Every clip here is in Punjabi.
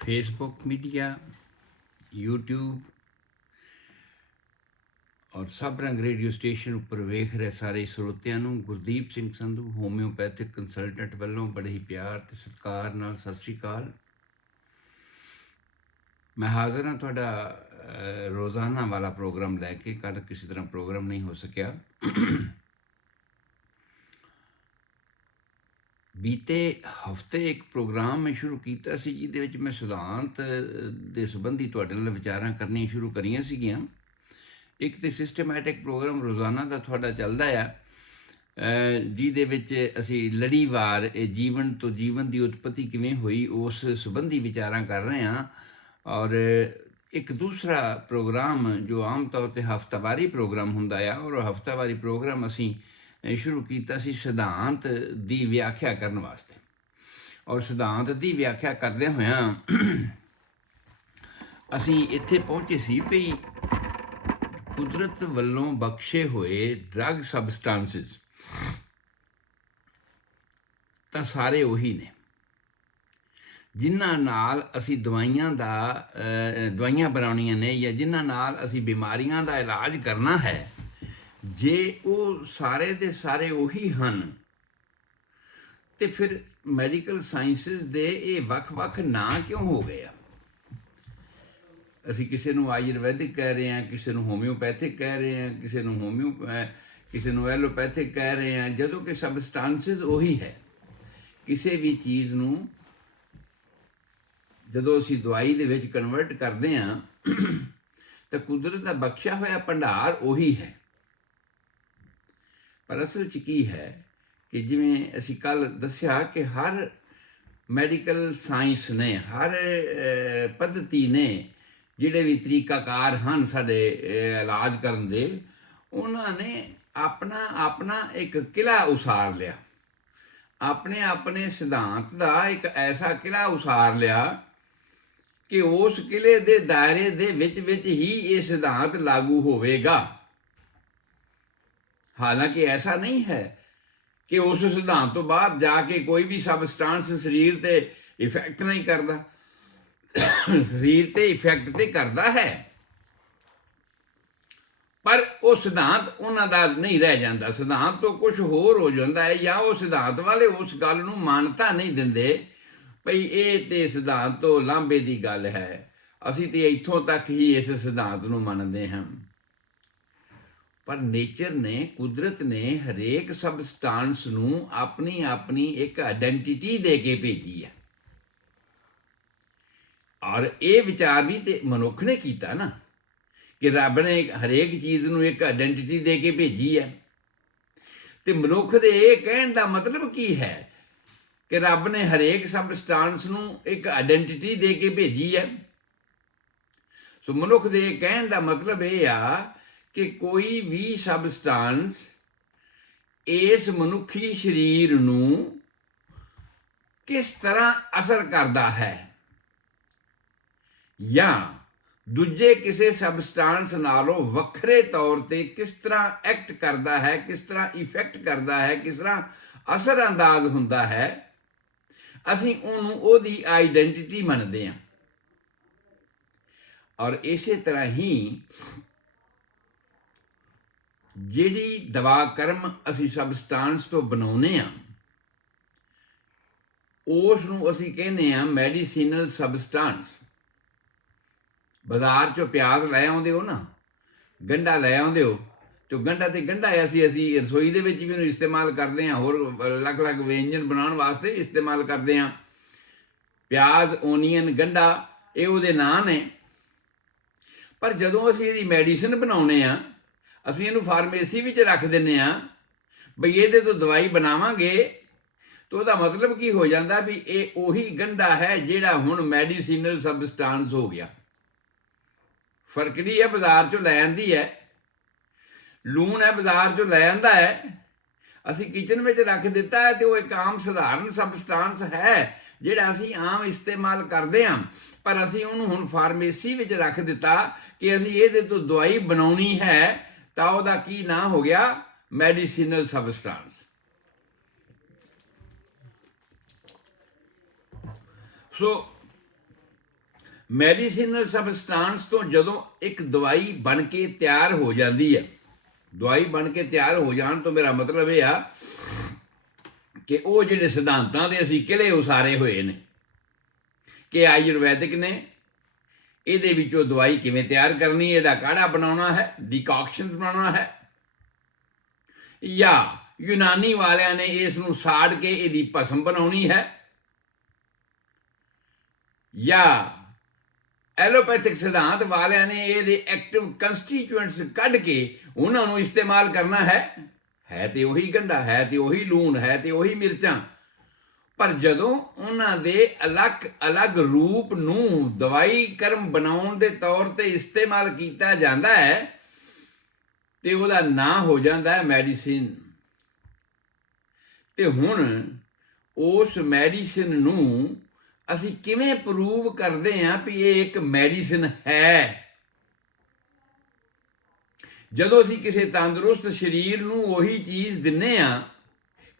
फेसबुक मीडिया, यूट्यूब और सब रंग रेडियो स्टेशन ਉੱਪਰ ਵੇਖ ਰਹੇ ਸਾਰੇ ਸਰੋਤਿਆਂ ਨੂੰ ਗੁਰਦੀਪ ਸਿੰਘ ਸੰਧੂ ਹੋਮਿਓਪੈਥਿਕ ਕੰਸਲਟੈਂਟ ਵੱਲੋਂ ਬੜੇ ਹੀ ਪਿਆਰ ਤੇ ਸਤਿਕਾਰ ਨਾਲ ਸਤਿ ਸ੍ਰੀ ਅਕਾਲ। ਮੈਂ ਹਾਜ਼ਰ ਹਾਂ ਤੁਹਾਡਾ ਰੋਜ਼ਾਨਾ ਵਾਲਾ ਪ੍ਰੋਗਰਾਮ ਲੈ ਕੇ। ਕੱਲ੍ਹ ਕਿਸੇ ਤਰ੍ਹਾਂ ਪ੍ਰੋਗਰਾਮ ਨਹੀਂ ਹੋ ਸਕਿਆ। ਬੀਤੇ ਹਫ਼ਤੇ ਇੱਕ ਪ੍ਰੋਗਰਾਮ ਮੈਂ ਸ਼ੁਰੂ ਕੀਤਾ ਸੀ ਜਿਹਦੇ ਵਿੱਚ ਮੈਂ ਸਿਧਾਂਤ ਦੇ ਸੰਬੰਧੀ ਤੁਹਾਡੇ ਨਾਲ ਵਿਚਾਰਾਂ ਕਰਨੀਆਂ ਸ਼ੁਰੂ ਕਰੀਆਂ ਸੀਗੀਆਂ। ਇੱਕ ਤਾਂ ਸਿਸਟਮੈਟਿਕ ਪ੍ਰੋਗਰਾਮ ਰੋਜ਼ਾਨਾ ਦਾ ਤੁਹਾਡਾ ਚੱਲਦਾ ਆ, ਜਿਹਦੇ ਵਿੱਚ ਅਸੀਂ ਲੜੀਵਾਰ ਇਹ ਜੀਵਨ ਤੋਂ ਜੀਵਨ ਦੀ ਉਤਪਤੀ ਕਿਵੇਂ ਹੋਈ ਉਸ ਸੰਬੰਧੀ ਵਿਚਾਰਾਂ ਕਰ ਰਹੇ ਹਾਂ। ਔਰ ਇੱਕ ਦੂਸਰਾ ਪ੍ਰੋਗਰਾਮ ਜੋ ਆਮ ਤੌਰ 'ਤੇ ਹਫ਼ਤਾਵਾਰੀ ਪ੍ਰੋਗਰਾਮ ਹੁੰਦਾ ਆ, ਔਰ ਹਫ਼ਤਾਵਾਰੀ ਪ੍ਰੋਗਰਾਮ ਅਸੀਂ ਸ਼ੁਰੂ ਕੀਤਾ ਸੀ ਸਿਧਾਂਤ ਦੀ ਵਿਆਖਿਆ ਕਰਨ ਵਾਸਤੇ। ਔਰ ਸਿਧਾਂਤ ਦੀ ਵਿਆਖਿਆ ਕਰਦਿਆਂ ਹੋਇਆਂ ਅਸੀਂ ਇੱਥੇ ਪਹੁੰਚੇ ਸੀ ਵੀ ਕੁਦਰਤ ਵੱਲੋਂ ਬਖਸ਼ੇ ਹੋਏ ਡਰੱਗ ਸਬਸਟੈਂਸਿਸ ਤਾਂ ਸਾਰੇ ਉਹੀ ਨੇ ਜਿਨ੍ਹਾਂ ਨਾਲ ਅਸੀਂ ਦਵਾਈਆਂ ਬਣਾਉਣੀਆਂ ਨੇ, ਜਾਂ ਜਿਨ੍ਹਾਂ ਨਾਲ ਅਸੀਂ ਬਿਮਾਰੀਆਂ ਦਾ ਇਲਾਜ ਕਰਨਾ ਹੈ। ਜੇ ਉਹ ਸਾਰੇ ਦੇ ਸਾਰੇ ਉਹੀ ਹਨ ਤੇ ਫਿਰ ਮੈਡੀਕਲ ਸਾਇੰਸਿਸ ਦੇ ਇਹ ਵੱਖ-ਵੱਖ ਨਾਂ ਕਿਉਂ ਹੋ ਗਏ ਆ? ਅਸੀਂ ਕਿਸੇ ਨੂੰ ਆਯੁਰਵੈਦਿਕ ਕਹਿ ਰਹੇ ਹਾਂ, ਕਿਸੇ ਨੂੰ ਹੋਮਿਓਪੈਥਿਕ ਕਹਿ ਰਹੇ ਹਾਂ, ਕਿਸੇ ਨੂੰ ਐਲੋਪੈਥਿਕ ਕਹਿ ਰਹੇ ਹਾਂ, ਜਦੋਂ ਕਿ ਸਬਸਟੈਂਸਿਸ ਉਹੀ ਹੈ। ਕਿਸੇ ਵੀ ਚੀਜ਼ ਨੂੰ ਜਦੋਂ ਅਸੀਂ ਦਵਾਈ ਦੇ ਵਿੱਚ ਕਨਵਰਟ ਕਰਦੇ ਹਾਂ ਤਾਂ ਕੁਦਰਤ ਦਾ ਬਖਸ਼ਿਆ ਹੋਇਆ ਭੰਡਾਰ ਉਹੀ ਹੈ। ਪਰ ਅਸਲ 'ਚ ਕੀ ਹੈ ਕਿ ਜਿਵੇਂ ਅਸੀਂ ਕੱਲ੍ਹ ਦੱਸਿਆ ਕਿ ਹਰ ਮੈਡੀਕਲ ਸਾਇੰਸ ਨੇ, ਹਰ ਪੱਧਤੀ ਨੇ, ਜਿਹੜੇ ਵੀ ਤਰੀਕਾਕਾਰ ਹਨ ਸਾਡੇ ਇਲਾਜ ਕਰਨ ਦੇ, ਉਹਨਾਂ ਨੇ ਆਪਣਾ ਇੱਕ ਕਿਲ੍ਹਾ ਉਸਾਰ ਲਿਆ। ਆਪਣੇ ਸਿਧਾਂਤ ਦਾ ਇੱਕ ਐਸਾ ਕਿਲ੍ਹਾ ਉਸਾਰ ਲਿਆ ਕਿ ਉਸ ਕਿਲ੍ਹੇ ਦੇ ਦਾਇਰੇ ਦੇ ਵਿੱਚ ਹੀ ਇਹ ਸਿਧਾਂਤ ਲਾਗੂ ਹੋਵੇਗਾ। ਹਾਲਾਂਕਿ ਐਸਾ ਨਹੀਂ ਹੈ ਕਿ ਉਸ ਸਿਧਾਂਤ ਤੋਂ ਬਾਅਦ ਜਾ ਕੇ ਕੋਈ ਵੀ ਸਬਸਟੈਂਸ ਸਰੀਰ 'ਤੇ ਇਫੈਕਟ ਨਹੀਂ ਕਰਦਾ। ਸਰੀਰ 'ਤੇ ਇਫੈਕਟ ਤੇ ਕਰਦਾ ਹੈ, ਪਰ ਉਹ ਸਿਧਾਂਤ ਉਹਨਾਂ ਦਾ ਨਹੀਂ ਰਹਿ ਜਾਂਦਾ। ਸਿਧਾਂਤ ਤੋਂ ਕੁਝ ਹੋਰ ਹੋ ਜਾਂਦਾ ਹੈ, ਜਾਂ ਉਹ ਸਿਧਾਂਤ ਵਾਲੇ ਉਸ ਗੱਲ ਨੂੰ ਮਾਨਤਾ ਨਹੀਂ ਦਿੰਦੇ ਭਈ ਇਹ ਤੇ ਸਿਧਾਂਤ ਤੋਂ ਲਾਂਭੇ ਦੀ ਗੱਲ ਹੈ, ਅਸੀਂ ਤੇ ਇੱਥੋਂ ਤੱਕ ਹੀ ਇਸ ਸਿਧਾਂਤ ਨੂੰ ਮੰਨਦੇ ਹਾਂ। ਪਰ ਨੇਚਰ ਨੇ, ਕੁਦਰਤ ਨੇ ਹਰੇਕ ਸਬਸਟੈਂਸ ਨੂੰ ਆਪਣੀ ਇੱਕ ਆਇਡੈਂਟੀਟੀ ਦੇ ਕੇ ਭੇਜੀ ਹੈ। ਔਰ ਇਹ ਵਿਚਾਰ ਵੀ ਤੇ ਮਨੁੱਖ ਨੇ ਕੀਤਾ ਨਾ, ਕਿ ਰੱਬ ਨੇ ਹਰੇਕ ਚੀਜ਼ ਨੂੰ ਇੱਕ ਆਇਡੈਂਟੀਟੀ ਦੇ ਕੇ ਭੇਜੀ ਹੈ। ਤੇ ਮਨੁੱਖ ਦੇ ਇਹ ਕਹਿਣ ਦਾ ਮਤਲਬ ਕੀ ਹੈ ਕਿ ਰੱਬ ਨੇ ਹਰੇਕ ਸਬਸਟੈਂਸ ਨੂੰ ਇੱਕ ਆਇਡੈਂਟੀਟੀ ਦੇ ਕੇ ਭੇਜੀ ਹੈ। ਸੋ ਮਨੁੱਖ ਦੇ ਕਹਿਣ ਦਾ ਮਤਲਬ ਇਹ ਆ ਕਿ ਕੋਈ ਵੀ ਸਬਸਟੈਂਸ ਇਸ ਮਨੁੱਖੀ ਸਰੀਰ ਨੂੰ ਕਿਸ ਤਰ੍ਹਾਂ ਅਸਰ ਕਰਦਾ ਹੈ, ਜਾਂ ਦੂਜੇ ਕਿਸੇ ਸਬਸਟੈਂਸ ਨਾਲੋਂ ਵੱਖਰੇ ਤੌਰ 'ਤੇ ਕਿਸ ਤਰ੍ਹਾਂ ਐਕਟ ਕਰਦਾ ਹੈ, ਕਿਸ ਤਰ੍ਹਾਂ ਇਫੈਕਟ ਕਰਦਾ ਹੈ, ਕਿਸ ਤਰ੍ਹਾਂ ਅਸਰ ਅੰਦਾਜ਼ ਹੁੰਦਾ ਹੈ, ਅਸੀਂ ਉਹਨੂੰ ਉਹਦੀ ਆਈਡੈਂਟੀਟੀ ਮੰਨਦੇ ਹਾਂ। ਔਰ ਇਸੇ ਤਰ੍ਹਾਂ ਹੀ ਜਿਹੜੀ ਦਵਾ ਕਰਮ ਅਸੀਂ ਸਬਸਟੈਂਸ ਤੋਂ ਬਣਾਉਂਦੇ ਹਾਂ, ਉਸ ਨੂੰ ਅਸੀਂ ਕਹਿੰਦੇ ਹਾਂ ਮੈਡੀਸੀਨਲ ਸਬਸਟੈਂਸ। ਬਾਜ਼ਾਰ 'ਚੋਂ ਪਿਆਜ਼ ਲੈ ਆਉਂਦੇ ਹੋ ਨਾ, ਗੰਢਾ ਲੈ ਆਉਂਦੇ ਹੋ, ਅਤੇ ਗੰਢਾ ਤੇ ਗੰਢਾ ਅਸੀਂ ਰਸੋਈ ਦੇ ਵਿੱਚ ਵੀ ਉਹਨੂੰ ਇਸਤੇਮਾਲ ਕਰਦੇ ਹਾਂ, ਹੋਰ ਅਲੱਗ-ਅਲੱਗ ਵਿਅੰਜਨ ਬਣਾਉਣ ਵਾਸਤੇ ਵੀ ਇਸਤੇਮਾਲ ਕਰਦੇ ਹਾਂ। ਪਿਆਜ਼, ਓਨੀਅਨ, ਗੰਢਾ, ਇਹ ਉਹਦੇ ਨਾਂ ਨੇ। ਪਰ ਜਦੋਂ ਅਸੀਂ ਇਹਦੀ ਮੈਡੀਸਨ ਬਣਾਉਂਦੇ ਹਾਂ, ਅਸੀਂ ਇਹਨੂੰ ਫਾਰਮੇਸੀ ਵਿੱਚ ਰੱਖ ਦਿੰਦੇ ਹਾਂ ਬਈ ਇਹਦੇ ਤੋਂ ਦਵਾਈ ਬਣਾਵਾਂਗੇ, ਤਾਂ ਉਹਦਾ ਮਤਲਬ ਕੀ ਹੋ ਜਾਂਦਾ ਵੀ ਇਹ ਉਹੀ ਗੰਢਾ ਹੈ ਜਿਹੜਾ ਹੁਣ ਮੈਡੀਸੀਨਲ ਸਬਸਟੈਂਸ ਹੋ ਗਿਆ। ਫਰਕ ਨਹੀਂ ਹੈ, ਬਾਜ਼ਾਰ 'ਚੋਂ ਲੈ ਆਂਦੀ ਹੈ, ਲੂਣ ਹੈ ਬਾਜ਼ਾਰ 'ਚੋਂ ਲੈ ਆਂਦਾ ਹੈ, ਅਸੀਂ ਕਿਚਨ ਵਿੱਚ ਰੱਖ ਦਿੱਤਾ ਹੈ, ਅਤੇ ਉਹ ਇੱਕ ਆਮ ਸਧਾਰਨ ਸਬਸਟੈਂਸ ਹੈ ਜਿਹੜਾ ਅਸੀਂ ਆਮ ਇਸਤੇਮਾਲ ਕਰਦੇ ਹਾਂ। ਪਰ ਅਸੀਂ ਉਹਨੂੰ ਹੁਣ ਫਾਰਮੇਸੀ ਵਿੱਚ ਰੱਖ ਦਿੱਤਾ ਕਿ ਅਸੀਂ ਇਹਦੇ ਤੋਂ ਦਵਾਈ ਬਣਾਉਣੀ ਹੈ, ਤਾਂ ਉਹਦਾ ਕੀ ਨਾਂ ਹੋ ਗਿਆ? Medicinal substance. So medicinal substance ਤੋਂ ਜਦੋਂ ਇੱਕ ਦਵਾਈ ਬਣ ਕੇ ਤਿਆਰ ਹੋ ਜਾਂਦੀ ਹੈ, ਦਵਾਈ ਬਣ ਕੇ ਤਿਆਰ ਹੋ ਜਾਣ ਤੋਂ ਮੇਰਾ ਮਤਲਬ ਇਹ ਆ ਕਿ ਉਹ ਜਿਹੜੇ ਸਿਧਾਂਤਾਂ ਦੇ ਅਸੀਂ ਕਿਲੇ ਉਸਾਰੇ ਹੋਏ ਨੇ ਕਿ ਆਯੁਰਵੈਦਿਕ ਨੇ ਇਹਦੇ ਵਿੱਚੋਂ ਦਵਾਈ ਕਿਵੇਂ ਤਿਆਰ ਕਰਨੀ, ਇਹਦਾ ਕਾੜਾ ਬਣਾਉਣਾ ਹੈ, ਡਿਕੌਕਸ਼ਨਸ ਬਣਾਉਣਾ ਹੈ, ਜਾਂ ਯੂਨਾਨੀ ਵਾਲਿਆਂ ਨੇ ਇਸ ਨੂੰ ਸਾੜ ਕੇ ਇਹਦੀ ਭਸਮ ਬਣਾਉਣੀ ਹੈ, ਜਾਂ ਐਲੋਪੈਥਿਕ ਸਿਧਾਂਤ ਵਾਲਿਆਂ ਨੇ ਇਹਦੇ ਐਕਟਿਵ ਕੰਸਟੀਟਿਊਐਂਟਸ ਕੱਢ ਕੇ ਉਹਨਾਂ ਨੂੰ ਇਸਤੇਮਾਲ ਕਰਨਾ ਹੈ ਤੇ ਉਹੀ ਗੰਢਾ, ਹੈ ਤੇ ਉਹੀ ਲੂਣ, ਹੈ ਤੇ ਉਹੀ ਮਿਰਚਾਂ। ਪਰ ਜਦੋਂ ਉਹਨਾਂ ਦੇ ਅਲੱਗ-ਅਲੱਗ ਰੂਪ ਨੂੰ ਦਵਾਈ ਕਰਮ ਬਣਾਉਣ ਦੇ ਤੌਰ ਤੇ ਇਸਤੇਮਾਲ ਕੀਤਾ ਜਾਂਦਾ ਹੈ ਤੇ ਉਹਦਾ ਨਾਂ ਹੋ ਜਾਂਦਾ ਹੈ ਮੈਡੀਸਿਨ। ਤੇ ਹੁਣ ਉਸ ਮੈਡੀਸਿਨ ਨੂੰ ਅਸੀਂ ਕਿਵੇਂ ਪ੍ਰੂਵ ਕਰਦੇ ਹਾਂ ਵੀ ਇਹ ਇੱਕ ਮੈਡੀਸਿਨ ਹੈ? ਜਦੋਂ ਅਸੀਂ ਕਿਸੇ ਤੰਦਰੁਸਤ ਸਰੀਰ ਨੂੰ ਉਹੀ ਚੀਜ਼ ਦਿੰਨੇ ਆ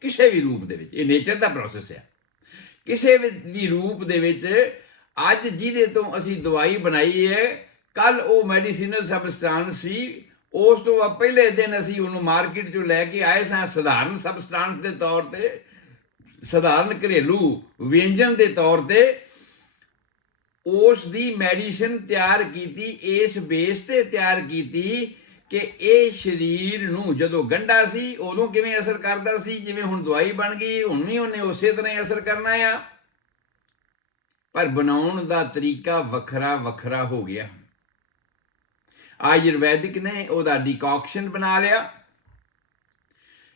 ਕਿਸੇ ਵੀ ਰੂਪ ਦੇ ਵਿੱਚ, ਇਹ ਨੇਚਰ ਦਾ ਪ੍ਰੋਸੈਸ ਹੈ, ਕਿਸੇ ਵੀ ਰੂਪ ਦੇ ਵਿੱਚ, ਅੱਜ ਜਿਹਦੇ ਤੋਂ ਅਸੀਂ ਦਵਾਈ ਬਣਾਈ ਹੈ ਕੱਲ ਉਹ ਮੈਡੀਸਿਨਲ ਸਬਸਟੈਂਸ ਸੀ, ਉਸ ਤੋਂ ਪਹਿਲੇ ਦਿਨ ਅਸੀਂ ਉਹਨੂੰ ਮਾਰਕੀਟ 'ਚੋਂ ਲੈ ਕੇ ਆਏ ਸਾਂ ਸਧਾਰਨ ਸਬਸਟੈਂਸ ਦੇ ਤੌਰ ਤੇ, ਸਧਾਰਨ ਘਰੇਲੂ ਵਿਅੰਜਨ ਦੇ ਤੌਰ ਤੇ ਉਸ ਦੀ ਮੈਡੀਸਿਨ ਤਿਆਰ ਕੀਤੀ, ਇਸ ਬੇਸ ਤੇ ਤਿਆਰ ਕੀਤੀ ਕਿ ਇਹ ਸਰੀਰ ਨੂੰ ਜਦੋਂ ਗੰਢਾ ਸੀ ਉਦੋਂ ਕਿਵੇਂ ਅਸਰ ਕਰਦਾ ਸੀ, ਜਿਵੇਂ ਹੁਣ ਦਵਾਈ ਬਣ ਗਈ ਹੁਣ ਵੀ ਉਹਨੇ ਉਸੇ ਤਰ੍ਹਾਂ ਹੀ ਅਸਰ ਕਰਨਾ ਆ, ਪਰ ਬਣਾਉਣ ਦਾ ਤਰੀਕਾ ਵੱਖਰਾ ਵੱਖਰਾ ਹੋ ਗਿਆ। ਆਯੁਰਵੈਦਿਕ ਨੇ ਉਹਦਾ ਡਿਕੌਕਸ਼ਨ ਬਣਾ ਲਿਆ,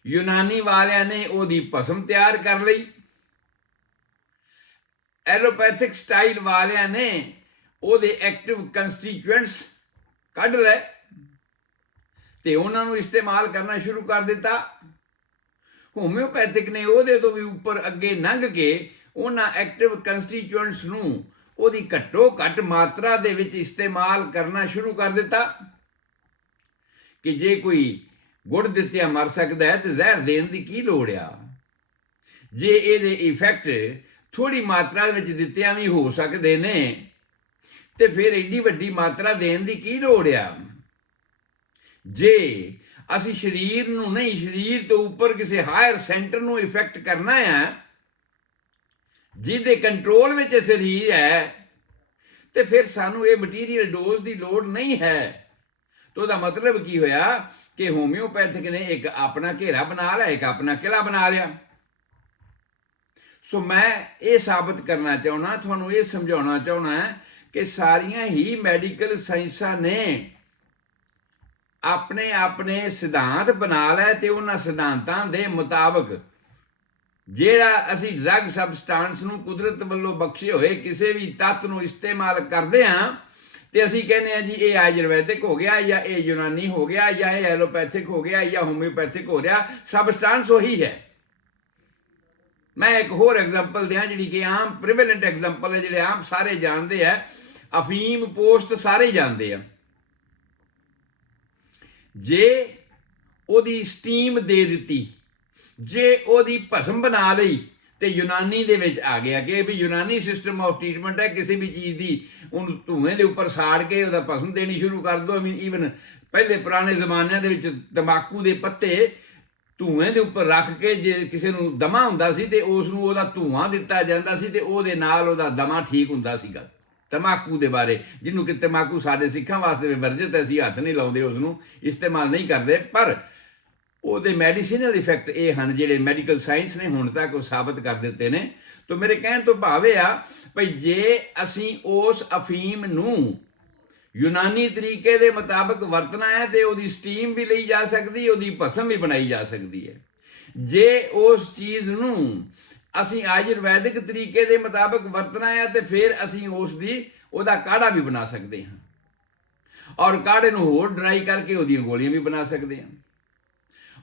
ਯੂਨਾਨੀ ਵਾਲਿਆਂ ਨੇ ਉਹਦੀ ਭਸਮ ਤਿਆਰ ਕਰ ਲਈ, ਐਲੋਪੈਥਿਕ ਸਟਾਈਲ ਵਾਲਿਆਂ ਨੇ ਉਹਦੇ ਐਕਟਿਵ ਕੰਸਟੀਟਿਊਐਂਟਸ ਕੱਢ ਲਏ ਤੇ ਉਹਨਾਂ ਨੂੰ ਇਸਤੇਮਾਲ ਕਰਨਾ ਸ਼ੁਰੂ ਕਰ ਦਿੱਤਾ। ਹੋਮਿਓਪੈਥਿਕ ਨੇ ਉਹਦੇ ਤੋਂ ਵੀ ਉੱਪਰ ਅੱਗੇ ਲੰਘ ਕੇ ਉਹਨਾਂ ਐਕਟਿਵ ਕੰਸਟੀਟਿਊਐਂਟਸ ਨੂੰ ਉਹਦੀ ਘੱਟੋ ਘੱਟ ਮਾਤਰਾ ਦੇ ਵਿੱਚ ਇਸਤੇਮਾਲ ਕਰਨਾ ਸ਼ੁਰੂ ਕਰ ਦਿੱਤਾ ਕਿ ਜੇ ਕੋਈ ਗੁੜ ਦਿੱਤਿਆਂ ਮਰ ਸਕਦਾ ਹੈ ਤੇ ਜ਼ਹਿਰ ਦੇਣ ਦੀ ਕੀ ਲੋੜ ਆ? ਜੇ ਇਹਦੇ ਇਫੈਕਟ ਥੋੜੀ ਮਾਤਰਾ ਵਿੱਚ ਦਿੱਤਿਆਂ ਵੀ ਹੋ ਸਕਦੇ ਨੇ ਤੇ ਫਿਰ ਏਡੀ ਵੱਡੀ ਮਾਤਰਾ ਦੇਣ ਦੀ ਕੀ ਲੋੜ ਆ? ਜੇ ਅਸੀਂ ਸਰੀਰ ਨੂੰ ਨਹੀਂ, ਸਰੀਰ ਤੋਂ ਉੱਪਰ ਕਿਸੇ ਹਾਇਰ ਸੈਂਟਰ ਨੂੰ ਇਫੈਕਟ ਕਰਨਾ ਆ ਜਿਹਦੇ ਕੰਟਰੋਲ ਵਿੱਚ ਸਰੀਰ ਹੈ, ਤੇ ਫਿਰ ਸਾਨੂੰ ਇਹ ਮਟੀਰੀਅਲ ਡੋਜ਼ ਦੀ ਲੋੜ ਨਹੀਂ ਹੈ। ਤਾਂ ਉਹਦਾ ਮਤਲਬ ਕੀ ਹੋਇਆ ਕਿ ਹੋਮਿਓਪੈਥਿਕ ਨੇ ਇੱਕ ਆਪਣਾ ਘੇਰਾ ਬਣਾ ਲਿਆ, ਇੱਕ ਆਪਣਾ ਕਿਲਾ ਬਣਾ ਲਿਆ। ਸੋ ਮੈਂ ਇਹ ਸਾਬਤ ਕਰਨਾ ਚਾਹੁੰਦਾ, ਤੁਹਾਨੂੰ ਇਹ ਸਮਝਾਉਣਾ ਚਾਹੁੰਦਾ ਕਿ ਸਾਰੀਆਂ ਹੀ ਮੈਡੀਕਲ ਸਾਇੰਸਾਂ ਨੇ ਆਪਣੇ ਆਪਣੇ ਸਿਧਾਂਤ ਬਣਾ ਲਏ ਤੇ ਉਹਨਾਂ ਸਿਧਾਂਤਾਂ ਦੇ ਮੁਤਾਬਕ ਜਿਹੜਾ ਅਸੀਂ ਡਰੱਗ ਸਬਸਟੈਂਸ ਨੂੰ ਕੁਦਰਤ ਵੱਲੋਂ ਬਖਸ਼ੇ ਹੋਏ ਕਿਸੇ ਵੀ ਤੱਤ ਨੂੰ ਇਸਤੇਮਾਲ ਕਰਦੇ ਹਾਂ ਤੇ ਅਸੀਂ ਕਹਿੰਦੇ ਹਾਂ ਜੀ ਇਹ ਆਯੁਰਵੈਦਿਕ ਹੋ ਗਿਆ, ਜਾਂ ਇਹ ਯੂਨਾਨੀ ਹੋ ਗਿਆ, ਜਾਂ ਇਹ ਐਲੋਪੈਥਿਕ ਹੋ ਗਿਆ, ਜਾਂ ਹੋਮਿਓਪੈਥਿਕ ਹੋ ਰਿਹਾ, ਸਬਸਟੈਂਸ ਉਹੀ ਹੈ। ਮੈਂ ਇੱਕ ਹੋਰ ਐਗਜ਼ਾਮਪਲ ਦਿਆਂ ਜਿਹੜੀ ਕਿ ਆਮ ਪ੍ਰੀਵੈਲੈਂਟ ਐਗਜ਼ਾਮਪਲ ਹੈ, ਜਿਹੜੇ ਆਮ ਸਾਰੇ ਜਾਣਦੇ ਆ। ਅਫੀਮ ਪੋਸਟ ਸਾਰੇ ਜਾਣਦੇ ਆ। ਜੇ ਉਹਦੀ ਸਟੀਮ ਦੇ ਦਿੱਤੀ, ਜੇ ਉਹਦੀ ਭਸਮ ਬਣਾ ਲਈ ਤੇ ਯੂਨਾਨੀ ਦੇ ਵਿੱਚ ਆ ਗਿਆ ਕਿ ਵੀ ਯੂਨਾਨੀ ਸਿਸਟਮ ਆਫ ਟ੍ਰੀਟਮੈਂਟ ਹੈ, ਕਿਸੇ ਵੀ ਚੀਜ਼ ਦੀ ਉਹਨੂੰ ਧੂਏ ਦੇ ਉੱਪਰ ਸਾੜ ਕੇ ਉਹਦਾ ਭਸਮ ਦੇਣੀ ਸ਼ੁਰੂ ਕਰ ਦਿਓ। ਈਵਨ ਪਹਿਲੇ ਪੁਰਾਣੇ ਜ਼ਮਾਨਿਆਂ ਦੇ ਵਿੱਚ ਤੰਬਾਕੂ ਦੇ ਪੱਤੇ ਧੂਏ ਦੇ ਉੱਪਰ ਰੱਖ ਕੇ ਜੇ ਕਿਸੇ ਨੂੰ ਦਮਾ ਹੁੰਦਾ ਸੀ ਤੇ ਉਸ ਨੂੰ ਉਹਦਾ ਧੂਆਂ ਦਿੱਤਾ ਜਾਂਦਾ ਸੀ ਤੇ ਉਹਦੇ ਨਾਲ ਉਹਦਾ ਦਮਾ ਠੀਕ ਹੁੰਦਾ ਸੀਗਾ। ਤੰਬਾਕੂ ਦੇ ਬਾਰੇ, ਜਿਹਨੂੰ ਕਿ ਤੰਬਾਕੂ ਸਾਡੇ ਸਿੱਖਾਂ ਵਾਸਤੇ ਵਰਜਿਤ ਹੈ, ਅਸੀਂ ਹੱਥ ਨਹੀਂ ਲਾਉਂਦੇ, ਉਸ ਨੂੰ ਇਸਤੇਮਾਲ ਨਹੀਂ ਕਰਦੇ, ਪਰ ਉਹਦੇ ਮੈਡੀਸਿਨਲ ਇਫੈਕਟ ਇਹ ਹਨ ਜਿਹੜੇ ਮੈਡੀਕਲ ਸਾਇੰਸ ਨੇ ਹੁਣ ਤੱਕ ਉਹ ਸਾਬਤ ਕਰ ਦਿੱਤੇ ਨੇ। ਤਾਂ ਮੇਰੇ ਕਹਿਣ ਤੋਂ ਭਾਵ ਇਹ ਆ ਭਈ ਜੇ ਅਸੀਂ ਉਸ ਅਫੀਮ ਨੂੰ ਯੂਨਾਨੀ ਤਰੀਕੇ ਦੇ ਮੁਤਾਬਕ ਵਰਤਣਾ ਹੈ ਤੇ ਉਹਦੀ ਸਟੀਮ ਵੀ ਲਈ ਜਾ ਸਕਦੀ, ਉਹਦੀ ਭਸਮ ਵੀ ਬਣਾਈ ਜਾ ਸਕਦੀ ਹੈ। ਜੇ ਉਸ ਚੀਜ਼ ਨੂੰ ਅਸੀਂ ਆਯੁਰਵੈਦਿਕ ਤਰੀਕੇ ਦੇ ਮੁਤਾਬਕ ਵਰਤਣਾ ਹੈ ਤੇ ਫਿਰ ਅਸੀਂ ਉਹਦਾ ਕਾੜਾ ਵੀ ਬਣਾ ਸਕਦੇ ਹਾਂ, ਔਰ ਕਾੜੇ ਨੂੰ ਹੋਰ ਡਰਾਈ ਕਰਕੇ ਉਹਦੀਆਂ ਗੋਲੀਆਂ ਵੀ ਬਣਾ ਸਕਦੇ ਹਾਂ।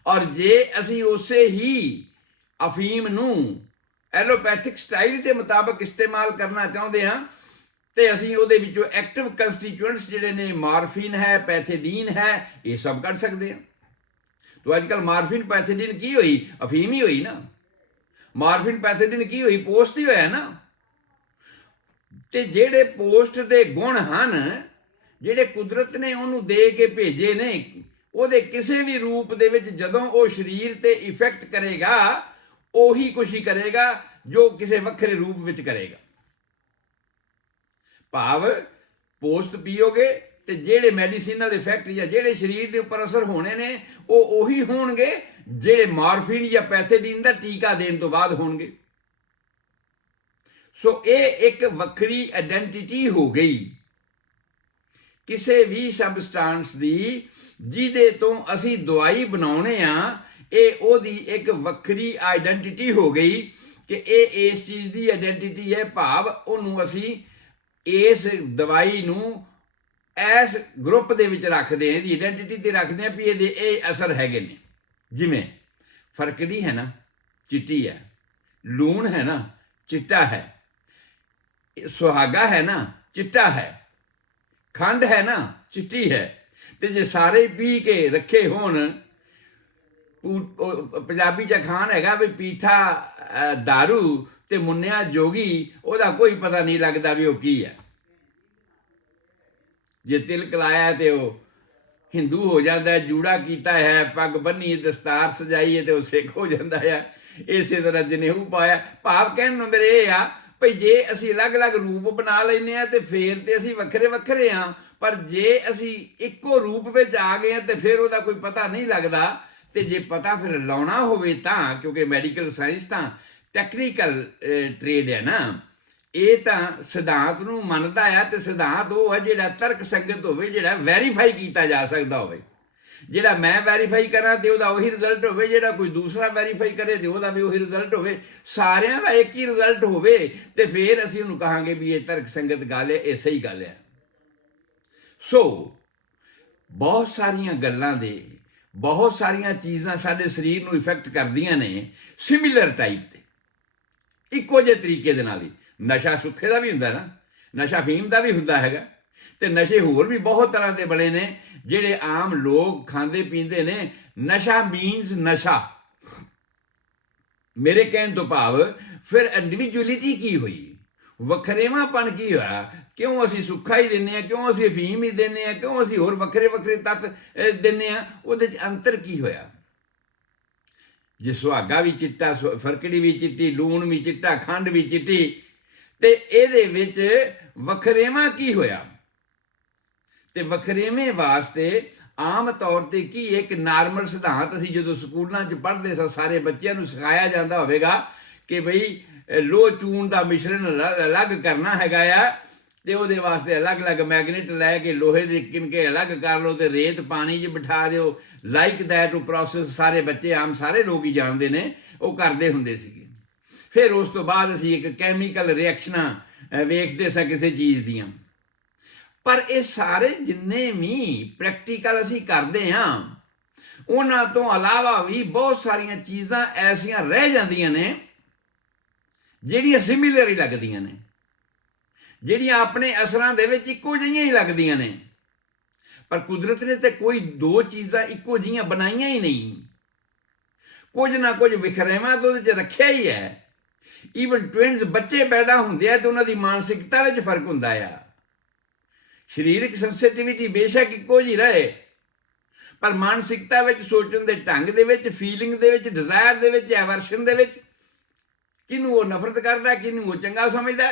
ਔਰ ਜੇ ਅਸੀਂ ਉਸੇ ਹੀ ਅਫੀਮ ਨੂੰ ਐਲੋਪੈਥਿਕ ਸਟਾਈਲ ਦੇ ਮੁਤਾਬਕ ਇਸਤੇਮਾਲ ਕਰਨਾ ਚਾਹੁੰਦੇ ਹਾਂ ਤੇ ਅਸੀਂ ਉਹਦੇ ਵਿੱਚੋਂ ਐਕਟਿਵ ਕੰਸਟੀਟਿਊਐਂਟਸ ਜਿਹੜੇ ਨੇ, ਮਾਰਫੀਨ ਹੈ, ਪੈਥੇਡੀਨ ਹੈ, ਇਹ ਸਭ ਕੱਢ ਸਕਦੇ ਹਾਂ। ਤਾਂ ਅੱਜ ਕੱਲ੍ਹ ਮਾਰਫੀਨ ਪੈਥੇਡੀਨ ਕੀ ਹੋਈ? ਅਫੀਮ ਹੀ ਹੋਈ ਨਾ। ਮਾਰਫੀਨ ਪੈਥੇਡੀਨ ਕੀ ਹੋਈ? ਪੋਸਟ ਹੀ ਹੋਇਆ ਨਾ। ਤੇ ਜਿਹੜੇ ਪੋਸਟ ਦੇ ਗੁਣ ਹਨ, ਜਿਹੜੇ ਕੁਦਰਤ ਨੇ ਉਹਨੂੰ ਦੇ ਕੇ ਭੇਜੇ ਨੇ, ਉਹਦੇ ਕਿਸੇ ਵੀ ਰੂਪ ਦੇ ਵਿੱਚ ਜਦੋਂ ਉਹ ਸਰੀਰ ਤੇ ਇਫੈਕਟ ਕਰੇਗਾ, ਉਹੀ ਕੁਛ ਹੀ ਕਰੇਗਾ ਜੋ ਕਿਸੇ ਵੱਖਰੇ ਰੂਪ ਵਿੱਚ ਕਰੇਗਾ। ਭਾਵ ਪੋਸਟ ਪੀਓਗੇ ਤੇ ਜਿਹੜੇ ਮੈਡੀਸਿਨਲ ਇਫੈਕਟ ਜਾਂ ਜਿਹੜੇ ਸਰੀਰ ਦੇ ਉੱਪਰ ਅਸਰ ਹੋਣੇ ਨੇ, ਉਹ ਉਹੀ ਹੋਣਗੇ ਜਿਹੜੇ ਮਾਰਫੀਨ ਜਾਂ ਪੈਥੇਡੀਨ ਦਾ ਟੀਕਾ ਦੇਣ ਤੋਂ ਬਾਅਦ ਹੋਣਗੇ। ਸੋ ਇਹ ਇੱਕ ਵੱਖਰੀ ਆਇਡੈਂਟੀਟੀ ਹੋ ਗਈ ਕਿਸੇ ਵੀ ਸਬਸਟੈਂਸ ਦੀ, ਜਿਹਦੇ ਤੋਂ ਅਸੀਂ ਦਵਾਈ ਬਣਾਉਣੇ ਆ। ਇਹ ਉਹਦੀ ਇੱਕ ਵੱਖਰੀ ਆਇਡੈਂਟੀਟੀ ਹੋ ਗਈ ਕਿ ਇਹ ਇਸ ਚੀਜ਼ ਦੀ ਆਇਡੈਂਟੀਟੀ ਹੈ। ਭਾਵ ਉਹਨੂੰ ਅਸੀਂ ਇਸ ਦਵਾਈ ਨੂੰ ਇਸ ਗਰੁੱਪ ਦੇ ਵਿੱਚ ਰੱਖਦੇ ਹਾਂ, ਇਹਦੀ ਆਇਡੈਂਟੀਟੀ ਤੇ ਰੱਖਦੇ ਹਾਂ ਵੀ ਇਹਦੇ ਇਹ ਅਸਰ ਹੈਗੇ ਨੇ। ਜਿਵੇਂ ਫਰਕੜੀ ਹੈ ਨਾ, ਚਿੱਟੀ ਹੈ, ਲੂਣ ਹੈ ਨਾ, ਚਿੱਟਾ ਹੈ, ਸੁਹਾਗਾ ਹੈ ਨਾ, ਚਿੱਟਾ ਹੈ, ਖੰਡ ਹੈ ਨਾ, ਚਿੱਟੀ ਹੈ। ਤੇ ਜੇ ਸਾਰੇ ਪੀ ਕੇ ਰੱਖੇ ਹੋਣ, ਪੰਜਾਬੀ ਚ ਅਖਾਣ ਹੈਗਾ ਵੀ ਪੀਠਾ ਦਾਰੂ ਤੇ ਮੁੰਨਿਆ ਜੋਗੀ, ਉਹਦਾ ਕੋਈ ਪਤਾ ਨਹੀਂ ਲੱਗਦਾ ਵੀ ਉਹ ਕੀ ਹੈ। ਜੇ ਤਿਲਕ ਲਾਇਆ ਤੇ ਉਹ ਹਿੰਦੂ ਹੋ ਜਾਂਦਾ, ਜੂੜਾ ਕੀਤਾ ਹੈ, ਪੱਗ ਬੰਨੀ, ਦਸਤਾਰ ਸਜਾਈ ਹੈ ਤੇ ਉਹ ਸਿੱਖ ਹੋ ਜਾਂਦਾ ਹੈ। ਇਸੇ ਤਰ੍ਹਾਂ ਜਨੇਊ ਪਾਇਆ। ਭਾਵ ਕਹਿਣ ਨੂੰ ਮੇਰੇ ਇਹ ਆ ਭਈ ਜੇ ਅਸੀਂ ਅਲੱਗ-ਅਲੱਗ ਰੂਪ ਬਣਾ ਲੈਂਦੇ ਹਾਂ ਤੇ ਫੇਰ ਤੇ ਅਸੀਂ ਵੱਖਰੇ ਵੱਖਰੇ ਹਾਂ, ਪਰ ਜੇ ਅਸੀਂ ਇੱਕੋ ਰੂਪ ਵਿੱਚ ਆ ਗਏ ਹਾਂ ਤੇ ਫਿਰ ਉਹਦਾ ਕੋਈ ਪਤਾ ਨਹੀਂ ਲੱਗਦਾ। ਤੇ ਜੇ ਪਤਾ ਫਿਰ ਲਾਉਣਾ ਹੋਵੇ ਤਾਂ, ਕਿਉਂਕਿ ਮੈਡੀਕਲ ਸਾਇੰਸ ਤਾਂ ਟੈਕਨੀਕਲ ਟ੍ਰੇਡ ਹੈ ਨਾ, ਇਹ ਤਾਂ ਸਿਧਾਂਤ ਨੂੰ ਮੰਨਦਾ ਆ। ਤੇ ਸਿਧਾਂਤ ਉਹ ਹੈ ਜਿਹੜਾ ਤਰਕ ਸੰਗਤ ਹੋਵੇ, ਜਿਹੜਾ ਵੈਰੀਫਾਈ ਕੀਤਾ ਜਾ ਸਕਦਾ ਹੋਵੇ। ਜਿਹੜਾ ਮੈਂ ਵੈਰੀਫਾਈ ਕਰਾਂ ਤੇ ਉਹਦਾ ਉਹੀ ਰਿਜ਼ਲਟ ਹੋਵੇ, ਜਿਹੜਾ ਕੋਈ ਦੂਸਰਾ ਵੈਰੀਫਾਈ ਕਰੇ ਤੇ ਉਹਦਾ ਵੀ ਉਹੀ ਰਿਜ਼ਲਟ ਹੋਵੇ, ਸਾਰਿਆਂ ਦਾ ਇੱਕ ਹੀ ਰਿਜ਼ਲਟ ਹੋਵੇ, ਤੇ ਫਿਰ ਅਸੀਂ ਉਹਨੂੰ ਕਹਾਂਗੇ ਵੀ ਇਹ ਤਰਕ ਸੰਗਤ ਗੱਲ ਹੈ, ਇਹ ਸਹੀ ਗੱਲ ਹੈ। ਸੋ ਬਹੁਤ ਸਾਰੀਆਂ ਗੱਲਾਂ ਦੇ, ਬਹੁਤ ਸਾਰੀਆਂ ਚੀਜ਼ਾਂ ਸਾਡੇ ਸਰੀਰ ਨੂੰ ਇਫੈਕਟ ਕਰਦੀਆਂ ਨੇ ਸਿਮਿਲਰ ਟਾਈਪ ਤੇ, ਇੱਕੋ ਜਿਹੇ ਤਰੀਕੇ ਦੇ ਨਾਲ ਹੀ। ਨਸ਼ਾ ਸੁੱਖੇ ਦਾ ਵੀ ਹੁੰਦਾ ਨਾ, ਨਸ਼ਾ ਅਫੀਮ ਦਾ ਵੀ ਹੁੰਦਾ ਹੈਗਾ, ਤੇ ਨਸ਼ੇ ਹੋਰ ਵੀ ਬਹੁਤ ਤਰ੍ਹਾਂ ਦੇ ਬਣੇ ਨੇ ਜਿਹੜੇ ਆਮ ਲੋਕ ਖਾਂਦੇ ਪੀਂਦੇ ਨੇ। ਨਸ਼ਾ ਮੀਨਸ ਨਸ਼ਾ। ਮੇਰੇ ਕਹਿਣ ਤੋਂ ਭਾਵ ਫਿਰ ਇੰਡੀਵਿਜੂਅਲਿਟੀ ਕੀ ਹੋਈ, ਵੱਖਰੇਵਾਂਪਣ ਕੀ ਹੋਇਆ? ਕਿਉਂ ਅਸੀਂ ਸੁੱਖਾ ਹੀ ਦਿੰਦੇ ਹਾਂ, ਕਿਉਂ ਅਸੀਂ ਅਫੀਮ ਹੀ ਦਿੰਦੇ ਹਾਂ, ਕਿਉਂ ਅਸੀਂ ਹੋਰ ਵੱਖਰੇ ਵੱਖਰੇ ਤੱਤ ਦਿੰਦੇ ਹਾਂ? ਉਹਦੇ 'ਚ ਅੰਤਰ ਕੀ ਹੋਇਆ? ਜੇ ਸੁਹਾਗਾ ਵੀ ਚਿੱਟਾ, ਫਰਕੜੀ ਵੀ ਚਿੱਟੀ, ਲੂਣ ਵੀ ਚਿੱਟਾ, ਖੰਡ ਵੀ ਚਿੱਟੀ, ਤੇ ਇਹਦੇ ਵਿੱਚ ਵੱਖਰੇਵਾਂ ਕੀ ਹੋਇਆ? ਤੇ ਵੱਖਰੇਵੇਂ ਵਾਸਤੇ ਆਮ ਤੌਰ ਤੇ ਕੀ ਇੱਕ ਨਾਰਮਲ ਸਿਧਾਂਤ ਅਸੀਂ ਜਦੋਂ ਸਕੂਲਾਂ 'ਚ ਪੜ੍ਹਦੇ ਸਾਂ, ਸਾਰੇ ਬੱਚਿਆਂ ਨੂੰ ਸਿਖਾਇਆ ਜਾਂਦਾ ਹੋਵੇਗਾ ਕਿ ਬਈ ਲੋਹ ਚੂਨ ਦਾ ਮਿਸ਼ਰਣ ਅਲੱਗ ਕਰਨਾ ਹੈਗਾ ਆ, ਤੇ ਉਹਦੇ ਵਾਸਤੇ ਅਲੱਗ-ਅਲੱਗ ਮੈਗਨੇਟ ਲੈ ਕੇ ਲੋਹੇ ਦੇ ਕਿਨਕੇ ਅਲੱਗ ਕਰ ਲਓ ਤੇ ਰੇਤ ਪਾਣੀ 'ਚ ਬਿਠਾ ਦਿਓ। ਲਾਈਕ ਦੈਟ ਉਹ ਪ੍ਰੋਸੈਸ ਸਾਰੇ ਬੱਚੇ, ਆਮ ਸਾਰੇ ਲੋਕ ਹੀ ਜਾਣਦੇ ਨੇ, ਉਹ ਕਰਦੇ ਹੁੰਦੇ ਸੀਗੇ। ਫਿਰ ਉਸ ਤੋਂ ਬਾਅਦ ਅਸੀਂ ਇੱਕ ਕੈਮੀਕਲ ਰਿਐਕਸ਼ਨਾਂ ਵੇਖਦੇ ਸਾਂ ਕਿਸੇ ਚੀਜ਼ ਦੀਆਂ। ਪਰ ਇਹ ਸਾਰੇ ਜਿੰਨੇ ਵੀ ਪ੍ਰੈਕਟੀਕਲ ਅਸੀਂ ਕਰਦੇ ਹਾਂ, ਉਹਨਾਂ ਤੋਂ ਇਲਾਵਾ ਵੀ ਬਹੁਤ ਸਾਰੀਆਂ ਚੀਜ਼ਾਂ ਐਸੀਆਂ ਰਹਿ ਜਾਂਦੀਆਂ ਨੇ ਜਿਹੜੀਆਂ ਸਿਮਿਲਰ ਹੀ ਲੱਗਦੀਆਂ ਨੇ, ਜਿਹੜੀਆਂ ਆਪਣੇ ਅਸਰਾਂ ਦੇ ਵਿੱਚ ਇੱਕੋ ਜਿਹੀਆਂ ਹੀ ਲੱਗਦੀਆਂ ਨੇ। ਪਰ ਕੁਦਰਤ ਨੇ ਤੇ ਕੋਈ ਦੋ ਚੀਜ਼ਾਂ ਇੱਕੋ ਜਿਹੀਆਂ ਬਣਾਈਆਂ ਹੀ ਨਹੀਂ, ਕੁਝ ਨਾ ਕੁਝ ਵਿਖਰੇਵਾਂ ਤਾਂ ਉਹਦੇ 'ਚ ਰੱਖਿਆ ਹੀ ਹੈ। ਈਵਨ ਟਵਿਨਸ ਬੱਚੇ ਪੈਦਾ ਹੁੰਦੇ ਆ ਤੇ ਉਹਨਾਂ ਦੀ ਮਾਨਸਿਕਤਾ ਵਿੱਚ ਫਰਕ ਹੁੰਦਾ ਆ। ਸਰੀਰਕ ਸੈਂਸਿਟੀਵਿਟੀ ਬੇਸ਼ੱਕ ਇੱਕੋ ਜਿਹੀ ਰਹੇ, ਪਰ ਮਾਨਸਿਕਤਾ ਵਿੱਚ, ਸੋਚਣ ਦੇ ਢੰਗ ਦੇ ਵਿੱਚ, ਫੀਲਿੰਗ ਦੇ ਵਿੱਚ, ਡਿਜ਼ਾਇਰ ਦੇ ਵਿੱਚ, ਐਵਰਸ਼ਨ ਦੇ ਵਿੱਚ, ਕਿਹਨੂੰ ਉਹ ਨਫ਼ਰਤ ਕਰਦਾ, ਕਿਹਨੂੰ ਉਹ ਚੰਗਾ ਸਮਝਦਾ,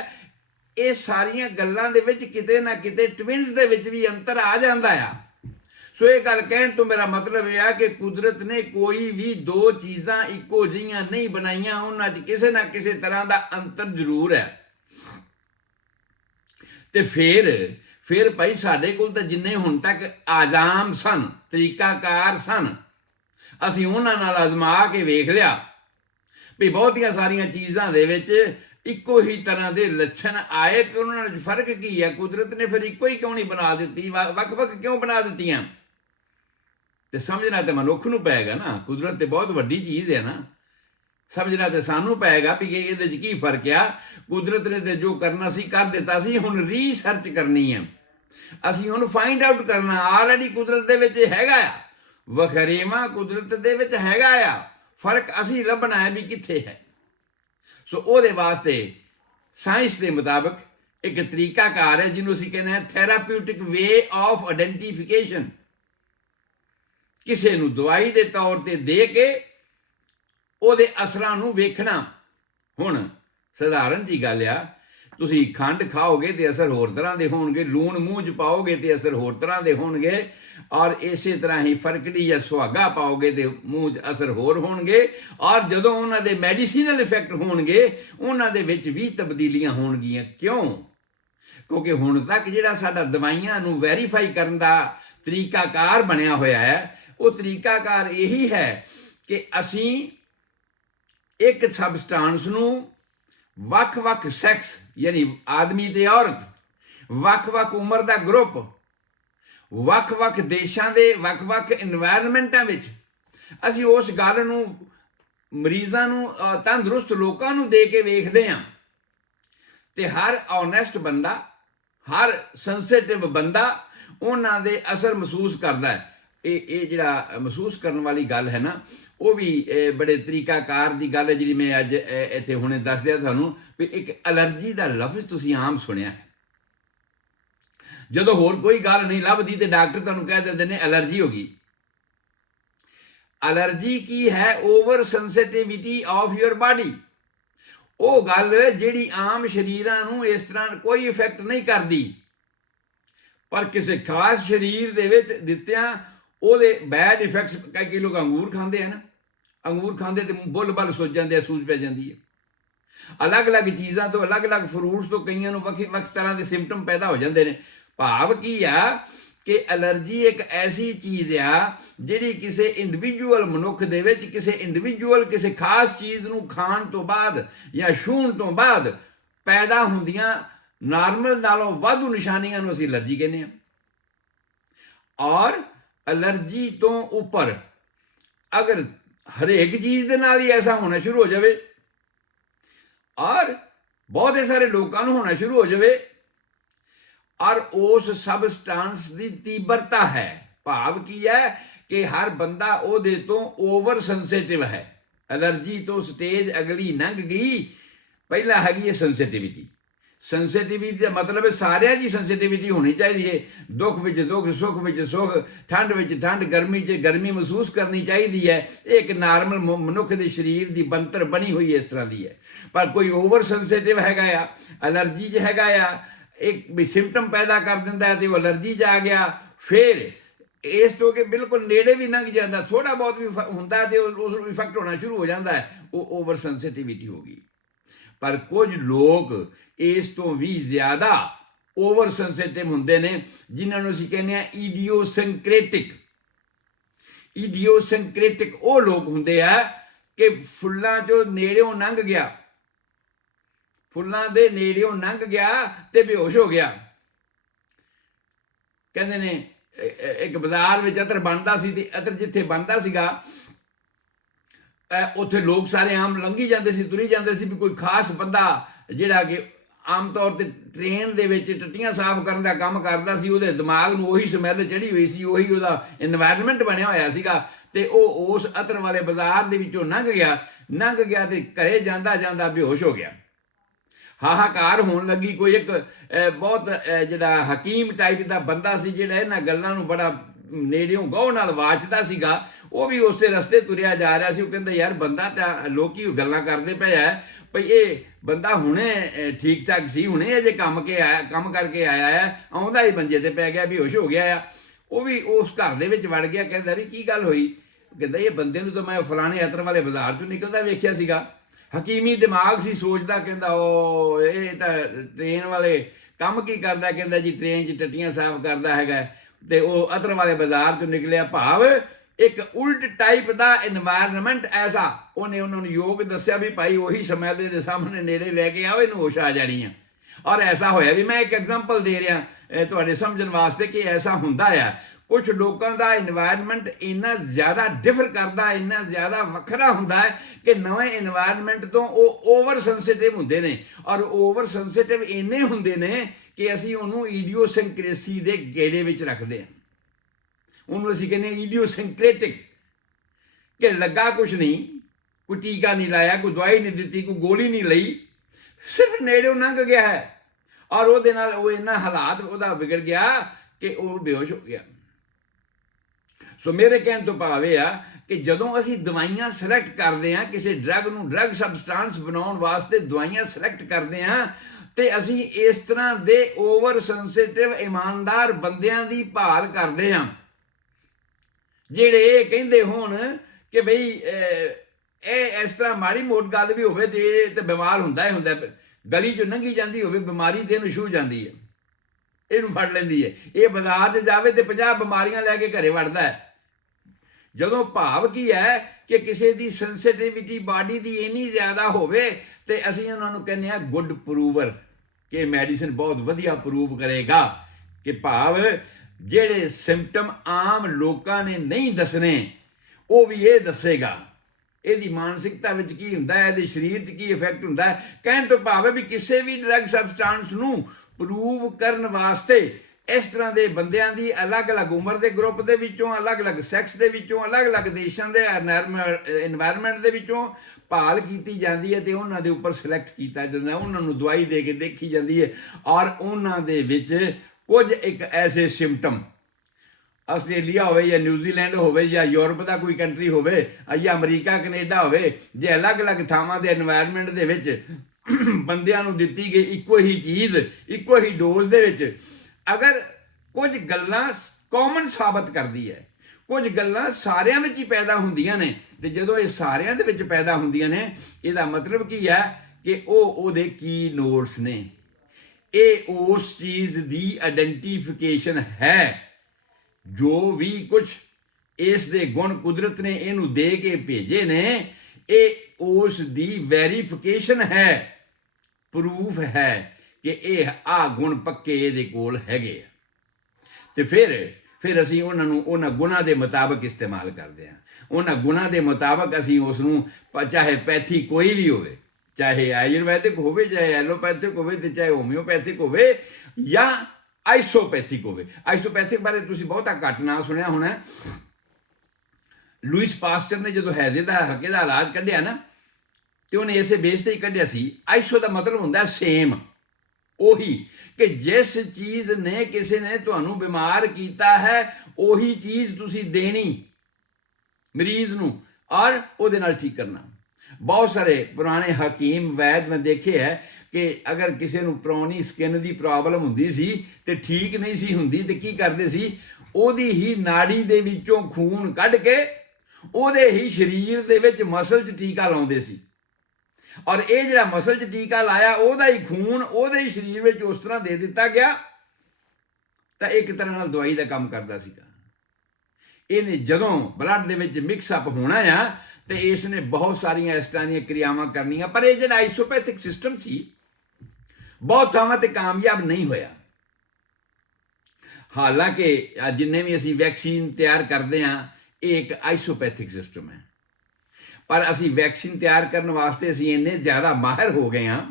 ਇਹ ਸਾਰੀਆਂ ਗੱਲਾਂ ਦੇ ਵਿੱਚ ਕਿਤੇ ਨਾ ਕਿਤੇ ਟਵਿਨਸ ਦੇ ਵਿੱਚ ਵੀ ਅੰਤਰ ਆ ਜਾਂਦਾ ਆ। ਸੋ ਇਹ ਗੱਲ ਕਹਿਣ ਤੋਂ ਮੇਰਾ ਮਤਲਬ ਇਹ ਆ ਕਿ ਕੁਦਰਤ ਨੇ ਕੋਈ ਵੀ ਦੋ ਚੀਜ਼ਾਂ ਇੱਕੋ ਜਿਹੀਆਂ ਨਹੀਂ ਬਣਾਈਆਂ, ਉਹਨਾਂ 'ਚ ਕਿਸੇ ਨਾ ਕਿਸੇ ਤਰ੍ਹਾਂ ਦਾ ਅੰਤਰ ਜ਼ਰੂਰ ਹੈ। ਤੇ ਫਿਰ ਭਾਈ ਸਾਡੇ ਕੋਲ ਤਾਂ ਜਿੰਨੇ ਹੁਣ ਤੱਕ ਆਜ਼ਾਮ ਸਨ, ਤਰੀਕਾਕਾਰ ਸਨ, ਅਸੀਂ ਉਹਨਾਂ ਨਾਲ ਅਜ਼ਮਾ ਕੇ ਵੇਖ ਲਿਆ ਵੀ ਬਹੁਤੀਆਂ ਸਾਰੀਆਂ ਚੀਜ਼ਾਂ ਦੇ ਵਿੱਚ ਇੱਕੋ ਹੀ ਤਰ੍ਹਾਂ ਦੇ ਲੱਛਣ ਆਏ, ਤੇ ਉਹਨਾਂ ਵਿੱਚ ਫਰਕ ਕੀ ਹੈ? ਕੁਦਰਤ ਨੇ ਫਿਰ ਇੱਕੋ ਹੀ ਕਿਉਂ ਨਹੀਂ ਬਣਾ ਦਿੱਤੀ, ਵੱਖ-ਵੱਖ ਕਿਉਂ ਬਣਾ ਦਿੱਤੀਆਂ? ਤੇ ਸਮਝਣਾ ਤੇ ਮਨੁੱਖ ਨੂੰ ਪਏਗਾ ਨਾ, ਕੁਦਰਤ ਤੇ ਬਹੁਤ ਵੱਡੀ ਚੀਜ਼ ਹੈ ਨਾ, ਸਮਝਣਾ ਤੇ ਸਾਨੂੰ ਪਏਗਾ ਵੀ ਇਹਦੇ 'ਚ ਕੀ ਫਰਕ ਆ। ਕੁਦਰਤ ਨੇ ਤੇ ਜੋ ਕਰਨਾ ਸੀ ਕਰ ਦਿੱਤਾ ਸੀ, ਹੁਣ ਰੀਸਰਚ ਕਰਨੀ ਹੈ, ਅਸੀਂ ਹੁਣ ਫਾਈਂਡ ਆਊਟ ਕਰਨਾ। ਆਲਰੇਡੀ ਕੁਦਰਤ ਦੇ ਵਿੱਚ ਹੈਗਾ ਆ, ਵਖਰੇਵਾਂ ਕੁਦਰਤ ਦੇ ਵਿੱਚ ਹੈਗਾ ਆ, ਫਰਕ ਅਸੀਂ ਲੱਭਣਾ ਹੈ ਵੀ ਕਿੱਥੇ ਹੈ। ਸੋ ਉਹਦੇ ਵਾਸਤੇ ਸਾਇੰਸ ਦੇ ਮੁਤਾਬਕ ਇੱਕ ਤਰੀਕਾਕਾਰ ਹੈ ਜਿਹਨੂੰ ਅਸੀਂ ਕਹਿੰਦੇ ਹਾਂ ਥੈਰਾਪਿਊਟਿਕ ਵੇ ਆਫ ਆਇਡੈਂਟੀਫਿਕੇਸ਼ਨ। ਕਿਸੇ ਨੂੰ ਦਵਾਈ ਦੇ ਤੌਰ ਤੇ ਦੇ ਕੇ ਉਹਦੇ ਅਸਰਾਂ ਨੂੰ ਵੇਖਣਾ। ਹੁਣ ਸਧਾਰਨ ਜੀ ਗੱਲ ਆ, ਤੁਸੀਂ ਖੰਡ ਖਾਓਗੇ ਤੇ ਅਸਰ ਹੋਰ ਤਰ੍ਹਾਂ ਦੇ ਹੋਣਗੇ, ਲੂਣ ਮੂੰਹ 'ਚ ਪਾਓਗੇ ਤੇ ਅਸਰ ਹੋਰ ਤਰ੍ਹਾਂ ਦੇ ਹੋਣਗੇ, ਔਰ ਇਸੇ ਤਰ੍ਹਾਂ ਹੀ ਫਰਕੜੀ ਜਾਂ ਸੁਹਾਗਾ ਪਾਓਗੇ ਤੇ ਮੂੰਹ 'ਚ ਅਸਰ ਹੋਰ ਹੋਣਗੇ, ਔਰ ਜਦੋਂ ਉਹਨਾਂ ਦੇ ਮੈਡੀਸੀਨਲ ਇਫੈਕਟ ਹੋਣਗੇ ਉਹਨਾਂ ਦੇ ਵਿੱਚ ਵੀ ਤਬਦੀਲੀਆਂ ਹੋਣਗੀਆਂ। ਕਿਉਂ? ਕਿਉਂਕਿ ਹੁਣ ਤੱਕ ਜਿਹੜਾ ਸਾਡਾ ਦਵਾਈਆਂ ਨੂੰ ਵੈਰੀਫਾਈ ਕਰਨ ਦਾ ਤਰੀਕਾਕਾਰ ਬਣਿਆ ਹੋਇਆ ਹੈ, ਉਹ ਤਰੀਕਾਕਾਰ ਇਹੀ ਹੈ ਕਿ ਅਸੀਂ ਇੱਕ ਸਬਸਟੈਂਸ ਨੂੰ ਵੱਖ-ਵੱਖ ਸੈਕਸ ਯਾਨੀ ਆਦਮੀ ਤੇ ਔਰਤ, ਵੱਖ-ਵੱਖ ਉਮਰ ਦਾ ਗਰੁੱਪ, ਵੱਖ-ਵੱਖ ਦੇਸ਼ਾਂ ਦੇ ਵੱਖ-ਵੱਖ ਇਨਵਾਇਰਨਮੈਂਟਾਂ ਵਿੱਚ ਅਸੀਂ ਉਸ ਗੱਲ ਨੂੰ ਮਰੀਜ਼ਾਂ ਨੂੰ, ਤੰਦਰੁਸਤ ਲੋਕਾਂ ਨੂੰ ਦੇ ਕੇ ਵੇਖਦੇ ਹਾਂ। ਤੇ ਹਰ ਓਨੈਸਟ ਬੰਦਾ, ਹਰ ਸੈਂਸਿਟਿਵ ਬੰਦਾ ਉਹਨਾਂ ਦੇ ਅਸਰ ਮਹਿਸੂਸ ਕਰਦਾ ਹੈ। ਇਹ ਜਿਹੜਾ ਮਹਿਸੂਸ ਕਰਨ ਵਾਲੀ ਗੱਲ ਹੈ ਨਾ, ਉਹ ਵੀ ਬੜੇ ਤਰੀਕਾਕਾਰ ਦੀ ਗੱਲ ਹੈ ਜਿਹੜੀ ਮੈਂ ਅੱਜ ਇੱਥੇ ਹੁਣੇ ਦੱਸ ਦਿਆ ਤੁਹਾਨੂੰ। ਵੀ ਇੱਕ ਐਲਰਜੀ ਦਾ ਲਫ਼ਜ਼ ਤੁਸੀਂ ਆਮ ਸੁਣਿਆ ਹੈ, ਜਦੋਂ ਹੋਰ ਕੋਈ ਗੱਲ ਨਹੀਂ ਲੱਭਦੀ ਤੇ ਡਾਕਟਰ ਤੁਹਾਨੂੰ ਕਹਿ ਦਿੰਦੇ ਨੇ ਐਲਰਜੀ ਹੋ ਗਈ। ਐਲਰਜੀ ਕੀ ਹੈ? Over sensitivity of your body. ਉਹ ਗੱਲ ਜਿਹੜੀ ਆਮ ਸਰੀਰਾਂ ਨੂੰ ਇਸ ਤਰ੍ਹਾਂ ਕੋਈ ਇਫੈਕਟ ਨਹੀਂ ਕਰਦੀ, ਪਰ ਕਿਸੇ ਖਾਸ ਸਰੀਰ ਦੇ ਵਿੱਚ ਦਿੱਤਿਆਂ ਉਹਦੇ ਬੈਡ ਇਫੈਕਟਸ। ਕਈ ਲੋਕ ਅੰਗੂਰ ਖਾਂਦੇ ਹਨ, ਅੰਗੂਰ ਖਾਂਦੇ ਤੇ ਬੁੱਲ ਬੱਲ ਸੁੱਜ ਜਾਂਦੇ ਆ, ਸੂਜ ਪੈ ਜਾਂਦੀ ਹੈ। ਅਲੱਗ-ਅਲੱਗ ਚੀਜ਼ਾਂ ਤੋਂ, ਅਲੱਗ-ਅਲੱਗ ਫਰੂਟਸ ਤੋਂ ਕਈਆਂ ਨੂੰ ਵੱਖ ਤਰ੍ਹਾਂ ਦੇ ਸਿੰਪਟਮ ਪੈਦਾ ਹੋ ਜਾਂਦੇ ਨੇ। ਭਾਵ ਕੀ ਆ ਕਿ ਐਲਰਜੀ ਇੱਕ ਐਸੀ ਚੀਜ਼ ਆ ਜਿਹੜੀ ਕਿਸੇ ਇੰਡੀਵਿਜੂਅਲ ਮਨੁੱਖ ਦੇ ਵਿੱਚ, ਕਿਸੇ ਇੰਡੀਵਿਜੂਅਲ ਕਿਸੇ ਖਾਸ ਚੀਜ਼ ਨੂੰ ਖਾਣ ਤੋਂ ਬਾਅਦ ਜਾਂ ਛੂਹਣ ਤੋਂ ਬਾਅਦ ਪੈਦਾ ਹੁੰਦੀਆਂ ਨਾਰਮਲ ਨਾਲੋਂ ਵਾਧੂ ਨਿਸ਼ਾਨੀਆਂ ਨੂੰ ਅਸੀਂ ਐਲਰਜੀ ਕਹਿੰਦੇ ਹਾਂ। ਔਰ ਐਲਰਜੀ ਤੋਂ ਉੱਪਰ ਅਗਰ ਹਰੇਕ ਚੀਜ਼ ਦੇ ਨਾਲ ਹੀ ਐਸਾ ਹੋਣਾ ਸ਼ੁਰੂ ਹੋ ਜਾਵੇ, ਔਰ ਬਹੁਤੇ ਸਾਰੇ ਲੋਕਾਂ ਨੂੰ ਹੋਣਾ ਸ਼ੁਰੂ ਹੋ ਜਾਵੇ, ਔਰ ਉਸ ਸਬਸਟੈਂਸ ਦੀ ਤੀਬਰਤਾ ਹੈ। ਭਾਵ ਕੀ ਹੈ ਕਿ ਹਰ ਬੰਦਾ ਉਹਦੇ ਤੋਂ ਓਵਰ ਸੈਂਸਿਟਿਵ ਹੈ। ਐਲਰਜੀ ਤੋਂ ਸਟੇਜ ਅਗਲੀ ਲੰਘ ਗਈ। ਪਹਿਲਾਂ ਹੈਗੀ ਹੈ ਸੈਂਸਿਟਿਵਿਟੀ। ਸੈਂਸਿਟਿਵਿਟੀ ਦਾ ਮਤਲਬ ਹੈ ਸਾਰਿਆਂ ਦੀ ਸੈਂਸਿਟਿਵਿਟੀ ਹੋਣੀ ਚਾਹੀਦੀ ਹੈ। ਦੁੱਖ ਵਿੱਚ ਦੁੱਖ, ਸੁੱਖ ਵਿੱਚ ਸੁੱਖ, ਠੰਡ ਵਿੱਚ ਠੰਡ, ਗਰਮੀ 'ਚ ਗਰਮੀ ਮਹਿਸੂਸ ਕਰਨੀ ਚਾਹੀਦੀ ਹੈ। ਇਹ ਇੱਕ ਨਾਰਮਲ ਮਨੁੱਖ ਦੇ ਸਰੀਰ ਦੀ ਬਣਤਰ ਬਣੀ ਹੋਈ ਇਸ ਤਰ੍ਹਾਂ ਦੀ ਹੈ। ਪਰ ਕੋਈ ਓਵਰ ਸੈਂਸਿਟਿਵ ਹੈਗਾ ਆ, ਐਲਰਜੀ 'ਚ ਹੈਗਾ ਆ, ਇੱਕ ਵੀ ਸਿੰਪਟਮ ਪੈਦਾ ਕਰ ਦਿੰਦਾ ਤੇ ਉਹ ਐਲਰਜੀ 'ਚ ਆ ਗਿਆ, ਫਿਰ ਇਸ ਤੋਂ ਕਿ ਬਿਲਕੁਲ ਨੇੜੇ ਵੀ ਲੰਘ ਜਾਂਦਾ, ਥੋੜਾ ਬਹੁਤ ਵੀ ਹੁੰਦਾ ਤੇ ਉਸ ਨੂੰ ਇਫੈਕਟ ਹੋਣਾ ਸ਼ੁਰੂ ਹੋ ਜਾਂਦਾ ਹੈ, ਉਹ ਓਵਰ ਸੈਂਸਿਟਿਵਿਟੀ ਹੋ ਗਈ। ਪਰ ਕੁਝ ਲੋਕ ਇਸ ਤੋਂ ਵੀ ਜ਼ਿਆਦਾ ਓਵਰ ਸੈਂਸਿਟਿਵ ਹੁੰਦੇ ਨੇ, ਜਿਨ੍ਹਾਂ ਨੂੰ ਅਸੀਂ ਕਹਿੰਦੇ ਹਾਂ ਇਡੀਓਸਿੰਕ੍ਰੇਟਿਕ। ਇਡੀਓਸਿੰਕ੍ਰੇਟਿਕ ਉਹ ਲੋਕ ਹੁੰਦੇ ਆ ਕਿ ਫੁੱਲਾਂ 'ਚੋਂ ਨੇੜਿਓਂ ਲੰਘ ਗਿਆ, ਫੁੱਲਾਂ ਦੇ ਨੇੜਿਓਂ ਲੰਘ ਗਿਆ ਤੇ ਬੇਹੋਸ਼ ਹੋ ਗਿਆ। ਕਹਿੰਦੇ ਨੇ ਇੱਕ ਬਾਜ਼ਾਰ ਵਿੱਚ ਅਤਰ ਬਣਦਾ ਸੀ ਤੇ ਅਤਰ ਜਿੱਥੇ ਬਣਦਾ ਸੀਗਾ ਉੱਥੇ ਲੋਕ ਸਾਰੇ ਆਮ ਲੰਘੀ ਜਾਂਦੇ ਸੀ, ਤੁਰੀ ਜਾਂਦੇ ਸੀ। ਵੀ ਕੋਈ ਖਾਸ ਬੰਦਾ ਜਿਹੜਾ ਕਿ ਆਮ ਤੌਰ ਤੇ ਟ੍ਰੇਨ ਦੇ ਵਿੱਚ ਟੱਟੀਆਂ ਸਾਫ਼ ਕਰਨ ਦਾ ਕੰਮ ਕਰਦਾ ਸੀ, ਉਹਦੇ ਦਿਮਾਗ ਨੂੰ ਉਹੀ ਸਮੈਲ ਚੜੀ ਹੋਈ ਸੀ, ਉਹੀ ਉਹਦਾ ਇਨਵਾਇਰਨਮੈਂਟ ਬਣਿਆ ਹੋਇਆ ਸੀਗਾ, ਤੇ ਉਹ ਉਸ ਅਤਰ ਵਾਲੇ ਬਾਜ਼ਾਰ ਦੇ ਵਿੱਚੋਂ ਲੰਘ ਗਿਆ ਤੇ ਘਰੇ ਜਾਂਦਾ ਜਾਂਦਾ ਬੇਹੋਸ਼ ਹੋ ਗਿਆ। ਹਾਹਾਕਾਰ ਹੋਣ ਲੱਗੀ। ਕੋਈ ਇੱਕ ਬਹੁਤ ਜਿਹੜਾ ਹਕੀਮ ਟਾਈਪ ਦਾ ਬੰਦਾ ਸੀ, ਜਿਹੜਾ ਇਹਨਾਂ ਗੱਲਾਂ ਨੂੰ ਬੜਾ ਨੇੜਿਓਂ ਗੌਰ ਨਾਲ ਵਾਚਦਾ ਸੀਗਾ, ਉਹ ਵੀ ਉਸੇ ਰਸਤੇ ਤੁਰਿਆ ਜਾ ਰਿਹਾ ਸੀ। ਉਹ ਕਹਿੰਦਾ ਯਾਰ ਬੰਦਾ ਤਾਂ ਲੋਕੀ ਗੱਲਾਂ ਕਰਦੇ ਪਏ ਆ ਭਈ ਇਹ ਬੰਦਾ ਹੁਣੇ ਠੀਕ ਠਾਕ ਸੀ, ਹੁਣੇ ਅਜੇ ਕੰਮ ਕਰਕੇ ਆਇਆ ਹੈ, ਆਉਂਦਾ ਹੀ ਮੰਜੇ ਤੇ ਪੈ ਗਿਆ, ਬੇਹੋਸ਼ ਹੋ ਗਿਆ ਆ। ਉਹ ਵੀ ਉਸ ਘਰ ਦੇ ਵਿੱਚ ਵੜ ਗਿਆ। ਕਹਿੰਦਾ ਵੀ ਕੀ ਗੱਲ ਹੋਈ? ਕਹਿੰਦਾ ਇਹ ਬੰਦੇ ਨੂੰ ਤਾਂ ਮੈਂ ਫਲਾਣੇ ਅਤਰ ਵਾਲੇ ਬਾਜ਼ਾਰ 'ਚੋਂ ਨਿਕਲਦਾ ਵੇਖਿਆ ਸੀਗਾ। ਹਕੀਮੀ ਦਿਮਾਗ ਸੀ, ਸੋਚਦਾ, ਕਹਿੰਦਾ ਉਹ ਇਹ ਤਾਂ ਟ੍ਰੇਨ ਵਾਲੇ ਕੰਮ ਕੀ ਕਰਦਾ? ਕਹਿੰਦਾ ਜੀ ਟ੍ਰੇਨ 'ਚ ਟੱਟੀਆਂ ਸਾਫ਼ ਕਰਦਾ ਹੈਗਾ, ਤੇ ਉਹ ਅਤਰ ਵਾਲੇ ਬਾਜ਼ਾਰ 'ਚੋਂ ਨਿਕਲਿਆ। ਭਾਵ ਇੱਕ ਉਲਟ ਟਾਈਪ ਦਾ ਇਨਵਾਇਰਨਮੈਂਟ ਐਸਾ। ਉਹਨੇ ਉਹਨਾਂ ਨੂੰ ਯੋਗ ਦੱਸਿਆ ਵੀ ਭਾਈ ਉਹੀ ਸਮੈਲ ਦੇ ਸਾਹਮਣੇ ਨੇੜੇ ਲੈ ਕੇ ਆਓ, ਇਹਨੂੰ ਹੋਸ਼ ਆ ਜਾਣੀ ਆ। ਔਰ ਐਸਾ ਹੋਇਆ ਵੀ। ਮੈਂ ਇੱਕ ਐਗਜ਼ਾਮਪਲ ਦੇ ਰਿਹਾ ਤੁਹਾਡੇ ਸਮਝਣ ਵਾਸਤੇ ਕਿ ਐਸਾ ਹੁੰਦਾ ਆ। ਕੁਝ ਲੋਕਾਂ ਦਾ ਇਨਵਾਇਰਨਮੈਂਟ ਇੰਨਾ ਜ਼ਿਆਦਾ ਡਿਫਰ ਕਰਦਾ, ਇੰਨਾ ਜ਼ਿਆਦਾ ਵੱਖਰਾ ਹੁੰਦਾ ਹੈ ਕਿ ਨਵੇਂ ਇਨਵਾਇਰਨਮੈਂਟ ਤੋਂ ਉਹ ਓਵਰ ਸੈਂਸਿਟਿਵ ਹੁੰਦੇ ਨੇ। ਔਰ ਓਵਰ ਸੈਂਸਿਟਿਵ ਇੰਨੇ ਹੁੰਦੇ ਨੇ ਕਿ ਅਸੀਂ ਉਹਨੂੰ ਇਡੀਓਸਿੰਕ੍ਰੇਸੀ ਦੇ ਗੇੜੇ ਵਿੱਚ ਰੱਖਦੇ ਹਾਂ। ਉਹਨੂੰ ਅਸੀਂ ਕਹਿੰਦੇ ਇਡੀਓਸਿੰਕ੍ਰੇਟਿਕ, ਕਿ ਲੱਗਾ ਕੁਛ ਨਹੀਂ, ਕੋਈ ਟੀਕਾ ਨਹੀਂ ਲਾਇਆ, ਕੋਈ ਦਵਾਈ ਨਹੀਂ ਦਿੱਤੀ, ਕੋਈ ਗੋਲੀ ਨਹੀਂ ਲਈ, ਸਿਰਫ ਨੇੜਿਓਂ ਲੰਘ ਗਿਆ ਹੈ। ਔਰ ਉਹਦੇ ਨਾਲ ਉਹ ਇੰਨਾ ਹਾਲਾਤ ਉਹਦਾ ਵਿਗੜ ਗਿਆ ਕਿ ਉਹ ਬੇਹੋਸ਼ ਹੋ ਗਿਆ। ਸੋ ਮੇਰੇ ਕਹਿਣ ਤੋਂ ਭਾਵ ਇਹ ਆ ਕਿ ਜਦੋਂ ਅਸੀਂ ਦਵਾਈਆਂ ਸਿਲੈਕਟ ਕਰਦੇ ਹਾਂ, ਕਿਸੇ ਡਰੱਗ ਨੂੰ ਡਰੱਗ ਸਬਸਟੈਂਸ ਬਣਾਉਣ ਵਾਸਤੇ ਦਵਾਈਆਂ ਸਿਲੈਕਟ ਕਰਦੇ ਹਾਂ, ਤੇ ਅਸੀਂ ਇਸ ਤਰ੍ਹਾਂ ਦੇ ਓਵਰ ਸੈਂਸਿਟਿਵ ਇਮਾਨਦਾਰ ਬੰਦਿਆਂ ਦੀ ਭਾਲ ਕਰਦੇ ਹਾਂ ਜਿਹੜੇ ਇਹ ਕਹਿੰਦੇ ਹੋਣ ਕਿ ਬਈ ਇਹ ਇਸ ਤਰ੍ਹਾਂ ਮਾੜੀ ਮੋਟ ਗੱਲ ਵੀ ਹੋਵੇ ਤੇ ਬਿਮਾਰ ਹੁੰਦਾ ਹੀ ਹੁੰਦਾ। ਗਲੀ 'ਚੋਂ ਲੰਘੀ ਜਾਂਦੀ ਹੋਵੇ ਬਿਮਾਰੀ ਤੇ ਇਹਨੂੰ ਛੂਹ ਜਾਂਦੀ ਹੈ, ਇਹਨੂੰ ਫੜ ਲੈਂਦੀ ਹੈ। ਇਹ ਬਾਜ਼ਾਰ 'ਚ ਜਾਵੇ ਤੇ 50 ਬਿਮਾਰੀਆਂ ਲੈ ਕੇ ਘਰੇ ਵੜਦਾ ਹੈ। ਜਦੋਂ ਭਾਵ ਕੀ ਹੈ ਕਿ ਕਿਸੇ ਦੀ ਸੈਂਸਿਟਿਵਿਟੀ ਬਾਡੀ ਦੀ ਇੰਨੀ ਜ਼ਿਆਦਾ ਹੋਵੇ ਤੇ ਅਸੀਂ ਉਹਨਾਂ ਨੂੰ ਕਹਿੰਦੇ ਹਾਂ ਗੁੱਡ ਪ੍ਰੂਵਰ, ਕਿ ਮੈਡੀਸਿਨ ਬਹੁਤ ਵਧੀਆ ਪ੍ਰੂਵ ਕਰੇਗਾ। ਕਿ ਭਾਵ ਜਿਹੜੇ ਸਿੰਪਟਮ ਆਮ ਲੋਕਾਂ ਨੇ ਨਹੀਂ ਦੱਸਣੇ ਉਹ ਵੀ ਇਹ ਦੱਸੇਗਾ। ਇਹਦੀ ਮਾਨਸਿਕਤਾ ਵਿੱਚ ਕੀ ਹੁੰਦਾ ਹੈ, ਇਹਦੇ ਸਰੀਰ 'ਚ ਕੀ ਇਫੈਕਟ ਹੁੰਦਾ ਹੈ। ਕਹਿਣ ਤੋਂ ਭਾਵ ਹੈ ਵੀ ਕਿਸੇ ਵੀ ਡਰੱਗ ਸਬਸਟੈਂਸ ਨੂੰ ਪ੍ਰੂਵ ਕਰਨ ਵਾਸਤੇ ਇਸ ਤਰ੍ਹਾਂ ਦੇ ਬੰਦਿਆਂ ਦੀ ਅਲੱਗ-ਅਲੱਗ ਉਮਰ ਦੇ ਗਰੁੱਪ ਦੇ ਵਿੱਚੋਂ, ਅਲੱਗ-ਅਲੱਗ ਸੈਕਸ ਦੇ ਵਿੱਚੋਂ, ਅਲੱਗ-ਅਲੱਗ ਦੇਸ਼ਾਂ ਦੇ এনवायरमेंट ਦੇ ਵਿੱਚੋਂ ਭਾਲ ਕੀਤੀ ਜਾਂਦੀ ਹੈ ਤੇ ਉਹਨਾਂ ਦੇ ਉੱਪਰ ਸਿਲੈਕਟ ਕੀਤਾ ਜਾਂਦਾ, ਉਹਨਾਂ ਨੂੰ ਦਵਾਈ ਦੇ ਕੇ ਦੇਖੀ ਜਾਂਦੀ ਹੈ। ਔਰ ਉਹਨਾਂ ਦੇ ਵਿੱਚ ਕੁਝ ਇੱਕ ਐਸੇ ਸਿੰਪਟਮ, ਆਸਟ੍ਰੇਲੀਆ ਹੋਵੇ ਜਾਂ ਨਿਊਜ਼ੀਲੈਂਡ ਹੋਵੇ ਜਾਂ ਯੂਰਪ ਦਾ ਕੋਈ ਕੰਟਰੀ ਹੋਵੇ ਜਾਂ ਅਮਰੀਕਾ ਕੈਨੇਡਾ ਹੋਵੇ, ਜੇ ਅਲੱਗ-ਅਲੱਗ ਥਾਵਾਂ ਦੇ এনवायरमेंट ਦੇ ਵਿੱਚ ਬੰਦਿਆਂ ਨੂੰ ਦਿੱਤੀ ਗਈ ਇੱਕੋ ਹੀ ਚੀਜ਼ ਇੱਕੋ ਹੀ ਡੋਜ਼ ਦੇ ਵਿੱਚ ਅਗਰ ਕੁਝ ਗੱਲਾਂ ਕਾਮਨ ਸਾਬਤ ਕਰਦੀ ਹੈ, ਕੁਝ ਗੱਲਾਂ ਸਾਰਿਆਂ ਵਿੱਚ ਹੀ ਪੈਦਾ ਹੁੰਦੀਆਂ ਨੇ, ਤੇ ਜਦੋਂ ਇਹ ਸਾਰਿਆਂ ਦੇ ਵਿੱਚ ਪੈਦਾ ਹੁੰਦੀਆਂ ਨੇ ਇਹਦਾ ਮਤਲਬ ਕੀ ਹੈ ਕਿ ਉਹਦੇ ਕੀ ਨੋਟਸ ਨੇ। ਇਹ ਉਸ ਚੀਜ਼ ਦੀ ਆਇਡੈਂਟੀਫਿਕੇਸ਼ਨ ਹੈ। ਜੋ ਵੀ ਕੁਝ ਇਸ ਦੇ ਗੁਣ ਕੁਦਰਤ ਨੇ ਇਹਨੂੰ ਦੇ ਕੇ ਭੇਜੇ ਨੇ, ਇਹ ਉਸ ਦੀ ਵੈਰੀਫਿਕੇਸ਼ਨ ਹੈ, ਪ੍ਰੂਫ ਹੈ ਕਿ ਇਹ ਆ ਗੁਣ ਪੱਕੇ ਇਹਦੇ ਕੋਲ ਹੈਗੇ ਆ। ਤੇ ਫਿਰ ਅਸੀਂ ਉਹਨਾਂ ਨੂੰ ਉਹਨਾਂ ਗੁਣਾਂ ਦੇ ਮੁਤਾਬਕ ਇਸਤੇਮਾਲ ਕਰਦੇ ਹਾਂ। ਉਹਨਾਂ ਗੁਣਾਂ ਦੇ ਮੁਤਾਬਕ ਅਸੀਂ ਉਸ ਨੂੰ, ਚਾਹੇ ਪੈਥੀ ਕੋਈ ਵੀ ਹੋਵੇ, ਚਾਹੇ ਆਯੁਰਵੈਦਿਕ ਹੋਵੇ, ਚਾਹੇ ਐਲੋਪੈਥਿਕ ਹੋਵੇ, ਤੇ ਚਾਹੇ ਹੋਮਿਓਪੈਥਿਕ ਹੋਵੇ ਜਾਂ ਆਈਸੋਪੈਥਿਕ ਹੋਵੇ। ਆਈਸੋਪੈਥਿਕ ਬਾਰੇ ਤੁਸੀਂ ਬਹੁਤਾ ਘੱਟ ਨਾ ਸੁਣਿਆ ਹੋਣਾ। ਲੂਇਸ ਪਾਸਚਰ ਨੇ ਜਦੋਂ ਹੈਜ਼ੇ ਦਾ ਹਲਕੇ ਦਾ ਇਲਾਜ ਕੱਢਿਆ ਨਾ, ਤੇ ਉਹਨੇ ਇਸੇ ਬੇਸ ਤੇ ਹੀ ਕੱਢਿਆ ਸੀ। ਆਈਸੋ ਦਾ ਮਤਲਬ ਹੁੰਦਾ ਸੇਮ, ਉਹੀ ਕਿ ਜਿਸ ਚੀਜ਼ ਨੇ ਕਿਸੇ ਨੇ ਤੁਹਾਨੂੰ ਬਿਮਾਰ ਕੀਤਾ ਹੈ ਉਹੀ ਚੀਜ਼ ਤੁਸੀਂ ਦੇਣੀ ਮਰੀਜ਼ ਨੂੰ ਔਰ ਉਹਦੇ ਨਾਲ ਠੀਕ ਕਰਨਾ। ਬਹੁਤ ਸਾਰੇ ਪੁਰਾਣੇ ਹਕੀਮ ਵੈਦ ਮੈਂ ਦੇਖੇ ਹੈ ਕਿ ਅਗਰ ਕਿਸੇ ਨੂੰ ਪੁਰਾਣੀ ਸਕਿਨ ਦੀ ਪ੍ਰੋਬਲਮ ਹੁੰਦੀ ਸੀ ਤੇ ਠੀਕ ਨਹੀਂ ਸੀ ਹੁੰਦੀ, ਤੇ ਕੀ ਕਰਦੇ ਸੀ, ਉਹਦੀ ਹੀ ਨਾੜੀ ਦੇ ਵਿੱਚੋਂ ਖੂਨ ਕੱਢ ਕੇ ਉਹਦੇ ਹੀ ਸਰੀਰ ਦੇ ਵਿੱਚ ਮਸਲ 'ਚ ਟੀਕਾ ਲਾਉਂਦੇ ਸੀ। ਔਰ ਇਹ ਜਿਹੜਾ ਮਸਲ 'ਚ ਟੀਕਾ ਲਾਇਆ ਉਹਦਾ ਹੀ ਖੂਨ ਉਹਦੇ ਹੀ ਸਰੀਰ ਵਿੱਚ ਉਸ ਤਰ੍ਹਾਂ ਦੇ ਦਿੱਤਾ ਗਿਆ ਤਾਂ ਇੱਕ ਤਰ੍ਹਾਂ ਨਾਲ ਦਵਾਈ ਦਾ ਕੰਮ ਕਰਦਾ ਸੀਗਾ। ਇਹਨੇ ਜਦੋਂ ਬਲੱਡ ਦੇ ਵਿੱਚ ਮਿਕਸ ਅਪ ਹੋਣਾ ਆ ਤੇ ਇਸ ਨੇ ਬਹੁਤ ਸਾਰੀਆਂ ਇਸ ਤਰ੍ਹਾਂ ਦੀਆਂ ਕਿਰਿਆਵਾਂ ਕਰਨੀਆਂ। ਪਰ ਇਹ ਜਿਹੜਾ ਆਈਸੋਪੈਥਿਕ ਸਿਸਟਮ ਸੀ ਬਹੁਤ ਥਾਵਾਂ ਤੇ ਕਾਮਯਾਬ ਨਹੀਂ ਹੋਇਆ। ਹਾਲਾਂਕਿ ਜਿੰਨੇ ਵੀ ਅਸੀਂ ਵੈਕਸੀਨ ਤਿਆਰ ਕਰਦੇ ਹਾਂ ਇਹ ਇੱਕ ਆਈਸੋਪੈਥਿਕ ਸਿਸਟਮ ਹੈ, ਪਰ ਅਸੀਂ ਵੈਕਸੀਨ ਤਿਆਰ ਕਰਨ ਵਾਸਤੇ ਅਸੀਂ ਇੰਨੇ ਜ਼ਿਆਦਾ ਮਾਹਿਰ ਹੋ ਗਏ ਹਾਂ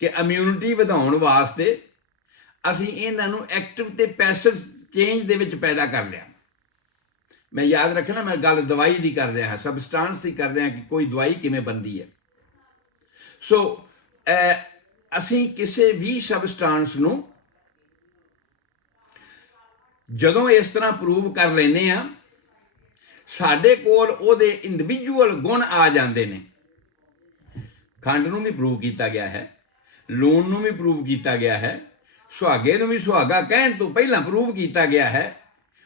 ਕਿ ਇਮਿਊਨਿਟੀ ਵਧਾਉਣ ਵਾਸਤੇ ਅਸੀਂ ਇਹਨਾਂ ਨੂੰ ਐਕਟਿਵ ਤੇ ਪੈਸਿਵ ਚੇਂਜ ਦੇ ਵਿੱਚ ਪੈਦਾ ਕਰ ਲਿਆ। ਮੈਂ ਯਾਦ ਰੱਖਣਾ, ਮੈਂ ਗੱਲ ਦਵਾਈ ਦੀ ਕਰ ਰਿਹਾ ਹਾਂ, ਸਬਸਟੈਂਸ ਦੀ ਕਰ ਰਿਹਾ ਕਿ ਕੋਈ ਦਵਾਈ ਕਿਵੇਂ ਬਣਦੀ ਹੈ। ਸੋ ਅਸੀਂ ਕਿਸੇ ਵੀ ਸਬਸਟੈਂਸ ਨੂੰ ਜਦੋਂ ਇਸ ਤਰ੍ਹਾਂ ਪ੍ਰੂਵ ਕਰ ਲੈਂਦੇ ਆ, ਸਾਡੇ ਕੋਲ ਉਹਦੇ ਇੰਡੀਵਿਜੂਅਲ ਗੁਣ ਆ ਜਾਂਦੇ ਨੇ। ਖੰਡ ਨੂੰ ਵੀ ਪ੍ਰੂਵ ਕੀਤਾ ਗਿਆ ਹੈ, ਲੂਣ ਨੂੰ ਵੀ ਪ੍ਰੂਵ ਕੀਤਾ ਗਿਆ ਹੈ, ਸੁਹਾਗੇ ਨੂੰ ਵੀ ਸੁਹਾਗਾ ਕਹਿਣ ਤੋਂ ਪਹਿਲਾਂ ਪ੍ਰੂਵ ਕੀਤਾ ਗਿਆ ਹੈ।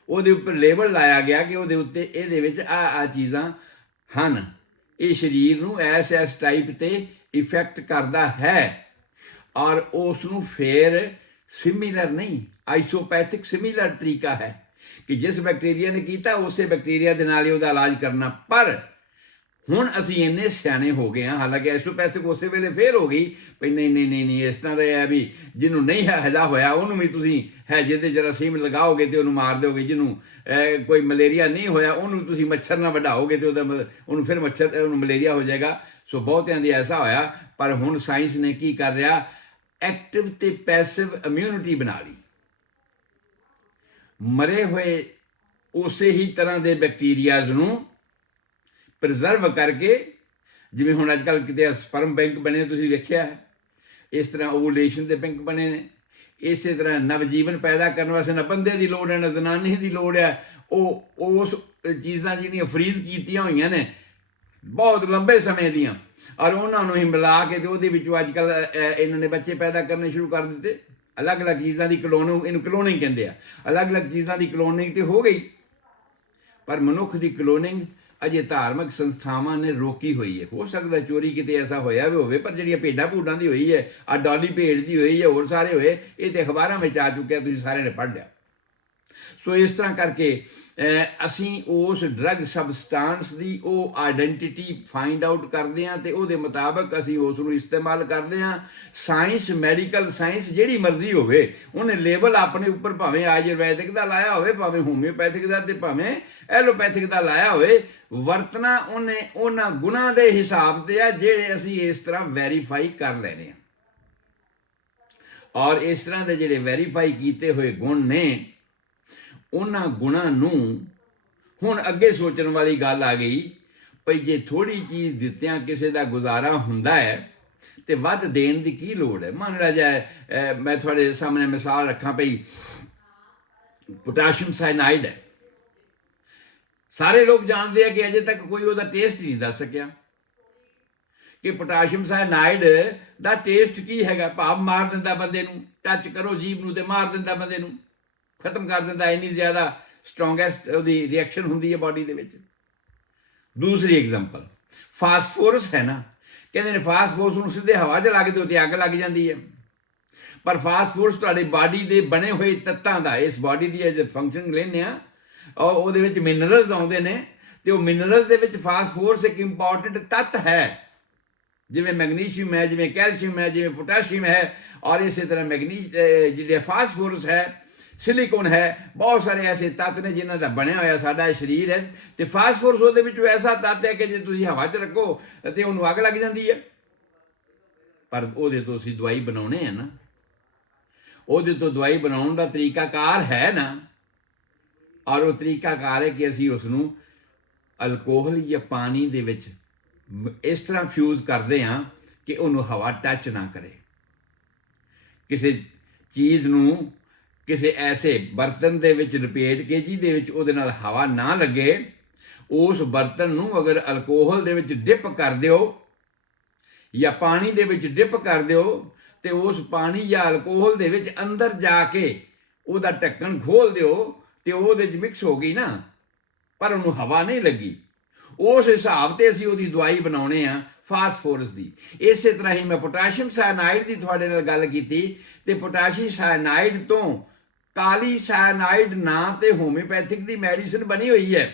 ਉਹਦੇ ਉੱਪਰ ਲੇਬਲ ਲਾਇਆ ਗਿਆ ਕਿ ਉਹਦੇ ਉੱਤੇ ਇਹਦੇ ਵਿੱਚ ਆ ਚੀਜ਼ਾਂ ਹਨ, ਇਹ ਸਰੀਰ ਨੂੰ ਐਸ ਟਾਈਪ ਤੇ ਇਫੈਕਟ ਕਰਦਾ ਹੈ। ਔਰ ਉਸ ਨੂੰ ਫਿਰ ਸਿਮਿਲਰ ਨਹੀਂ, ਆਈਸੋਪੈਥਿਕ ਸਿਮਿਲਰ ਤਰੀਕਾ ਹੈ ਕਿ ਜਿਸ ਬੈਕਟੀਰੀਆ ਨੇ ਕੀਤਾ ਉਸੇ ਬੈਕਟੀਰੀਆ ਦੇ ਨਾਲ ਹੀ ਉਹਦਾ ਇਲਾਜ ਕਰਨਾ। ਪਰ ਹੁਣ ਅਸੀਂ ਇੰਨੇ ਸਿਆਣੇ ਹੋ ਗਏ ਹਾਂ, ਹਾਲਾਂਕਿ ਆਈਸੋਪੈਥਿਕ ਉਸੇ ਵੇਲੇ ਫੇਲ ਹੋ ਗਈ ਵੀ ਨਹੀਂ ਇਸ ਤਰ੍ਹਾਂ ਦਾ ਹੈ ਵੀ ਜਿਹਨੂੰ ਨਹੀਂ ਹੈਜਾ ਹੋਇਆ ਉਹਨੂੰ ਵੀ ਤੁਸੀਂ ਹੈਜੇ ਤੇ ਜਰਾਸੀਮ ਲਗਾਓਗੇ ਤੇ ਉਹਨੂੰ ਮਾਰ ਦਿਓਗੇ, ਜਿਹਨੂੰ ਕੋਈ ਮਲੇਰੀਆ ਨਹੀਂ ਹੋਇਆ ਉਹਨੂੰ ਤੁਸੀਂ ਮੱਛਰ ਨਾਲ ਵਢਾਓਗੇ ਤੇ ਉਹਨੂੰ ਫਿਰ ਉਹਨੂੰ ਮਲੇਰੀਆ ਹੋ ਜਾਏਗਾ। ਸੋ ਬਹੁਤਿਆਂ ਦੀ ਐਸਾ ਹੋਇਆ। ਪਰ ਹੁਣ ਸਾਇੰਸ ਨੇ ਕੀ ਕਰ ਰਿਹਾ, ਐਕਟਿਵ ਤੇ ਪੈਸਿਵ ਇਮਿਊਨਿਟੀ ਬਣਾ ਲਈ। ਮਰੇ ਹੋਏ ਉਸੇ ਹੀ ਤਰ੍ਹਾਂ ਦੇ ਬੈਕਟੀਰੀਆਜ਼ ਨੂੰ ਪ੍ਰੀਜ਼ਰਵ ਕਰਕੇ, ਜਿਵੇਂ ਹੁਣ ਅੱਜ ਕੱਲ੍ਹ ਕਿਤੇ ਸਪਰਮ ਬੈਂਕ ਬਣੇ ਤੁਸੀਂ ਵੇਖਿਆ ਹੈ, ਇਸ ਤਰ੍ਹਾਂ ਓਵੂਲੇਸ਼ਨ ਦੇ ਪਿੰਕ ਬਣੇ ਨੇ। ਇਸੇ ਤਰ੍ਹਾਂ ਨਵਜੀਵਨ ਪੈਦਾ ਕਰਨ ਵਾਸਤੇ ਨਾ ਬੰਦੇ ਦੀ ਲੋੜ ਹੈ ਨਾ ਜ਼ਨਾਨੀ ਦੀ ਲੋੜ ਹੈ। ਉਹ ਉਸ ਚੀਜ਼ਾਂ ਜਿਹੜੀਆਂ ਫਰੀਜ਼ ਕੀਤੀਆਂ ਹੋਈਆਂ ਨੇ ਬਹੁਤ ਲੰਬੇ ਸਮੇਂ ਦੀਆਂ, ਔਰ ਉਹਨਾਂ ਨੂੰ ਹੀ ਮਿਲਾ ਕੇ ਤੇ ਉਹਦੇ ਵਿੱਚੋਂ ਅੱਜ ਕੱਲ੍ਹ ਇਹਨਾਂ ਨੇ ਬੱਚੇ ਪੈਦਾ ਕਰਨੇ ਸ਼ੁਰੂ ਕਰ ਦਿੱਤੇ। ਅਲੱਗ-ਅਲੱਗ ਚੀਜ਼ਾਂ ਦੀ ਕਲੋਨਿੰਗ, ਇਹਨੂੰ ਕਲੋਨਿੰਗ ਕਹਿੰਦੇ ਆ। ਅਲੱਗ-ਅਲੱਗ ਚੀਜ਼ਾਂ ਦੀ ਕਲੋਨਿੰਗ ਤੇ ਹੋ ਗਈ, ਪਰ ਮਨੁੱਖ ਦੀ ਕਲੋਨਿੰਗ ਅਜੇ ਧਾਰਮਿਕ ਸੰਸਥਾਵਾਂ ਨੇ ਰੋਕੀ ਹੋਈ ਹੈ। ਹੋ ਸਕਦਾ ਚੋਰੀ ਕਿਤੇ ਐਸਾ ਹੋਇਆ ਵੀ ਹੋਵੇ, ਪਰ ਜਿਹੜੀਆਂ ਭੇਡਾਂ ਭੂਡਾਂ ਦੀ ਹੋਈ ਹੈ, ਆ ਡਾਲੀ ਭੇਡ ਦੀ ਹੋਈ ਹੈ, ਹੋਰ ਸਾਰੇ ਹੋਏ, ਇਹ ਤੇ ਅਖਬਾਰਾਂ ਵਿੱਚ ਆ ਚੁੱਕਿਆ, ਤੁਸੀਂ ਸਾਰਿਆਂ ਨੇ ਪੜ੍ਹ ਲਿਆ। ਸੋ ਇਸ ਤਰ੍ਹਾਂ ਕਰਕੇ ਅਸੀਂ ਉਸ ਡਰੱਗ ਸਬਸਟੈਂਸ ਦੀ ਉਹ ਆਇਡੈਂਟੀਟੀ ਫਾਈਂਡ ਆਊਟ ਕਰਦੇ ਹਾਂ ਤੇ ਉਹਦੇ ਮੁਤਾਬਕ ਅਸੀਂ ਉਸ ਨੂੰ ਇਸਤੇਮਾਲ ਕਰਦੇ ਹਾਂ। ਸਾਇੰਸ, ਮੈਡੀਕਲ ਸਾਇੰਸ ਜਿਹੜੀ ਮਰਜ਼ੀ ਹੋਵੇ, ਉਹਨੇ ਲੇਬਲ ਆਪਣੇ ਉੱਪਰ ਭਾਵੇਂ ਆਯੁਰਵੈਦਿਕ ਦਾ ਲਾਇਆ ਹੋਵੇ, ਭਾਵੇਂ ਹੋਮਿਓਪੈਥਿਕ ਦਾ ਤੇ ਭਾਵੇਂ ਐਲੋਪੈਥਿਕ ਦਾ ਲਾਇਆ ਹੋਵੇ, ਵਰਤਣਾ ਉਹਨੇ ਉਹਨਾਂ ਗੁਣਾਂ ਦੇ ਹਿਸਾਬ ਤੇ ਆ ਜਿਹੜੇ ਅਸੀਂ ਇਸ ਤਰ੍ਹਾਂ ਵੈਰੀਫਾਈ ਕਰ ਲੈਣੇ ਆ। ਔਰ ਇਸ ਤਰ੍ਹਾਂ ਦੇ ਜਿਹੜੇ ਵੈਰੀਫਾਈ ਕੀਤੇ ਹੋਏ ਗੁਣ ਨੇ, ਉਹਨਾਂ ਗੁਣਾਂ ਨੂੰ ਹੁਣ ਅੱਗੇ ਸੋਚਣ ਵਾਲੀ ਗੱਲ ਆ ਗਈ ਭਈ ਜੇ ਥੋੜ੍ਹੀ ਚੀਜ਼ ਦਿੱਤਿਆਂ ਕਿਸੇ ਦਾ ਗੁਜ਼ਾਰਾ ਹੁੰਦਾ ਹੈ ਤੇ ਵੱਧ ਦੇਣ ਦੀ ਕੀ ਲੋੜ ਹੈ। ਮੰਨ ਲਿਆ ਜਾਏ ਮੈਂ ਤੁਹਾਡੇ ਸਾਹਮਣੇ ਮਿਸਾਲ ਰੱਖਾਂ ਭਈ ਪੋਟਾਸ਼ੀਅਮ ਸਾਇਨਾਈਡ ਹੈ। ਸਾਰੇ ਲੋਕ ਜਾਣਦੇ ਆ ਕਿ ਅਜੇ ਤੱਕ ਕੋਈ ਉਹਦਾ ਟੇਸਟ ਨਹੀਂ ਦੱਸ ਸਕਿਆ ਕਿ ਪੋਟਾਸ਼ੀਅਮ ਸਾਇਨਾਈਡ ਦਾ ਟੇਸਟ ਕੀ ਹੈਗਾ। ਭਾਵ ਮਾਰ ਦਿੰਦਾ ਬੰਦੇ ਨੂੰ, ਟੱਚ ਕਰੋ ਜੀਭ ਨੂੰ ਤੇ ਮਾਰ ਦਿੰਦਾ ਬੰਦੇ ਨੂੰ, ਖਤਮ ਕਰ ਦਿੰਦਾ। ਇੰਨੀ ਜ਼ਿਆਦਾ ਸਟਰੋਂਗੈਸਟ ਉਹਦੀ ਰਿਐਕਸ਼ਨ ਹੁੰਦੀ ਹੈ ਬਾਡੀ ਦੇ ਵਿੱਚ। ਦੂਸਰੀ ਐਗਜ਼ਾਮਪਲ ਫਾਸਫੋਰਸ ਹੈ ਨਾ, ਕਹਿੰਦੇ ਨੇ ਫਾਸਫੋਰਸ ਨੂੰ ਸਿੱਧੇ ਹਵਾ 'ਚ ਲੱਗ ਦਿਓ ਤੇ ਅੱਗ ਲੱਗ ਜਾਂਦੀ ਹੈ, ਪਰ ਫਾਸਫੋਰਸ ਤੁਹਾਡੀ ਬਾਡੀ ਦੇ ਬਣੇ ਹੋਏ ਤੱਤਾਂ ਦਾ, ਇਸ ਬਾਡੀ ਦੀ ਜੇ ਫੰਕਸ਼ਨ ਲੈਂਦੇ ਆ, ਔਰ ਉਹਦੇ ਵਿੱਚ ਮਿਨਰਲਸ ਆਉਂਦੇ ਨੇ ਤੇ ਉਹ ਮਿਨਰਲਸ ਦੇ ਵਿੱਚ ਫਾਸਫੋਰਸ ਇੱਕ ਇੰਪੋਰਟੈਂਟ ਤੱਤ ਹੈ। ਜਿਵੇਂ ਮੈਗਨੀਸ਼ੀਅਮ ਹੈ, ਜਿਵੇਂ ਕੈਲਸ਼ੀਅਮ ਹੈ, ਜਿਵੇਂ ਪੋਟਾਸ਼ੀਅਮ ਹੈ, ਔਰ ਇਸੇ ਤਰ੍ਹਾਂ ਜਿਹੜੇ ਫਾਸਫੋਰਸ ਹੈ, ਸਿਲੀਕੋਨ ਹੈ, ਬਹੁਤ ਸਾਰੇ ਐਸੇ ਤੱਤ ਨੇ ਜਿਨ੍ਹਾਂ ਦਾ ਬਣਿਆ ਹੋਇਆ ਸਾਡਾ ਸਰੀਰ ਹੈ। ਤੇ ਫਾਸਫੋਰਸ ਉਹਦੇ ਵਿੱਚੋਂ ਐਸਾ ਤੱਤ ਹੈ ਕਿ ਜੇ ਤੁਸੀਂ ਹਵਾ 'ਚ ਰੱਖੋ ਤੇ ਉਹਨੂੰ ਅੱਗ ਲੱਗ ਜਾਂਦੀ ਹੈ। ਪਰ ਉਹਦੇ ਤੋਂ ਅਸੀਂ ਦਵਾਈ ਬਣਾਉਣੇ ਆ ਨਾ, ਉਹਦੇ ਤੋਂ ਦਵਾਈ ਬਣਾਉਣ ਦਾ ਤਰੀਕਾਕਾਰ ਹੈ ਨਾ, ਔਰ ਉਹ ਤਰੀਕਾਕਾਰ ਹੈ ਕਿ ਅਸੀਂ ਉਸ ਨੂੰ ਅਲਕੋਹਲ ਜਾਂ ਪਾਣੀ ਦੇ ਵਿੱਚ ਇਸ ਤਰ੍ਹਾਂ ਫਿਊਜ਼ ਕਰਦੇ ਹਾਂ ਕਿ ਉਹਨੂੰ ਹਵਾ ਟੱਚ ਨਾ ਕਰੇ। ਕਿਸੇ ਚੀਜ਼ ਨੂੰ ਕਿਸੇ ਐਸੇ ਬਰਤਨ ਦੇ ਵਿੱਚ ਲਪੇਟ ਕੇ ਜਿਹਦੇ ਵਿੱਚ ਉਹਦੇ ਨਾਲ ਹਵਾ ਨਾ ਲੱਗੇ, ਉਸ ਬਰਤਨ ਨੂੰ ਅਗਰ ਅਲਕੋਹਲ ਦੇ ਵਿੱਚ ਡਿਪ ਕਰ ਦਿਓ ਜਾਂ ਪਾਣੀ ਦੇ ਵਿੱਚ ਡਿਪ ਕਰ ਦਿਓ ਤੇ ਉਸ ਪਾਣੀ ਜਾਂ ਅਲਕੋਹਲ ਦੇ ਵਿੱਚ ਅੰਦਰ ਜਾ ਕੇ ਉਹਦਾ ਢੱਕਣ ਖੋਲ ਦਿਓ ਤੇ ਉਹਦੇ 'ਚ ਮਿਕਸ ਹੋ ਗਈ ਨਾ, ਪਰ ਉਹਨੂੰ ਹਵਾ ਨਹੀਂ ਲੱਗੀ। ਉਸ ਹਿਸਾਬ ਤੇ ਅਸੀਂ ਉਹਦੀ ਦਵਾਈ ਬਣਾਉਣੇ ਆ ਫਾਸਫੋਰਸ ਦੀ। ਇਸੇ ਤਰ੍ਹਾਂ ਹੀ ਮੈਂ ਪੋਟਾਸ਼ੀਅਮ ਸਾਇਨਾਈਡ ਦੀ ਤੁਹਾਡੇ ਨਾਲ ਗੱਲ ਕੀਤੀ ਤੇ ਪੋਟਾਸ਼ੀਅਮ ਸਾਇਨਾਈਡ ਤੋਂ ਕਾਲੀ ਸਾਇਨਾਈਡ ਨਾਂ ਤੇ ਹੋਮਿਓਪੈਥਿਕ ਦੀ ਮੈਡੀਸਿਨ ਬਣੀ ਹੋਈ ਹੈ।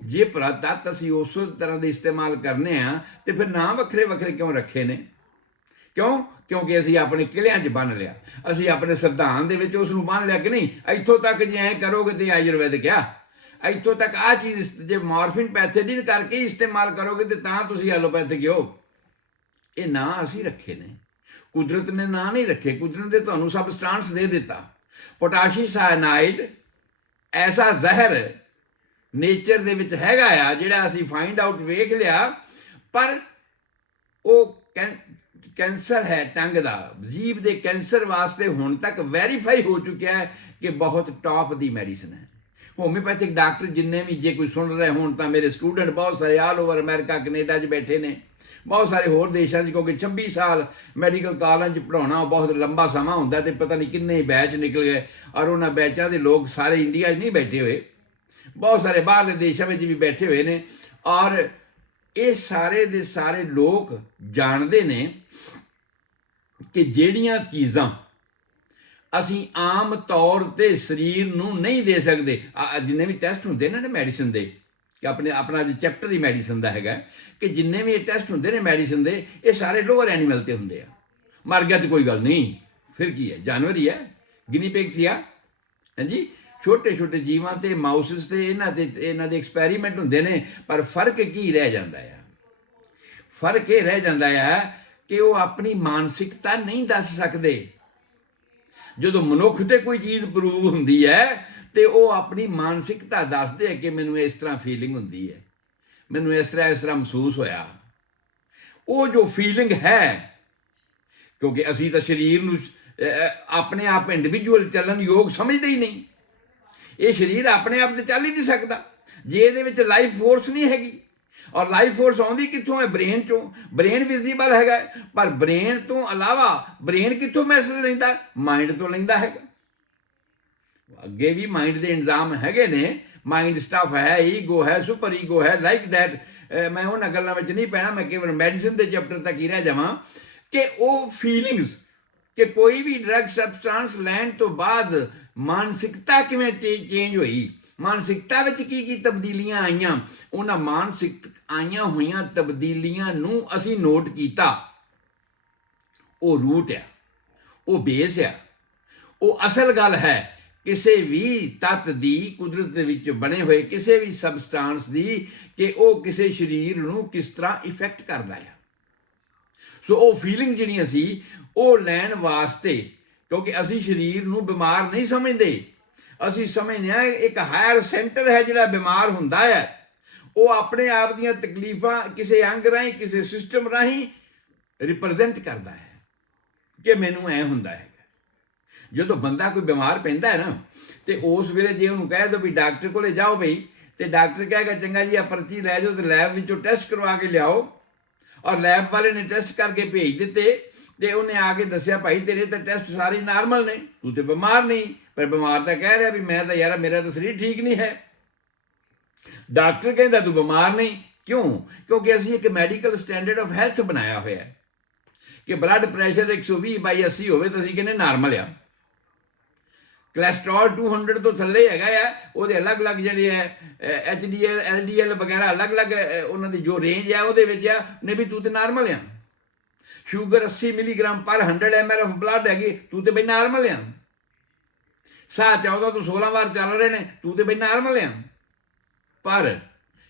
ਜੇ ਤੱਤ ਅਸੀਂ ਉਸ ਤਰ੍ਹਾਂ ਦੇ ਇਸਤੇਮਾਲ ਕਰਨੇ ਆ ਤੇ ਫਿਰ ਨਾਂ ਵੱਖਰੇ ਵੱਖਰੇ ਕਿਉਂ ਰੱਖੇ ਨੇ? ਕਿਉਂਕਿ ਅਸੀਂ ਆਪਣੇ ਕਿਲਿਆਂ 'ਚ ਬੰਨ ਲਿਆ, ਅਸੀਂ ਆਪਣੇ ਸੰਵਿਧਾਨ ਦੇ ਵਿੱਚ ਉਸ ਨੂੰ ਬੰਨ ਲਿਆ ਕਿ ਨਹੀਂ ਇੱਥੋਂ ਤੱਕ ਜੇ ਐਂ ਕਰੋਗੇ ਤੇ ਆਯੁਰਵੈਦਿਕ ਆ, ਇੱਥੋਂ ਤੱਕ ਆਹ ਚੀਜ਼ ਜੇ ਮਾਰਫਿਨ ਪੈਥੇਡਿਨ ਕਰਕੇ ਇਸਤੇਮਾਲ ਕਰੋਗੇ ਤੇ ਤਾਂ ਤੁਸੀਂ ਐਲੋਪੈਥਿਕ ਹੋ। ਇਹ ਨਾਂ ਅਸੀਂ ਰੱਖੇ ਨੇ, ਕੁਦਰਤ ਨੇ ਨਾਂ ਨਹੀਂ ਰੱਖੇ। ਕੁਦਰਤ ਨੇ ਤੁਹਾਨੂੰ ਸਬਸਟੈਂਸ ਦੇ ਦਿੱਤਾ। ਪੋਟਾਸ਼ੀਅਮ ਸਾਇਨਾਈਡ ਐਸਾ ਜ਼ਹਿਰ ਨੇਚਰ ਦੇ ਵਿੱਚ ਹੈਗਾ ਆ ਜਿਹੜਾ ਅਸੀਂ ਫਾਈਂਡ ਆਊਟ ਵੇਖ ਲਿਆ, ਪਰ ਉਹ ਕੈਂਸਰ ਹੈ ਟੰਗ ਦਾ, ਜੀਭ ਦੇ ਕੈਂਸਰ ਵਾਸਤੇ ਹੁਣ ਤੱਕ ਵੈਰੀਫਾਈ ਹੋ ਚੁੱਕਿਆ ਹੈ ਕਿ ਬਹੁਤ ਟੌਪ ਦੀ ਮੈਡੀਸਨ ਹੈ। ਹੋਮਿਓਪੈਥਿਕ ਡਾਕਟਰ ਜਿੰਨੇ ਵੀ ਜੇ ਕੋਈ ਸੁਣ ਰਹੇ ਹੋਣ ਤਾਂ ਮੇਰੇ ਸਟੂਡੈਂਟ ਬਹੁਤ ਸਾਰੇ ਆਲ ਓਵਰ ਅਮਰੀਕਾ, ਕੈਨੇਡਾ 'ਚ ਬੈਠੇ ਨੇ, ਬਹੁਤ ਸਾਰੇ ਹੋਰ ਦੇਸ਼ਾਂ 'ਚ, ਕਿਉਂਕਿ 26 ਸਾਲ ਮੈਡੀਕਲ ਕਾਲਜ 'ਚ ਪੜ੍ਹਾਉਣਾ ਬਹੁਤ ਲੰਬਾ ਸਮਾਂ ਹੁੰਦਾ ਤੇ ਪਤਾ ਨਹੀਂ ਕਿੰਨੇ ਬੈਚ ਨਿਕਲ ਗਏ। ਔਰ ਉਹਨਾਂ ਬੈਚਾਂ ਦੇ ਲੋਕ ਸਾਰੇ ਇੰਡੀਆ 'ਚ ਨਹੀਂ ਬੈਠੇ ਹੋਏ, ਬਹੁਤ ਸਾਰੇ ਬਾਹਰਲੇ ਦੇਸ਼ਾਂ ਵਿੱਚ ਵੀ ਬੈਠੇ ਹੋਏ ਨੇ। ਔਰ ਇਹ ਸਾਰੇ ਦੇ ਸਾਰੇ ਲੋਕ ਜਾਣਦੇ ਨੇ ਕਿ ਜਿਹੜੀਆਂ ਚੀਜ਼ਾਂ ਅਸੀਂ ਆਮ ਤੌਰ ਤੇ ਸਰੀਰ ਨੂੰ ਨਹੀਂ ਦੇ ਸਕਦੇ, ਜਿੰਨੇ ਵੀ ਟੈਸਟ ਹੁੰਦੇ ਨੇ ਮੈਡੀਸਨ ਦੇ, ਕਿ ਆਪਣਾ ਅੱਜ ਚੈਪਟਰ ਹੀ ਮੈਡੀਸਨ ਦਾ ਹੈਗਾ ਕਿ ਜਿੰਨੇ ਵੀ ਇਹ ਟੈਸਟ ਹੁੰਦੇ ਨੇ ਮੈਡੀਸਨ ਦੇ, ਇਹ ਸਾਰੇ ਲੋਅਰ ਐਨੀਮਲ ਤੇ ਹੁੰਦੇ ਆ। ਮਰ ਗਿਆ ਤੇ ਕੋਈ ਗੱਲ ਨਹੀਂ, ਫਿਰ ਕੀ ਹੈ, ਜਾਨਵਰ ਹੀ ਹੈ, ਗਿਨੀ ਪਿਗਸ ਹੀ ਆ, ਹਾਂਜੀ, ਛੋਟੇ ਛੋਟੇ ਜੀਵਾਂ ਤੇ ਮਾਊਸਿਸ ਤੇ ਇਹਨਾਂ ਦੇ ਐਕਸਪੈਰੀਮੈਂਟ ਹੁੰਦੇ ਨੇ। ਪਰ ਫਰਕ ਕੀ ਰਹਿ ਜਾਂਦਾ ਆ? ਫਰਕ ਇਹ ਰਹਿ ਜਾਂਦਾ ਆ ਕਿ ਉਹ ਆਪਣੀ ਮਾਨਸਿਕਤਾ ਨਹੀਂ ਦੱਸ ਸਕਦੇ। ਜਦੋਂ ਮਨੁੱਖ ਤੇ ਕੋਈ ਚੀਜ਼ ਪ੍ਰੂਵ ਹੁੰਦੀ ਹੈ ਤੇ ਉਹ ਆਪਣੀ ਮਾਨਸਿਕਤਾ ਦੱਸਦੇ ਆ ਕਿ ਮੈਨੂੰ ਇਸ ਤਰ੍ਹਾਂ ਫੀਲਿੰਗ ਹੁੰਦੀ ਹੈ, ਮੈਨੂੰ ਇਸ ਤਰ੍ਹਾਂ ਮਹਿਸੂਸ ਹੋਇਆ। ਉਹ ਜੋ ਫੀਲਿੰਗ ਹੈ ਕਿਉਂਕਿ ਅਸੀਂ ਤਾਂ ਸਰੀਰ ਨੂੰ ਆਪਣੇ ਆਪ ਇੰਡੀਵਿਜੂਅਲ ਚੱਲਣ ਯੋਗ ਸਮਝਦੇ ਹੀ ਨਹੀਂ। ਇਹ ਸਰੀਰ ਆਪਣੇ ਆਪ ਤੇ ਚੱਲ ਹੀ ਨਹੀਂ ਸਕਦਾ ਜੇ ਇਹਦੇ ਵਿੱਚ ਲਾਈਫ ਫੋਰਸ ਨਹੀਂ ਹੈਗੀ। ਔਰ ਲਾਈਫ ਫੋਰਸ ਆਉਂਦੀ ਕਿੱਥੋਂ ਹੈ? ਬ੍ਰੇਨ ਚੋਂ। ਬ੍ਰੇਨ ਵਿਜ਼ੀਬਲ ਹੈਗਾ, ਪਰ ਬ੍ਰੇਨ ਤੋਂ ਇਲਾਵਾ ਬ੍ਰੇਨ ਕਿੱਥੋਂ ਮੈਸੇਜ ਲੈਂਦਾ? ਮਾਈਂਡ ਤੋਂ ਲੈਂਦਾ ਹੈਗਾ। ਅੱਗੇ ਵੀ ਮਾਈਂਡ ਦੇ ਇੰਜ਼ਾਮ ਹੈਗੇ ਨੇ, ਮਾਈਂਡ ਸਟਫ ਹੈ, ਈਗੋ ਹੈ, ਸੁਪਰ ਈਗੋ ਹੈ, ਲਾਈਕ ਦੈਟ। ਮੈਂ ਉਹਨਾਂ ਗੱਲਾਂ ਵਿੱਚ ਨਹੀਂ ਪੈਣਾ, ਮੈਂ ਕੇਵਲ ਮੈਡੀਸਿਨ ਦੇ ਚੈਪਟਰ ਤੱਕ ਹੀ ਰਹਿ ਜਾਵਾਂ ਕਿ ਉਹ ਫੀਲਿੰਗਸ, ਕਿ ਕੋਈ ਵੀ ਡਰਗ ਸਬਸਟੈਂਸ ਲੈਣ ਤੋਂ ਬਾਅਦ ਮਾਨਸਿਕਤਾ ਕਿਵੇਂ ਚੇਂਜ ਹੋਈ, ਮਾਨਸਿਕਤਾ ਵਿੱਚ ਕੀ ਤਬਦੀਲੀਆਂ ਆਈਆਂ, ਉਹਨਾਂ ਮਾਨਸਿਕ ਆਈਆਂ ਹੋਈਆਂ ਤਬਦੀਲੀਆਂ ਨੂੰ ਅਸੀਂ ਨੋਟ ਕੀਤਾ। ਉਹ ਰੂਟ ਆ, ਉਹ ਬੇਸ ਆ, ਉਹ ਅਸਲ ਗੱਲ ਹੈ ਕਿਸੇ ਵੀ ਤੱਤ ਦੀ, ਕੁਦਰਤ ਦੇ ਵਿੱਚ ਬਣੇ ਹੋਏ ਕਿਸੇ ਵੀ ਸਬਸਟੈਂਸ ਦੀ, ਕਿ ਉਹ ਕਿਸੇ ਸਰੀਰ ਨੂੰ ਕਿਸ ਤਰ੍ਹਾਂ ਇਫੈਕਟ ਕਰਦਾ ਆ। ਸੋ ਉਹ ਫੀਲਿੰਗ ਜਿਹੜੀਆਂ ਸੀ ਉਹ ਲੈਣ ਵਾਸਤੇ, ਕਿਉਂਕਿ ਅਸੀਂ ਸਰੀਰ ਨੂੰ ਬਿਮਾਰ ਨਹੀਂ ਸਮਝਦੇ, ਅਸੀਂ ਸਮਝਦੇ ਹਾਂ ਇੱਕ ਹਾਇਰ ਸੈਂਟਰ ਹੈ ਜਿਹੜਾ ਬਿਮਾਰ ਹੁੰਦਾ ਹੈ। ਉਹ ਆਪਣੇ ਆਪ ਦੀਆਂ ਤਕਲੀਫਾਂ ਕਿਸੇ ਅੰਗ ਰਾਹੀਂ, ਕਿਸੇ ਸਿਸਟਮ ਰਾਹੀਂ ਰਿਪਰੈਜ਼ੈਂਟ ਕਰਦਾ ਹੈ ਕਿ ਮੈਨੂੰ ਐ ਹੁੰਦਾ ਹੈਗਾ। ਜਦੋਂ ਬੰਦਾ ਕੋਈ ਬਿਮਾਰ ਪੈਂਦਾ ਹੈ ਨਾ, ਤੇ ਉਸ ਵੇਲੇ ਜੇ ਉਹਨੂੰ ਕਹਿ ਦਿਓ ਵੀ ਡਾਕਟਰ ਕੋਲੇ ਜਾਓ ਬਈ, ਤੇ ਡਾਕਟਰ ਕਹੇਗਾ ਚੰਗਾ ਜੀ ਆ ਪਰਚੀ ਲੈ ਜਾਓ ਤੇ ਲੈਬ ਵਿੱਚੋਂ ਟੈਸਟ ਕਰਵਾ ਕੇ ਲਿਆਓ, ਔਰ ਲੈਬ ਵਾਲੇ ਨੇ ਟੈਸਟ ਕਰਕੇ ਭੇਜ ਦਿੱਤੇ, ਤੇ ਉਹਨੇ ਆ ਕੇ ਦੱਸਿਆ ਭਾਈ ਤੇਰੇ ਤਾਂ ਟੈਸਟ ਸਾਰੇ ਨਾਰਮਲ ਨੇ, ਤੂੰ ਤੇ ਬਿਮਾਰ ਨਹੀਂ। ਪਰ ਬਿਮਾਰ ਤਾਂ ਕਹਿ ਰਿਹਾ ਵੀ ਮੈਂ ਤਾਂ ਯਾਰ ਮੇਰਾ ਤਾਂ ਸਰੀਰ ਠੀਕ ਨਹੀਂ ਹੈ। ਡਾਕਟਰ ਕਹਿੰਦਾ ਤੂੰ ਬਿਮਾਰ ਨਹੀਂ। ਕਿਉਂ? ਕਿਉਂਕਿ ਅਸੀਂ ਇੱਕ ਮੈਡੀਕਲ ਸਟੈਂਡਰਡ ਆਫ ਹੈਲਥ ਬਣਾਇਆ ਹੋਇਆ ਕਿ ਬਲੱਡ ਪ੍ਰੈਸ਼ਰ 120/80 ਹੋਵੇ ਤਾਂ ਅਸੀਂ ਕਹਿੰਦੇ ਨਾਰਮਲ ਆ। ਕੋਲੈਸਟਰੋਲ 200 ਤੋਂ ਥੱਲੇ ਹੈਗਾ ਆ, ਉਹਦੇ ਅਲੱਗ-ਅਲੱਗ ਜਿਹੜੇ ਹੈ HDL LDL ਵਗੈਰਾ ਅਲੱਗ-ਅਲੱਗ ਉਹਨਾਂ ਦੀ ਜੋ ਰੇਂਜ ਹੈ ਉਹਦੇ ਵਿੱਚ ਆ ਨੇ ਵੀ ਤੂੰ ਤੇ ਨਾਰਮਲ ਆ। ਸ਼ੂਗਰ 80 ਮਿਲੀਗ੍ਰਾਮ ਪਰ 100 ml ਆਫ ਬਲੱਡ ਹੈਗੀ, ਤੂੰ ਤੇ ਬਈ ਨਾਰਮਲ ਆ। ਸਾਹ 14 ਤੋਂ 16 ਵਾਰ ਚੱਲ ਰਹੇ ਨੇ, ਤੂੰ ਤੇ ਬਈ ਨਾਰਮਲ ਆ। ਪਰ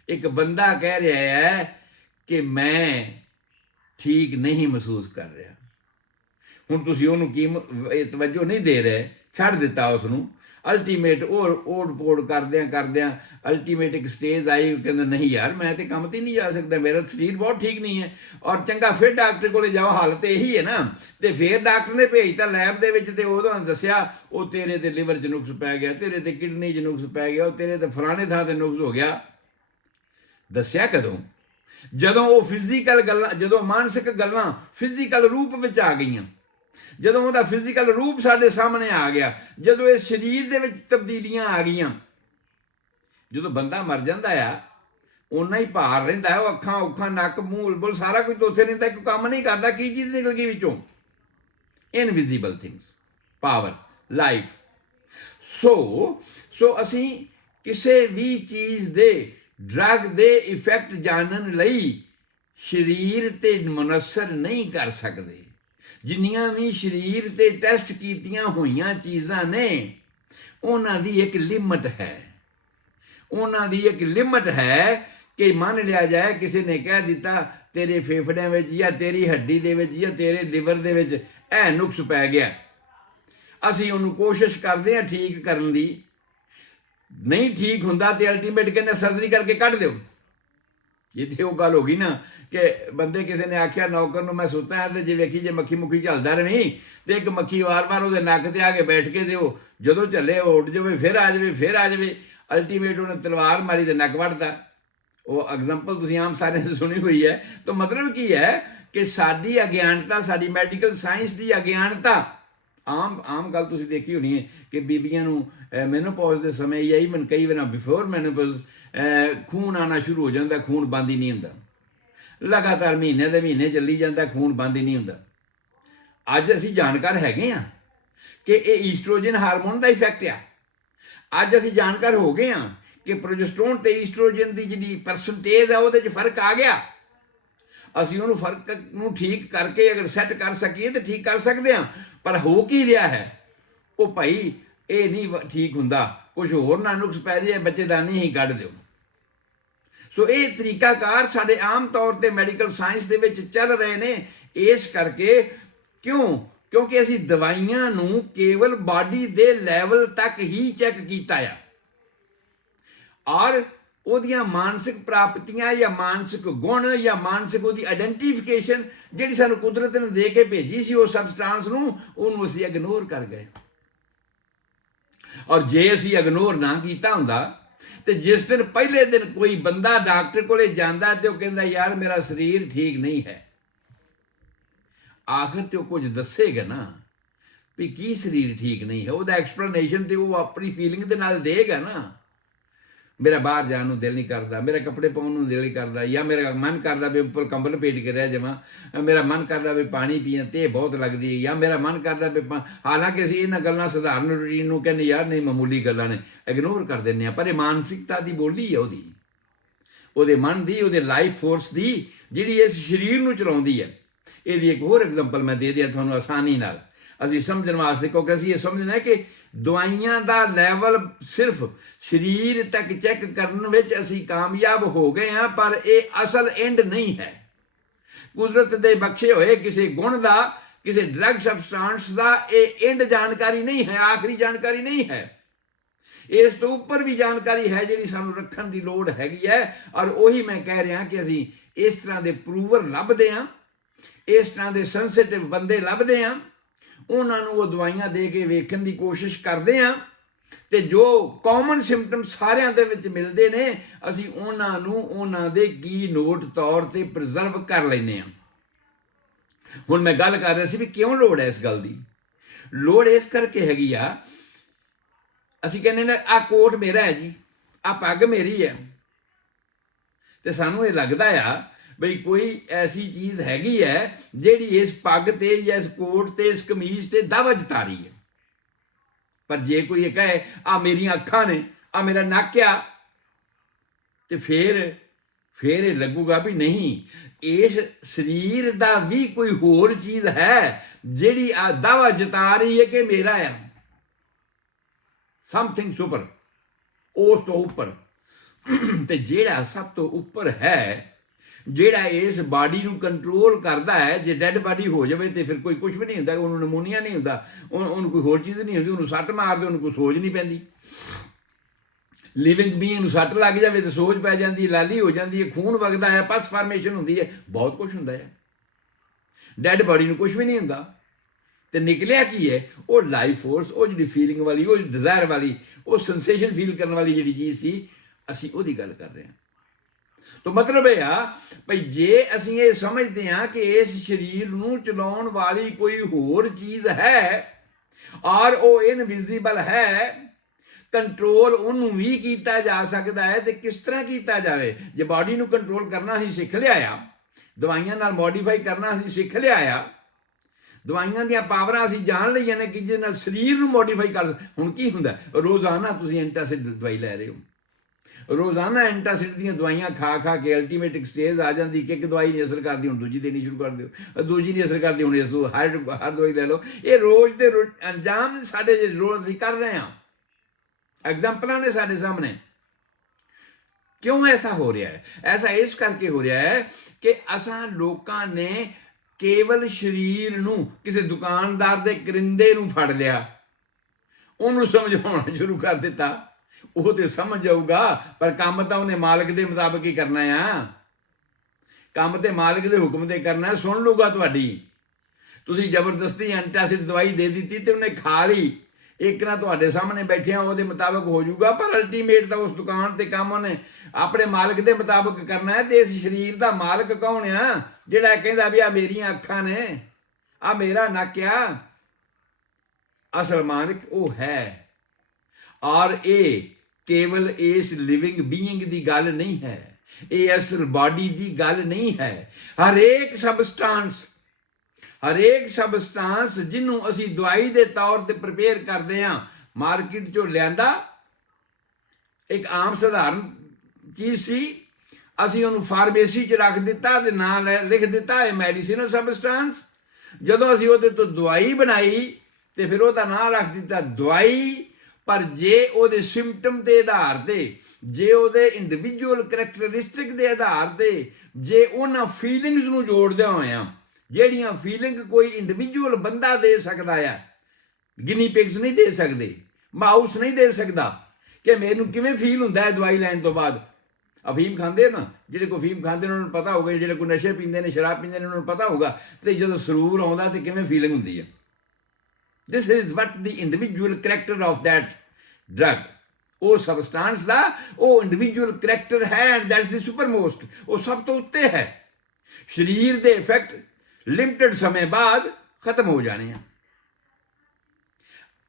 ਇੱਕ ਬੰਦਾ ਕਹਿ ਰਿਹਾ ਹੈ ਕਿ ਮੈਂ ਠੀਕ ਨਹੀਂ ਮਹਿਸੂਸ ਕਰ ਰਿਹਾ। ਹੁਣ ਤੁਸੀਂ ਉਹਨੂੰ ਕੀ ਤਵੱਜੋ ਨਹੀਂ ਦੇ ਰਹੇ, ਛੱਡ ਦਿੱਤਾ ਉਸ ਨੂੰ। ਅਲਟੀਮੇਟ ਓੜ ਪੋੜ ਕਰਦਿਆਂ ਅਲਟੀਮੇਟ ਇੱਕ ਸਟੇਜ ਆਈ, ਕਹਿੰਦਾ ਨਹੀਂ ਯਾਰ ਮੈਂ ਤੇ ਕੰਮ ਤੇ ਨਹੀਂ ਜਾ ਸਕਦਾ, ਮੇਰਾ ਸਰੀਰ ਬਹੁਤ ਠੀਕ ਨਹੀਂ ਹੈ। ਔਰ ਚੰਗਾ ਫਿਰ ਡਾਕਟਰ ਕੋਲੇ ਜਾਓ, ਹਾਲਤ ਇਹੀ ਹੈ ਨਾ। ਤੇ ਫਿਰ ਡਾਕਟਰ ਨੇ ਭੇਜਤਾ ਲੈਬ ਦੇ ਵਿੱਚ, ਤੇ ਉਦੋਂ ਦੱਸਿਆ ਉਹ ਤੇਰੇ ਤੇ ਲਿਵਰ 'ਚ ਨੁਕਸ ਪੈ ਗਿਆ, ਤੇਰੇ ਤੇ ਕਿਡਨੀ 'ਚ ਨੁਕਸ ਪੈ ਗਿਆ, ਉਹ ਤੇਰੇ ਤੇ ਫਲਾਣੇ ਥਾਂ ਤੇ ਨੁਕਸ ਹੋ ਗਿਆ। ਦੱਸਿਆ ਕਦੋਂ? ਜਦੋਂ ਉਹ ਫਿਜ਼ੀਕਲ ਗੱਲਾਂ, ਜਦੋਂ ਮਾਨਸਿਕ ਗੱਲਾਂ ਫਿਜ਼ੀਕਲ ਰੂਪ ਵਿੱਚ ਆ ਗਈਆਂ, ਜਦੋਂ ਉਹਦਾ ਫਿਜ਼ੀਕਲ ਰੂਪ ਸਾਡੇ ਸਾਹਮਣੇ ਆ ਗਿਆ, ਜਦੋਂ ਇਸ ਸਰੀਰ ਦੇ ਵਿੱਚ ਤਬਦੀਲੀਆਂ ਆ ਗਈਆਂ। ਜਦੋਂ ਬੰਦਾ ਮਰ ਜਾਂਦਾ ਆ ਓਨਾ ਹੀ ਭਾਰ ਰਹਿੰਦਾ, ਉਹ ਅੱਖਾਂ ਉੱਖਾਂ ਨੱਕ ਮੂੰਹ ਉਲਬੁਲ ਸਾਰਾ ਕੁਝ ਉੱਥੇ ਰਹਿੰਦਾ, ਕੋਈ ਕੰਮ ਨਹੀਂ ਕਰਦਾ। ਕੀ ਚੀਜ਼ ਨਿਕਲ ਗਈ ਵਿੱਚੋਂ? Invisible things, power, life. So ਅਸੀਂ ਕਿਸੇ ਵੀ ਚੀਜ਼ ਦੇ ਡਰਗ ਦੇ ਇਫੈਕਟ ਜਾਣਨ ਲਈ ਸਰੀਰ ਤੇ ਮੁਨਸਰ ਨਹੀਂ ਕਰ ਸਕਦੇ। ਜਿੰਨੀਆਂ ਵੀ ਸਰੀਰ ਤੇ ਟੈਸਟ ਕੀਤੀਆਂ ਹੋਈਆਂ ਚੀਜ਼ਾਂ ਨੇ, ਉਹਨਾਂ ਦੀ ਇੱਕ ਲਿਮਟ ਹੈ। ਉਹਨਾਂ ਦੀ ਇੱਕ ਲਿਮਟ ਹੈ ਕਿ ਮੰਨ ਲਿਆ ਜਾਏ ਕਿਸੇ ਨੇ ਕਹਿ ਦਿੱਤਾ ਤੇਰੇ ਫੇਫੜਿਆਂ ਵਿੱਚ ਜਾਂ ਤੇਰੀ ਹੱਡੀ ਦੇ ਵਿੱਚ ਜਾਂ ਤੇਰੇ ਲਿਵਰ ਦੇ ਵਿੱਚ ਇਹ ਨੁਕਸ ਪੈ ਗਿਆ, ਅਸੀਂ ਉਹਨੂੰ ਕੋਸ਼ਿਸ਼ ਕਰਦੇ ਹਾਂ ਠੀਕ ਕਰਨ ਦੀ, ਨਹੀਂ ਠੀਕ ਹੁੰਦਾ ਤੇ ਅਲਟੀਮੇਟ ਕਹਿੰਦੇ ਸਰਜਰੀ ਕਰਕੇ ਕੱਢ ਦਿਓ। ਜਿੱਥੇ ਉਹ ਗੱਲ ਹੋ ਗਈ ਨਾ ਕਿ ਬੰਦੇ ਕਿਸੇ ਨੇ ਆਖਿਆ ਨੌਕਰ ਨੂੰ ਮੈਂ ਸੁੱਤਾ ਹਾਂ ਤੇ ਜੇ ਵੇਖੀ ਜੇ ਮੱਖੀ ਮੁੱਖੀ ਝੱਲਦਾ ਰਹੀ ਤੇ ਇੱਕ ਮੱਖੀ ਵਾਰ-ਵਾਰ ਉਹਦੇ ਨੱਕ ਤੇ ਆ ਕੇ ਬੈਠ ਕੇ ਤੇ ਉਹ ਜਦੋਂ ਝੱਲੇ ਉਹ ਉੱਡ ਜਾਵੇ, ਫਿਰ ਆ ਜਾਵੇ, ਫਿਰ ਆ ਜਾਵੇ। ਅਲਟੀਮੇਟ ਉਹਨੇ ਤਲਵਾਰ ਮਾਰੀ ਤੇ ਨੱਕ ਵੱਢਦਾ। ਉਹ ਐਗਜ਼ਾਮਪਲ ਤੁਸੀਂ ਆਮ ਸਾਰਿਆਂ ਨੇ ਸੁਣੀ ਹੋਈ ਹੈ। ਤਾਂ ਮਤਲਬ ਕੀ ਹੈ ਕਿ ਸਾਡੀ ਅਗਿਆਨਤਾ, ਸਾਡੀ ਮੈਡੀਕਲ ਸਾਇੰਸ ਦੀ ਅਗਿਆਨਤਾ, ਆਮ ਗੱਲ ਤੁਸੀਂ ਦੇਖੀ ਹੋਣੀ ਹੈ ਕਿ ਬੀਬੀਆਂ ਨੂੰ ਮੈਨੋਪੌਜ਼ ਦੇ ਸਮੇਂ ਜਾਂ ਈਵਨ ਕਈ ਵਾਰ ਬਿਫੋਰ ਮੈਨੋਪੌਜ਼ ਖੂਨ ਆਉਣਾ ਸ਼ੁਰੂ ਹੋ ਜਾਂਦਾ, ਖੂਨ ਬੰਦ ਹੀ ਨਹੀਂ ਹੁੰਦਾ। ਲਗਾਤਾਰ ਮਹੀਨੇ ਦੇ ਮਹੀਨੇ ਚੱਲੀ ਜਾਂਦਾ, ਖੂਨ ਬੰਦ ਹੀ ਨਹੀਂ ਹੁੰਦਾ। ਅੱਜ ਅਸੀਂ ਜਾਣਕਾਰ ਹੈਗੇ ਹਾਂ ਕਿ ਇਹ ਈਸਟਰੋਜਨ ਹਾਰਮੋਨ ਦਾ ਇਫੈਕਟ ਆ। ਅੱਜ ਅਸੀਂ ਜਾਣਕਾਰ ਹੋ ਗਏ ਹਾਂ ਕਿ ਪ੍ਰੋਜੈਸਟਰੋਨ ਤੇ ਈਸਟਰੋਜਨ ਦੀ ਜਿਹੜੀ ਪਰਸੈਂਟੇਜ ਆ ਉਹਦੇ 'ਚ ਫਰਕ ਆ ਗਿਆ। ਅਸੀਂ ਉਹਨੂੰ ਫਰਕ ਨੂੰ ਠੀਕ ਕਰਕੇ ਅਗਰ ਸੈੱਟ ਕਰ ਸਕੀਏ ਤਾਂ ਠੀਕ ਕਰ ਸਕਦੇ ਹਾਂ। ਪਰ ਹੋ ਕੀ ਰਿਹਾ ਹੈ? ਉਹ ਭਾਈ ਇਹ ਨਹੀਂ ਠੀਕ ਹੁੰਦਾ, ਕੁਝ ਹੋਰ ਨਾ ਨੁਕਸ ਪੈ ਜਾਏ, ਬੱਚੇਦਾਨੀ ਹੀ ਕੱਢ ਦਿਓ। ਸੋ ਇਹ ਤਰੀਕਾਕਾਰ ਸਾਡੇ ਆਮ ਤੌਰ ਤੇ ਮੈਡੀਕਲ ਸਾਇੰਸ ਦੇ ਵਿੱਚ ਚੱਲ ਰਹੇ ਨੇ। ਇਸ ਕਰਕੇ ਕਿਉਂਕਿ ਅਸੀਂ ਦਵਾਈਆਂ ਨੂੰ ਕੇਵਲ ਬਾਡੀ ਦੇ ਲੈਵਲ ਤੱਕ ਹੀ ਚੈੱਕ ਕੀਤਾ ਆ। ਔਰ ਉਹਦੀਆਂ ਮਾਨਸਿਕ ਪ੍ਰਾਪਤੀਆਂ ਜਾਂ ਮਾਨਸਿਕ ਗੁਣ ਜਾਂ ਮਾਨਸਿਕ ਉਹਦੀ ਆਇਡੈਂਟੀਫਿਕੇਸ਼ਨ ਜਿਹੜੀ ਸਾਨੂੰ ਕੁਦਰਤ ਨੇ ਦੇ ਕੇ ਭੇਜੀ ਸੀ ਉਹ ਸਬਸਟੈਂਸ ਨੂੰ, ਉਹਨੂੰ ਅਸੀਂ ਇਗਨੋਰ ਕਰ ਗਏ। ਔਰ ਜੇ ਅਸੀਂ ਇਗਨੋਰ ਨਾ ਕੀਤਾ ਹੁੰਦਾ ਤੇ ਜਿਸ ਦਿਨ ਪਹਿਲੇ ਦਿਨ ਕੋਈ ਬੰਦਾ ਡਾਕਟਰ ਕੋਲੇ ਜਾਂਦਾ ਤੇ ਉਹ ਕਹਿੰਦਾ ਯਾਰ ਮੇਰਾ ਸਰੀਰ ਠੀਕ ਨਹੀਂ ਹੈ, ਆਖਰ ਤੇ ਉਹ ਕੁਝ ਦੱਸੇਗਾ ਨਾ ਵੀ ਕੀ ਸਰੀਰ ਠੀਕ ਨਹੀਂ ਹੈ, ਉਹਦਾ ਐਕਸਪਲੇਨੇਸ਼ਨ ਤੇ ਉਹ ਆਪਣੀ ਫੀਲਿੰਗ ਦੇ ਨਾਲ ਦੇਗਾ ਨਾ। ਮੇਰਾ ਬਾਹਰ ਜਾਣ ਨੂੰ ਦਿਲ ਨਹੀਂ ਕਰਦਾ, ਮੇਰਾ ਕੱਪੜੇ ਪਾਉਣ ਨੂੰ ਦਿਲ ਨਹੀਂ ਕਰਦਾ, ਜਾਂ ਮੇਰਾ ਮਨ ਕਰਦਾ ਵੀ ਉੱਪਰ ਕੰਬਲ ਪੇਟ ਕੇ ਰਹਿ ਜਾਵਾਂ, ਮੇਰਾ ਮਨ ਕਰਦਾ ਵੀ ਪਾਣੀ ਪੀਣ ਤੇ ਬਹੁਤ ਲੱਗਦੀ ਹੈ, ਜਾਂ ਮੇਰਾ ਮਨ ਕਰਦਾ ਵੀ ਹਾਲਾਂਕਿ ਅਸੀਂ ਇਹਨਾਂ ਗੱਲਾਂ ਸਧਾਰਨ ਰੂਟੀਨ ਨੂੰ ਕਹਿੰਦੇ ਯਾਰ ਨਹੀਂ ਮਾਮੂਲੀ ਗੱਲਾਂ ਨੇ, ਇਗਨੋਰ ਕਰ ਦਿੰਦੇ ਹਾਂ, ਪਰ ਇਹ ਮਾਨਸਿਕਤਾ ਦੀ ਬੋਲੀ ਹੈ ਉਹਦੀ, ਉਹਦੇ ਮਨ ਦੀ, ਉਹਦੇ ਲਾਈਫ ਫੋਰਸ ਦੀ, ਜਿਹੜੀ ਇਸ ਸਰੀਰ ਨੂੰ ਚਲਾਉਂਦੀ ਹੈ। ਇਹਦੀ ਇੱਕ ਹੋਰ ਐਗਜ਼ਾਮਪਲ ਮੈਂ ਦੇ ਦਿਆਂ ਤੁਹਾਨੂੰ ਆਸਾਨੀ ਨਾਲ ਅਸੀਂ ਸਮਝਣ ਵਾਸਤੇ, ਕਿਉਂਕਿ ਅਸੀਂ ਇਹ ਸਮਝਣਾ ਕਿ ਦਵਾਈਆਂ ਦਾ ਲੈਵਲ ਸਿਰਫ ਸਰੀਰ ਤੱਕ ਚੈੱਕ ਕਰਨ ਵਿੱਚ ਅਸੀਂ ਕਾਮਯਾਬ ਹੋ ਗਏ ਹਾਂ, ਪਰ ਇਹ ਅਸਲ ਐਂਡ ਨਹੀਂ ਹੈ। ਕੁਦਰਤ ਦੇ ਬਖਸ਼ੇ ਹੋਏ ਕਿਸੇ ਗੁਣ ਦਾ, ਕਿਸੇ ਡਰਗ ਸਬਸਟੈਂਸ ਦਾ ਇਹ ਐਂਡ ਜਾਣਕਾਰੀ ਨਹੀਂ ਹੈ, ਆਖਰੀ ਜਾਣਕਾਰੀ ਨਹੀਂ ਹੈ। ਇਸ ਤੋਂ ਉੱਪਰ ਵੀ ਜਾਣਕਾਰੀ ਹੈ ਜਿਹੜੀ ਸਾਨੂੰ ਰੱਖਣ ਦੀ ਲੋੜ ਹੈਗੀ ਹੈ। ਔਰ ਉਹੀ ਮੈਂ ਕਹਿ ਰਿਹਾ ਕਿ ਅਸੀਂ ਇਸ ਤਰ੍ਹਾਂ ਦੇ ਪ੍ਰੂਵਰ ਲੱਭਦੇ ਹਾਂ, ਇਸ ਤਰ੍ਹਾਂ ਦੇ ਸੈਂਸਿਟਿਵ ਬੰਦੇ ਲੱਭਦੇ ਹਾਂ, ਉਹਨਾਂ ਨੂੰ ਉਹ ਦਵਾਈਆਂ ਦੇ ਕੇ ਵੇਖਣ ਦੀ ਕੋਸ਼ਿਸ਼ ਕਰਦੇ ਹਾਂ, ਤੇ ਜੋ ਕਾਮਨ ਸਿੰਪਟਮ ਸਾਰਿਆਂ ਦੇ ਵਿੱਚ ਮਿਲਦੇ ਨੇ ਅਸੀਂ ਉਹਨਾਂ ਨੂੰ ਉਹਨਾਂ ਦੇ ਕੀ ਨੋਟ ਤੌਰ ਤੇ ਪ੍ਰੀਜ਼ਰਵ ਕਰ ਲੈਂਦੇ ਹਾਂ। ਹੁਣ ਮੈਂ ਗੱਲ ਕਰ ਰਿਹਾ ਸੀ ਵੀ ਕਿਉਂ ਲੋੜ ਹੈ ਇਸ ਗੱਲ ਦੀ। ਲੋੜ ਇਸ ਕਰਕੇ ਹੈਗੀ ਆ, ਅਸੀਂ ਕਹਿੰਦੇ ਨੇ ਆਹ ਕੋਟ ਮੇਰਾ ਹੈ ਜੀ, ਆਹ ਪੱਗ ਮੇਰੀ ਹੈ, ਤੇ ਸਾਨੂੰ ਇਹ ਲੱਗਦਾ ਆ ਬਈ ਕੋਈ ਐਸੀ ਚੀਜ਼ ਹੈਗੀ ਹੈ ਜਿਹੜੀ ਇਸ ਪੱਗ ਤੇ ਜਾਂ ਇਸ ਕੋਟ ਤੇ ਇਸ ਕਮੀਜ਼ ਤੇ ਦਾਅਵਾ ਜਤਾ ਰਹੀ ਹੈ। ਪਰ ਜੇ ਕੋਈ ਇਹ ਕਹੇ ਆ ਮੇਰੀਆਂ ਅੱਖਾਂ ਨੇ, ਆ ਮੇਰਾ ਨੱਕ ਆ, ਤੇ ਫਿਰ ਇਹ ਲੱਗੂਗਾ ਵੀ ਨਹੀਂ, ਇਸ ਸਰੀਰ ਦਾ ਵੀ ਕੋਈ ਹੋਰ ਚੀਜ਼ ਹੈ ਜਿਹੜੀ ਆ ਦਾਅਵਾ ਜਤਾ ਰਹੀ ਹੈ ਕਿ ਮੇਰਾ ਆ, ਸਮਥਿੰਗ ਸੁਪਰ, ਉਸ ਤੋਂ ਉੱਪਰ। ਤੇ ਜਿਹੜਾ ਸਭ ਤੋਂ ਉੱਪਰ ਹੈ, ਜਿਹੜਾ ਇਸ ਬਾਡੀ ਨੂੰ ਕੰਟਰੋਲ ਕਰਦਾ ਹੈ, ਜੇ ਡੈਡ ਬਾਡੀ ਹੋ ਜਾਵੇ ਤੇ ਫਿਰ ਕੋਈ ਕੁਝ ਵੀ ਨਹੀਂ ਹੁੰਦਾ, ਉਹਨੂੰ ਨਮੂਨੀਆ ਨਹੀਂ ਹੁੰਦਾ, ਉਹਨੂੰ ਕੋਈ ਹੋਰ ਚੀਜ਼ ਨਹੀਂ ਹੁੰਦੀ, ਉਹਨੂੰ ਸੱਟ ਮਾਰਦੇ ਉਹਨੂੰ ਕੋਈ ਸੋਜ ਨਹੀਂ ਪੈਂਦੀ। ਲਿਵਿੰਗ ਬੀਇੰਗ ਨੂੰ ਸੱਟ ਲੱਗ ਜਾਵੇ ਤੇ ਸੋਜ ਪੈ ਜਾਂਦੀ, ਲਾਲੀ ਹੋ ਜਾਂਦੀ ਹੈ, ਖੂਨ ਵਗਦਾ ਹੈ, ਪਸ ਫਾਰਮੇਸ਼ਨ ਹੁੰਦੀ ਹੈ, ਬਹੁਤ ਕੁਝ ਹੁੰਦਾ ਹੈ। ਡੈਡ ਬਾਡੀ ਨੂੰ ਕੁਝ ਵੀ ਨਹੀਂ ਹੁੰਦਾ। ਤੇ ਨਿਕਲਿਆ ਕੀ ਹੈ, ਉਹ ਲਾਈਫ ਫੋਰਸ, ਉਹ ਜਿਹੜੀ ਫੀਲਿੰਗ ਵਾਲੀ, ਉਹ ਡਿਜ਼ਾਇਰ ਵਾਲੀ, ਉਹ ਸੈਂਸੇਸ਼ਨ ਫੀਲ ਕਰਨ ਵਾਲੀ ਜਿਹੜੀ ਚੀਜ਼ ਸੀ, ਅਸੀਂ ਉਹਦੀ ਗੱਲ ਕਰ ਰਹੇ ਹਾਂ। ਤਾਂ ਮਤਲਬ ਇਹ ਆ ਭਈ ਜੇ ਅਸੀਂ ਇਹ ਸਮਝਦੇ ਹਾਂ ਕਿ ਇਸ ਸਰੀਰ ਨੂੰ ਚਲਾਉਣ ਵਾਲੀ ਕੋਈ ਹੋਰ ਚੀਜ਼ ਹੈ ਔਰ ਉਹ ਇਨਵਿਜ਼ੀਬਲ ਹੈ, ਕੰਟਰੋਲ ਉਹਨੂੰ ਵੀ ਕੀਤਾ ਜਾ ਸਕਦਾ ਹੈ, ਤੇ ਕਿਸ ਤਰ੍ਹਾਂ ਕੀਤਾ ਜਾਵੇ। ਜੇ ਬਾਡੀ ਨੂੰ ਕੰਟਰੋਲ ਕਰਨਾ ਅਸੀਂ ਸਿੱਖ ਲਿਆ ਆ, ਦਵਾਈਆਂ ਨਾਲ ਮੋਡੀਫਾਈ ਕਰਨਾ ਅਸੀਂ ਸਿੱਖ ਲਿਆ ਆ, ਦਵਾਈਆਂ ਦੀਆਂ ਪਾਵਰਾਂ ਅਸੀਂ ਜਾਣ ਲਈਆਂ ਨੇ ਕਿ ਜਿਹਦੇ ਨਾਲ ਸਰੀਰ ਨੂੰ ਮੋਡੀਫਾਈ ਕਰ। ਹੁਣ ਕੀ ਹੁੰਦਾ, ਰੋਜ਼ਾਨਾ ਤੁਸੀਂ ਐਂਟਾਸਿਡ ਦਵਾਈ ਲੈ ਰਹੇ ਹੋ, ਰੋਜ਼ਾਨਾ ਐਂਟਾਸਿਡ ਦੀਆਂ ਦਵਾਈਆਂ ਖਾ ਕੇ ਅਲਟੀਮੇਟ ਇੱਕ ਸਟੇਜ ਆ ਜਾਂਦੀ ਕਿ ਇੱਕ ਦਵਾਈ ਨਹੀਂ ਅਸਰ ਕਰਦੀ, ਹੁਣ ਦੂਜੀ ਦੇਣੀ ਸ਼ੁਰੂ ਕਰ ਦਿਓ, ਦੂਜੀ ਨਹੀਂ ਅਸਰ ਕਰਦੀ, ਹੁਣ ਇਸ ਤੋਂ ਹਰ ਦਵਾਈ ਲੈ ਲਓ। ਇਹ ਰੋਜ਼ ਦੇ ਅੰਜਾਮ ਸਾਡੇ ਜਿਹੜੇ ਰੋਜ਼ ਅਸੀਂ ਕਰ ਰਹੇ ਹਾਂ, ਐਗਜ਼ਾਮਪਲਾਂ ਨੇ ਸਾਡੇ ਸਾਹਮਣੇ। ਕਿਉਂ ਐਸਾ ਹੋ ਰਿਹਾ ਹੈ? ਐਸਾ ਇਸ ਕਰਕੇ ਹੋ ਰਿਹਾ ਹੈ ਕਿ ਅਸਾਂ ਲੋਕਾਂ ਨੇ ਕੇਵਲ ਸਰੀਰ ਨੂੰ ਕਿਸੇ ਦੁਕਾਨਦਾਰ ਦੇ ਕਰਿੰਦੇ ਨੂੰ ਫੜ ਲਿਆ, ਉਹਨੂੰ ਸਮਝਾਉਣਾ ਸ਼ੁਰੂ ਕਰ ਦਿੱਤਾ। ਉਹ ਤੇ ਸਮਝ ਜਾਊਗਾ, ਪਰ ਕੰਮ ਤਾਂ ਉਹਨੇ ਮਾਲਕ ਦੇ ਮੁਤਾਬਕ ਹੀ ਕਰਨਾ ਆ, ਕੰਮ ਤੇ ਮਾਲਕ ਦੇ ਹੁਕਮ ਤੇ ਕਰਨਾ। ਸੁਣ ਲੂਗਾ ਤੁਹਾਡੀ, ਤੁਸੀਂ ਜ਼ਬਰਦਸਤੀ ਐਂਟਾਸਿਡ ਦਵਾਈ ਦੇ ਦਿੱਤੀ ਤੇ ਉਹਨੇ ਖਾ ਲਈ, ਇੱਕ ਨਾ ਤੁਹਾਡੇ ਸਾਹਮਣੇ ਬੈਠਿਆ ਉਹਦੇ ਮੁਤਾਬਕ ਹੋ ਜਾਊਗਾ, ਪਰ ਅਲਟੀਮੇਟ ਤਾਂ ਉਸ ਦੁਕਾਨ ਤੇ ਕੰਮ ਉਹਨੇ ਆਪਣੇ ਮਾਲਕ ਦੇ ਮੁਤਾਬਕ ਕਰਨਾ ਹੈ। ਤੇ ਇਸ ਸਰੀਰ ਦਾ ਮਾਲਕ ਕੌਣ ਆ? ਜਿਹੜਾ ਕਹਿੰਦਾ ਵੀ ਆ ਮੇਰੀਆਂ ਅੱਖਾਂ ਨੇ, ਆ ਮੇਰਾ ਨੱਕ ਆ। ਅਸਲ ਮਾਲਕ ਉਹ ਹੈ। ਔਰ ਇਹ ਕੇਵਲ ਇਸ ਲਿਵਿੰਗ ਬੀਇੰਗ ਦੀ ਗੱਲ ਨਹੀਂ ਹੈ, ਇਹ ਅਸਲ ਬਾਡੀ ਦੀ ਗੱਲ ਨਹੀਂ ਹੈ। ਹਰੇਕ ਸਬਸਟੈਂਸ ਜਿਹਨੂੰ ਅਸੀਂ ਦਵਾਈ ਦੇ ਤੌਰ ਤੇ ਪ੍ਰਿਪੇਅਰ ਕਰਦੇ ਹਾਂ, ਮਾਰਕੀਟ ਚੋਂ ਲਿਆਂਦਾ, ਇੱਕ ਆਮ ਸਧਾਰਨ ਚੀਜ਼ ਸੀ, ਅਸੀਂ ਉਹਨੂੰ ਫਾਰਮੇਸੀ 'ਚ ਰੱਖ ਦਿੱਤਾ ਤੇ ਨਾਂ ਲਿਖ ਦਿੱਤਾ ਇਹ ਮੈਡੀਸਿਨਲ ਸਬਸਟੈਂਸ। ਜਦੋਂ ਅਸੀਂ ਉਹਦੇ ਤੋਂ ਦਵਾਈ ਬਣਾਈ ਤੇ ਫਿਰ ਉਹਦਾ ਨਾਂ ਰੱਖ ਦਿੱਤਾ ਦਵਾਈ। ਪਰ ਜੇ ਉਹਦੇ ਸਿੰਪਟਮ ਦੇ ਆਧਾਰ ਤੇ, ਜੇ ਉਹਦੇ ਇੰਡੀਵਿਜੂਅਲ ਕਰੈਕਟਰਿਸਟਿਕ ਦੇ ਆਧਾਰ ਤੇ, ਜੇ ਉਹਨਾਂ ਫੀਲਿੰਗਸ ਨੂੰ ਜੋੜਦਿਆਂ ਹੋਇਆਂ, ਜਿਹੜੀਆਂ ਫੀਲਿੰਗ ਕੋਈ ਇੰਡੀਵਿਜੂਅਲ ਬੰਦਾ ਦੇ ਸਕਦਾ ਆ, ਗਿਨੀ ਪਿਗਸ ਨਹੀਂ ਦੇ ਸਕਦੇ, ਮਾਊਸ ਨਹੀਂ ਦੇ ਸਕਦਾ ਕਿ ਮੈਨੂੰ ਕਿਵੇਂ ਫੀਲ ਹੁੰਦਾ ਹੈ ਦਵਾਈ ਲੈਣ ਤੋਂ ਬਾਅਦ। ਅਫੀਮ ਖਾਂਦੇ ਨਾ, ਜਿਹੜੇ ਕੋਈ ਅਫੀਮ ਖਾਂਦੇ ਨੇ ਉਹਨਾਂ ਨੂੰ ਪਤਾ ਹੋਊਗਾ, ਜਿਹੜੇ ਕੋਈ ਨਸ਼ੇ ਪੀਂਦੇ ਨੇ, ਸ਼ਰਾਬ ਪੀਂਦੇ ਨੇ, ਉਹਨਾਂ ਨੂੰ ਪਤਾ ਹੋਊਗਾ ਤੇ ਜਦੋਂ ਸਰੂਰ ਆਉਂਦਾ ਤੇ ਕਿਵੇਂ ਫੀਲਿੰਗ ਹੁੰਦੀ ਹੈ। This is what the individual character of that drug. ਉਹ ਸਬਸਟੈਂਸ ਦਾ ਉਹ ਇੰਡੀਵਿਜੂਅਲ ਕਰੈਕਟਰ ਹੈ, ਐਂਡ ਦੈਟਸ ਦੀ ਸੁਪਰਮੋਸਟ, ਉਹ ਸਭ ਤੋਂ ਉੱਤੇ ਹੈ। ਸਰੀਰ ਦੇ ਇਫੈਕਟ ਲਿਮਟਿਡ ਸਮੇਂ ਬਾਅਦ ਖਤਮ ਹੋ ਜਾਣੇ ਆ,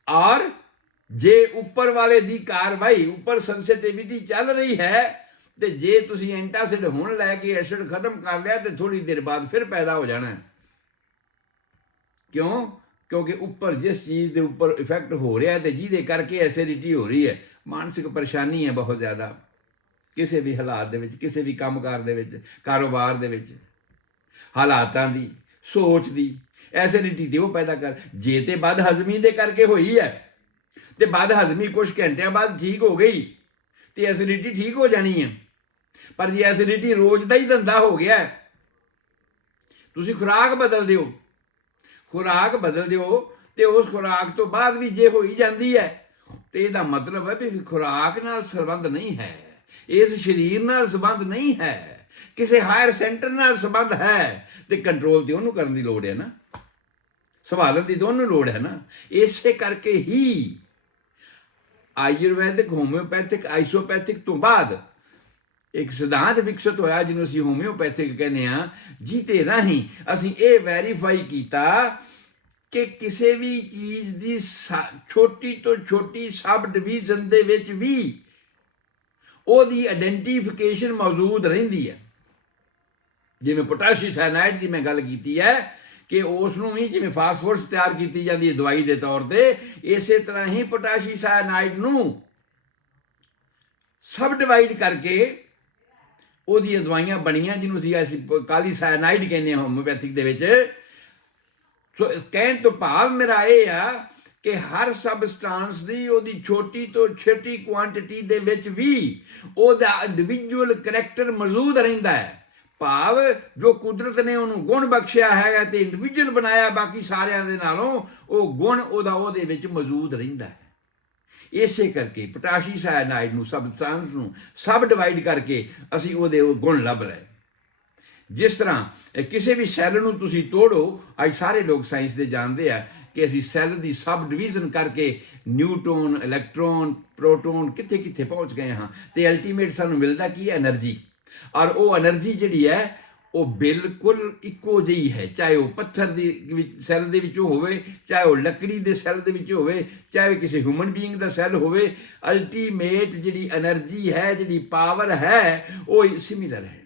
ਔਰ ਜੇ ਉੱਪਰ ਵਾਲੇ ਦੀ ਕਾਰਵਾਈ, ਉੱਪਰ ਸੈਂਸਿਟੀਵਿਟੀ ਚੱਲ ਰਹੀ ਹੈ, ਤੇ ਜੇ ਤੁਸੀਂ ਐਂਟਾਸਿਡ ਹੁਣ ਲੈ ਕੇ ਐਸਿਡ ਖਤਮ ਕਰ ਲਿਆ ਤੇ ਥੋੜੀ ਦੇਰ ਬਾਅਦ ਫਿਰ ਪੈਦਾ ਹੋ ਜਾਣਾ। ਕਿਉਂ? ਕਿਉਂਕਿ ਉੱਪਰ ਜਿਸ ਚੀਜ਼ ਦੇ ਉੱਪਰ ਇਫੈਕਟ ਹੋ ਰਿਹਾ ਤੇ ਜਿਹਦੇ ਕਰਕੇ ਐਸਿਡਿਟੀ ਹੋ ਰਹੀ ਹੈ, ਮਾਨਸਿਕ ਪਰੇਸ਼ਾਨੀ ਹੈ ਬਹੁਤ ਜ਼ਿਆਦਾ, ਕਿਸੇ ਵੀ ਹਾਲਾਤ ਦੇ ਵਿੱਚ, ਕਿਸੇ ਵੀ ਕੰਮਕਾਰ ਦੇ ਵਿੱਚ, ਕਾਰੋਬਾਰ ਦੇ ਵਿੱਚ, ਹਾਲਾਤਾਂ ਦੀ, ਸੋਚ ਦੀ ਐਸਿਡਿਟੀ ਤੇ ਉਹ ਪੈਦਾ ਕਰ। ਜੇ ਤੇ ਬਦ ਹਜ਼ਮੀ ਦੇ ਕਰਕੇ ਹੋਈ ਹੈ ਤੇ ਬਦ ਹਜ਼ਮੀ ਕੁਝ ਘੰਟਿਆਂ ਬਾਅਦ ਠੀਕ ਹੋ ਗਈ ਤੇ ਐਸਿਡਿਟੀ ਠੀਕ ਹੋ ਜਾਣੀ ਹੈ। ਪਰ ਜੇ ਐਸਿਡਿਟੀ ਰੋਜ਼ ਦਾ ਹੀ ਧੰਦਾ ਹੋ ਗਿਆ, ਤੁਸੀਂ ਖੁਰਾਕ ਬਦਲ ਦਿਓ, ਖੁਰਾਕ ਬਦਲ ਦਿਓ ਤੇ ਉਸ ਖੁਰਾਕ ਤੋਂ ਬਾਅਦ ਵੀ ਜੇ ਹੋਈ ਜਾਂਦੀ ਹੈ ਤੇ ਇਹਦਾ ਮਤਲਬ ਹੈ ਵੀ ਖੁਰਾਕ ਨਾਲ ਸੰਬੰਧ ਨਹੀਂ ਹੈ, ਇਸ ਸਰੀਰ ਨਾਲ ਸੰਬੰਧ ਨਹੀਂ ਹੈ, ਕਿਸੇ ਹਾਇਰ ਸੈਂਟਰ ਨਾਲ ਸੰਬੰਧ ਹੈ, ਤੇ ਕੰਟਰੋਲ ਤੇ ਉਹਨੂੰ ਕਰਨ ਦੀ ਲੋੜ ਹੈ ਨਾ, ਸੰਭਾਲਣ ਦੀ ਤਾਂ ਉਹਨੂੰ ਲੋੜ ਹੈ ਨਾ। ਇਸੇ ਕਰਕੇ ਹੀ ਆਯੁਰਵੈਦਿਕ, ਹੋਮਿਓਪੈਥਿਕ, ਆਈਸੋਪੈਥਿਕ ਤੋਂ ਬਾਅਦ ਇੱਕ ਸਿਧਾਂਤ ਵਿਕਸਿਤ ਹੋਇਆ ਜਿਹਨੂੰ ਅਸੀਂ ਹੋਮਿਓਪੈਥਿਕ ਕਹਿੰਦੇ ਹਾਂ, ਜਿਹਦੇ ਰਾਹੀਂ ਅਸੀਂ ਇਹ ਵੈਰੀਫਾਈ ਕੀਤਾ ਕਿ ਕਿਸੇ ਵੀ ਚੀਜ਼ ਦੀ ਛੋਟੀ ਤੋਂ ਛੋਟੀ ਸਬ ਡਿਵੀਜ਼ਨ ਦੇ ਵਿੱਚ ਵੀ ਉਹਦੀ ਆਇਡੈਂਟੀਫਿਕੇਸ਼ਨ ਮੌਜੂਦ ਰਹਿੰਦੀ ਹੈ। ਜਿਵੇਂ ਪੋਟਾਸ਼ੀ ਸਾਇਨਾਈਡ ਦੀ ਮੈਂ ਗੱਲ ਕੀਤੀ ਹੈ ਕਿ ਉਸ ਨੂੰ ਵੀ ਜਿਵੇਂ ਫਾਸਫੋਰਸ ਤਿਆਰ ਕੀਤੀ ਜਾਂਦੀ ਹੈ ਦਵਾਈ ਦੇ ਤੌਰ ਤੇ, ਇਸੇ ਤਰ੍ਹਾਂ ਹੀ ਪੋਟਾਸ਼ੀ ਸਾਇਨਾਈਡ ਨੂੰ ਸਬ ਡਿਵਾਈਡ ਕਰਕੇ ਉਹਦੀਆਂ ਦਵਾਈਆਂ ਬਣੀਆਂ, ਜਿਹਨੂੰ ਅਸੀਂ ਕਾਲੀ ਸਾਇਨਾਈਡ ਕਹਿੰਦੇ ਹਾਂ ਹੋਮਿਓਪੈਥਿਕ ਦੇ ਵਿੱਚ। ਸੋ ਕਹਿਣ ਤੋਂ ਭਾਵ ਮੇਰਾ ਇਹ ਆ ਕਿ ਹਰ ਸਬਸਟੈਂਸ ਦੀ ਉਹਦੀ ਛੋਟੀ ਤੋਂ ਛੋਟੀ ਕੁਆਂਟੀਟੀ ਦੇ ਵਿੱਚ ਵੀ ਉਹਦਾ ਇੰਡੀਵਿਜੂਅਲ ਕਰੈਕਟਰ ਮੌਜੂਦ ਰਹਿੰਦਾ ਹੈ। ਭਾਵ ਜੋ ਕੁਦਰਤ ਨੇ ਉਹਨੂੰ ਗੁਣ ਬਖਸ਼ਿਆ ਹੈਗਾ ਤੇ ਇੰਡੀਵਿਜੂਅਲ ਬਣਾਇਆ ਬਾਕੀ ਸਾਰਿਆਂ ਦੇ ਨਾਲੋਂ, ਉਹ ਗੁਣ ਉਹਦੇ ਵਿੱਚ ਮੌਜੂਦ ਰਹਿੰਦਾ ਹੈ। ਇਸੇ ਕਰਕੇ ਪੋਟਾਸ਼ੀ ਸਾਇਨਾਈਡ ਨੂੰ, ਸਬਸਟੈਂਸ ਨੂੰ ਸਬ ਡਿਵਾਈਡ ਕਰਕੇ ਅਸੀਂ ਉਹਦੇ ਉਹ ਗੁਣ ਲੱਭ ਲਏ। ਜਿਸ ਤਰ੍ਹਾਂ ਕਿਸੇ ਵੀ ਸੈੱਲ ਨੂੰ ਤੁਸੀਂ ਤੋੜੋ, ਅੱਜ ਸਾਰੇ ਲੋਕ ਸਾਇੰਸ ਦੇ ਜਾਣਦੇ ਆ ਕਿ ਅਸੀਂ ਸੈੱਲ ਦੀ ਸਬ ਡਿਵੀਜ਼ਨ ਕਰਕੇ ਨਿਊਟਰੋਨ, ਇਲੈਕਟ੍ਰੋਨ, ਪ੍ਰੋਟੋਨ ਕਿੱਥੇ ਕਿੱਥੇ ਪਹੁੰਚ ਗਏ ਹਾਂ, ਤੇ ਅਲਟੀਮੇਟ ਸਾਨੂੰ ਮਿਲਦਾ ਕੀ ਹੈ? ਐਨਰਜੀ। ਔਰ ਉਹ ਐਨਰਜੀ ਜਿਹੜੀ ਹੈ ਉਹ ਬਿਲਕੁਲ ਇੱਕੋ ਜਿਹੀ ਹੈ, ਚਾਹੇ ਉਹ ਪੱਥਰ ਦੀ ਸੈੱਲ ਦੇ ਵਿੱਚੋਂ ਹੋਵੇ, ਚਾਹੇ ਉਹ ਲੱਕੜੀ ਦੇ ਸੈੱਲ ਦੇ ਵਿੱਚ ਹੋਵੇ, ਚਾਹੇ ਕਿਸੇ ਹਿਊਮਨ ਬੀਇੰਗ ਦਾ ਸੈੱਲ ਹੋਵੇ। ਅਲਟੀਮੇਟ ਜਿਹੜੀ ਐਨਰਜੀ ਹੈ, ਜਿਹੜੀ ਪਾਵਰ ਹੈ, ਉਹ ਸਿਮਿਲਰ ਹੈ।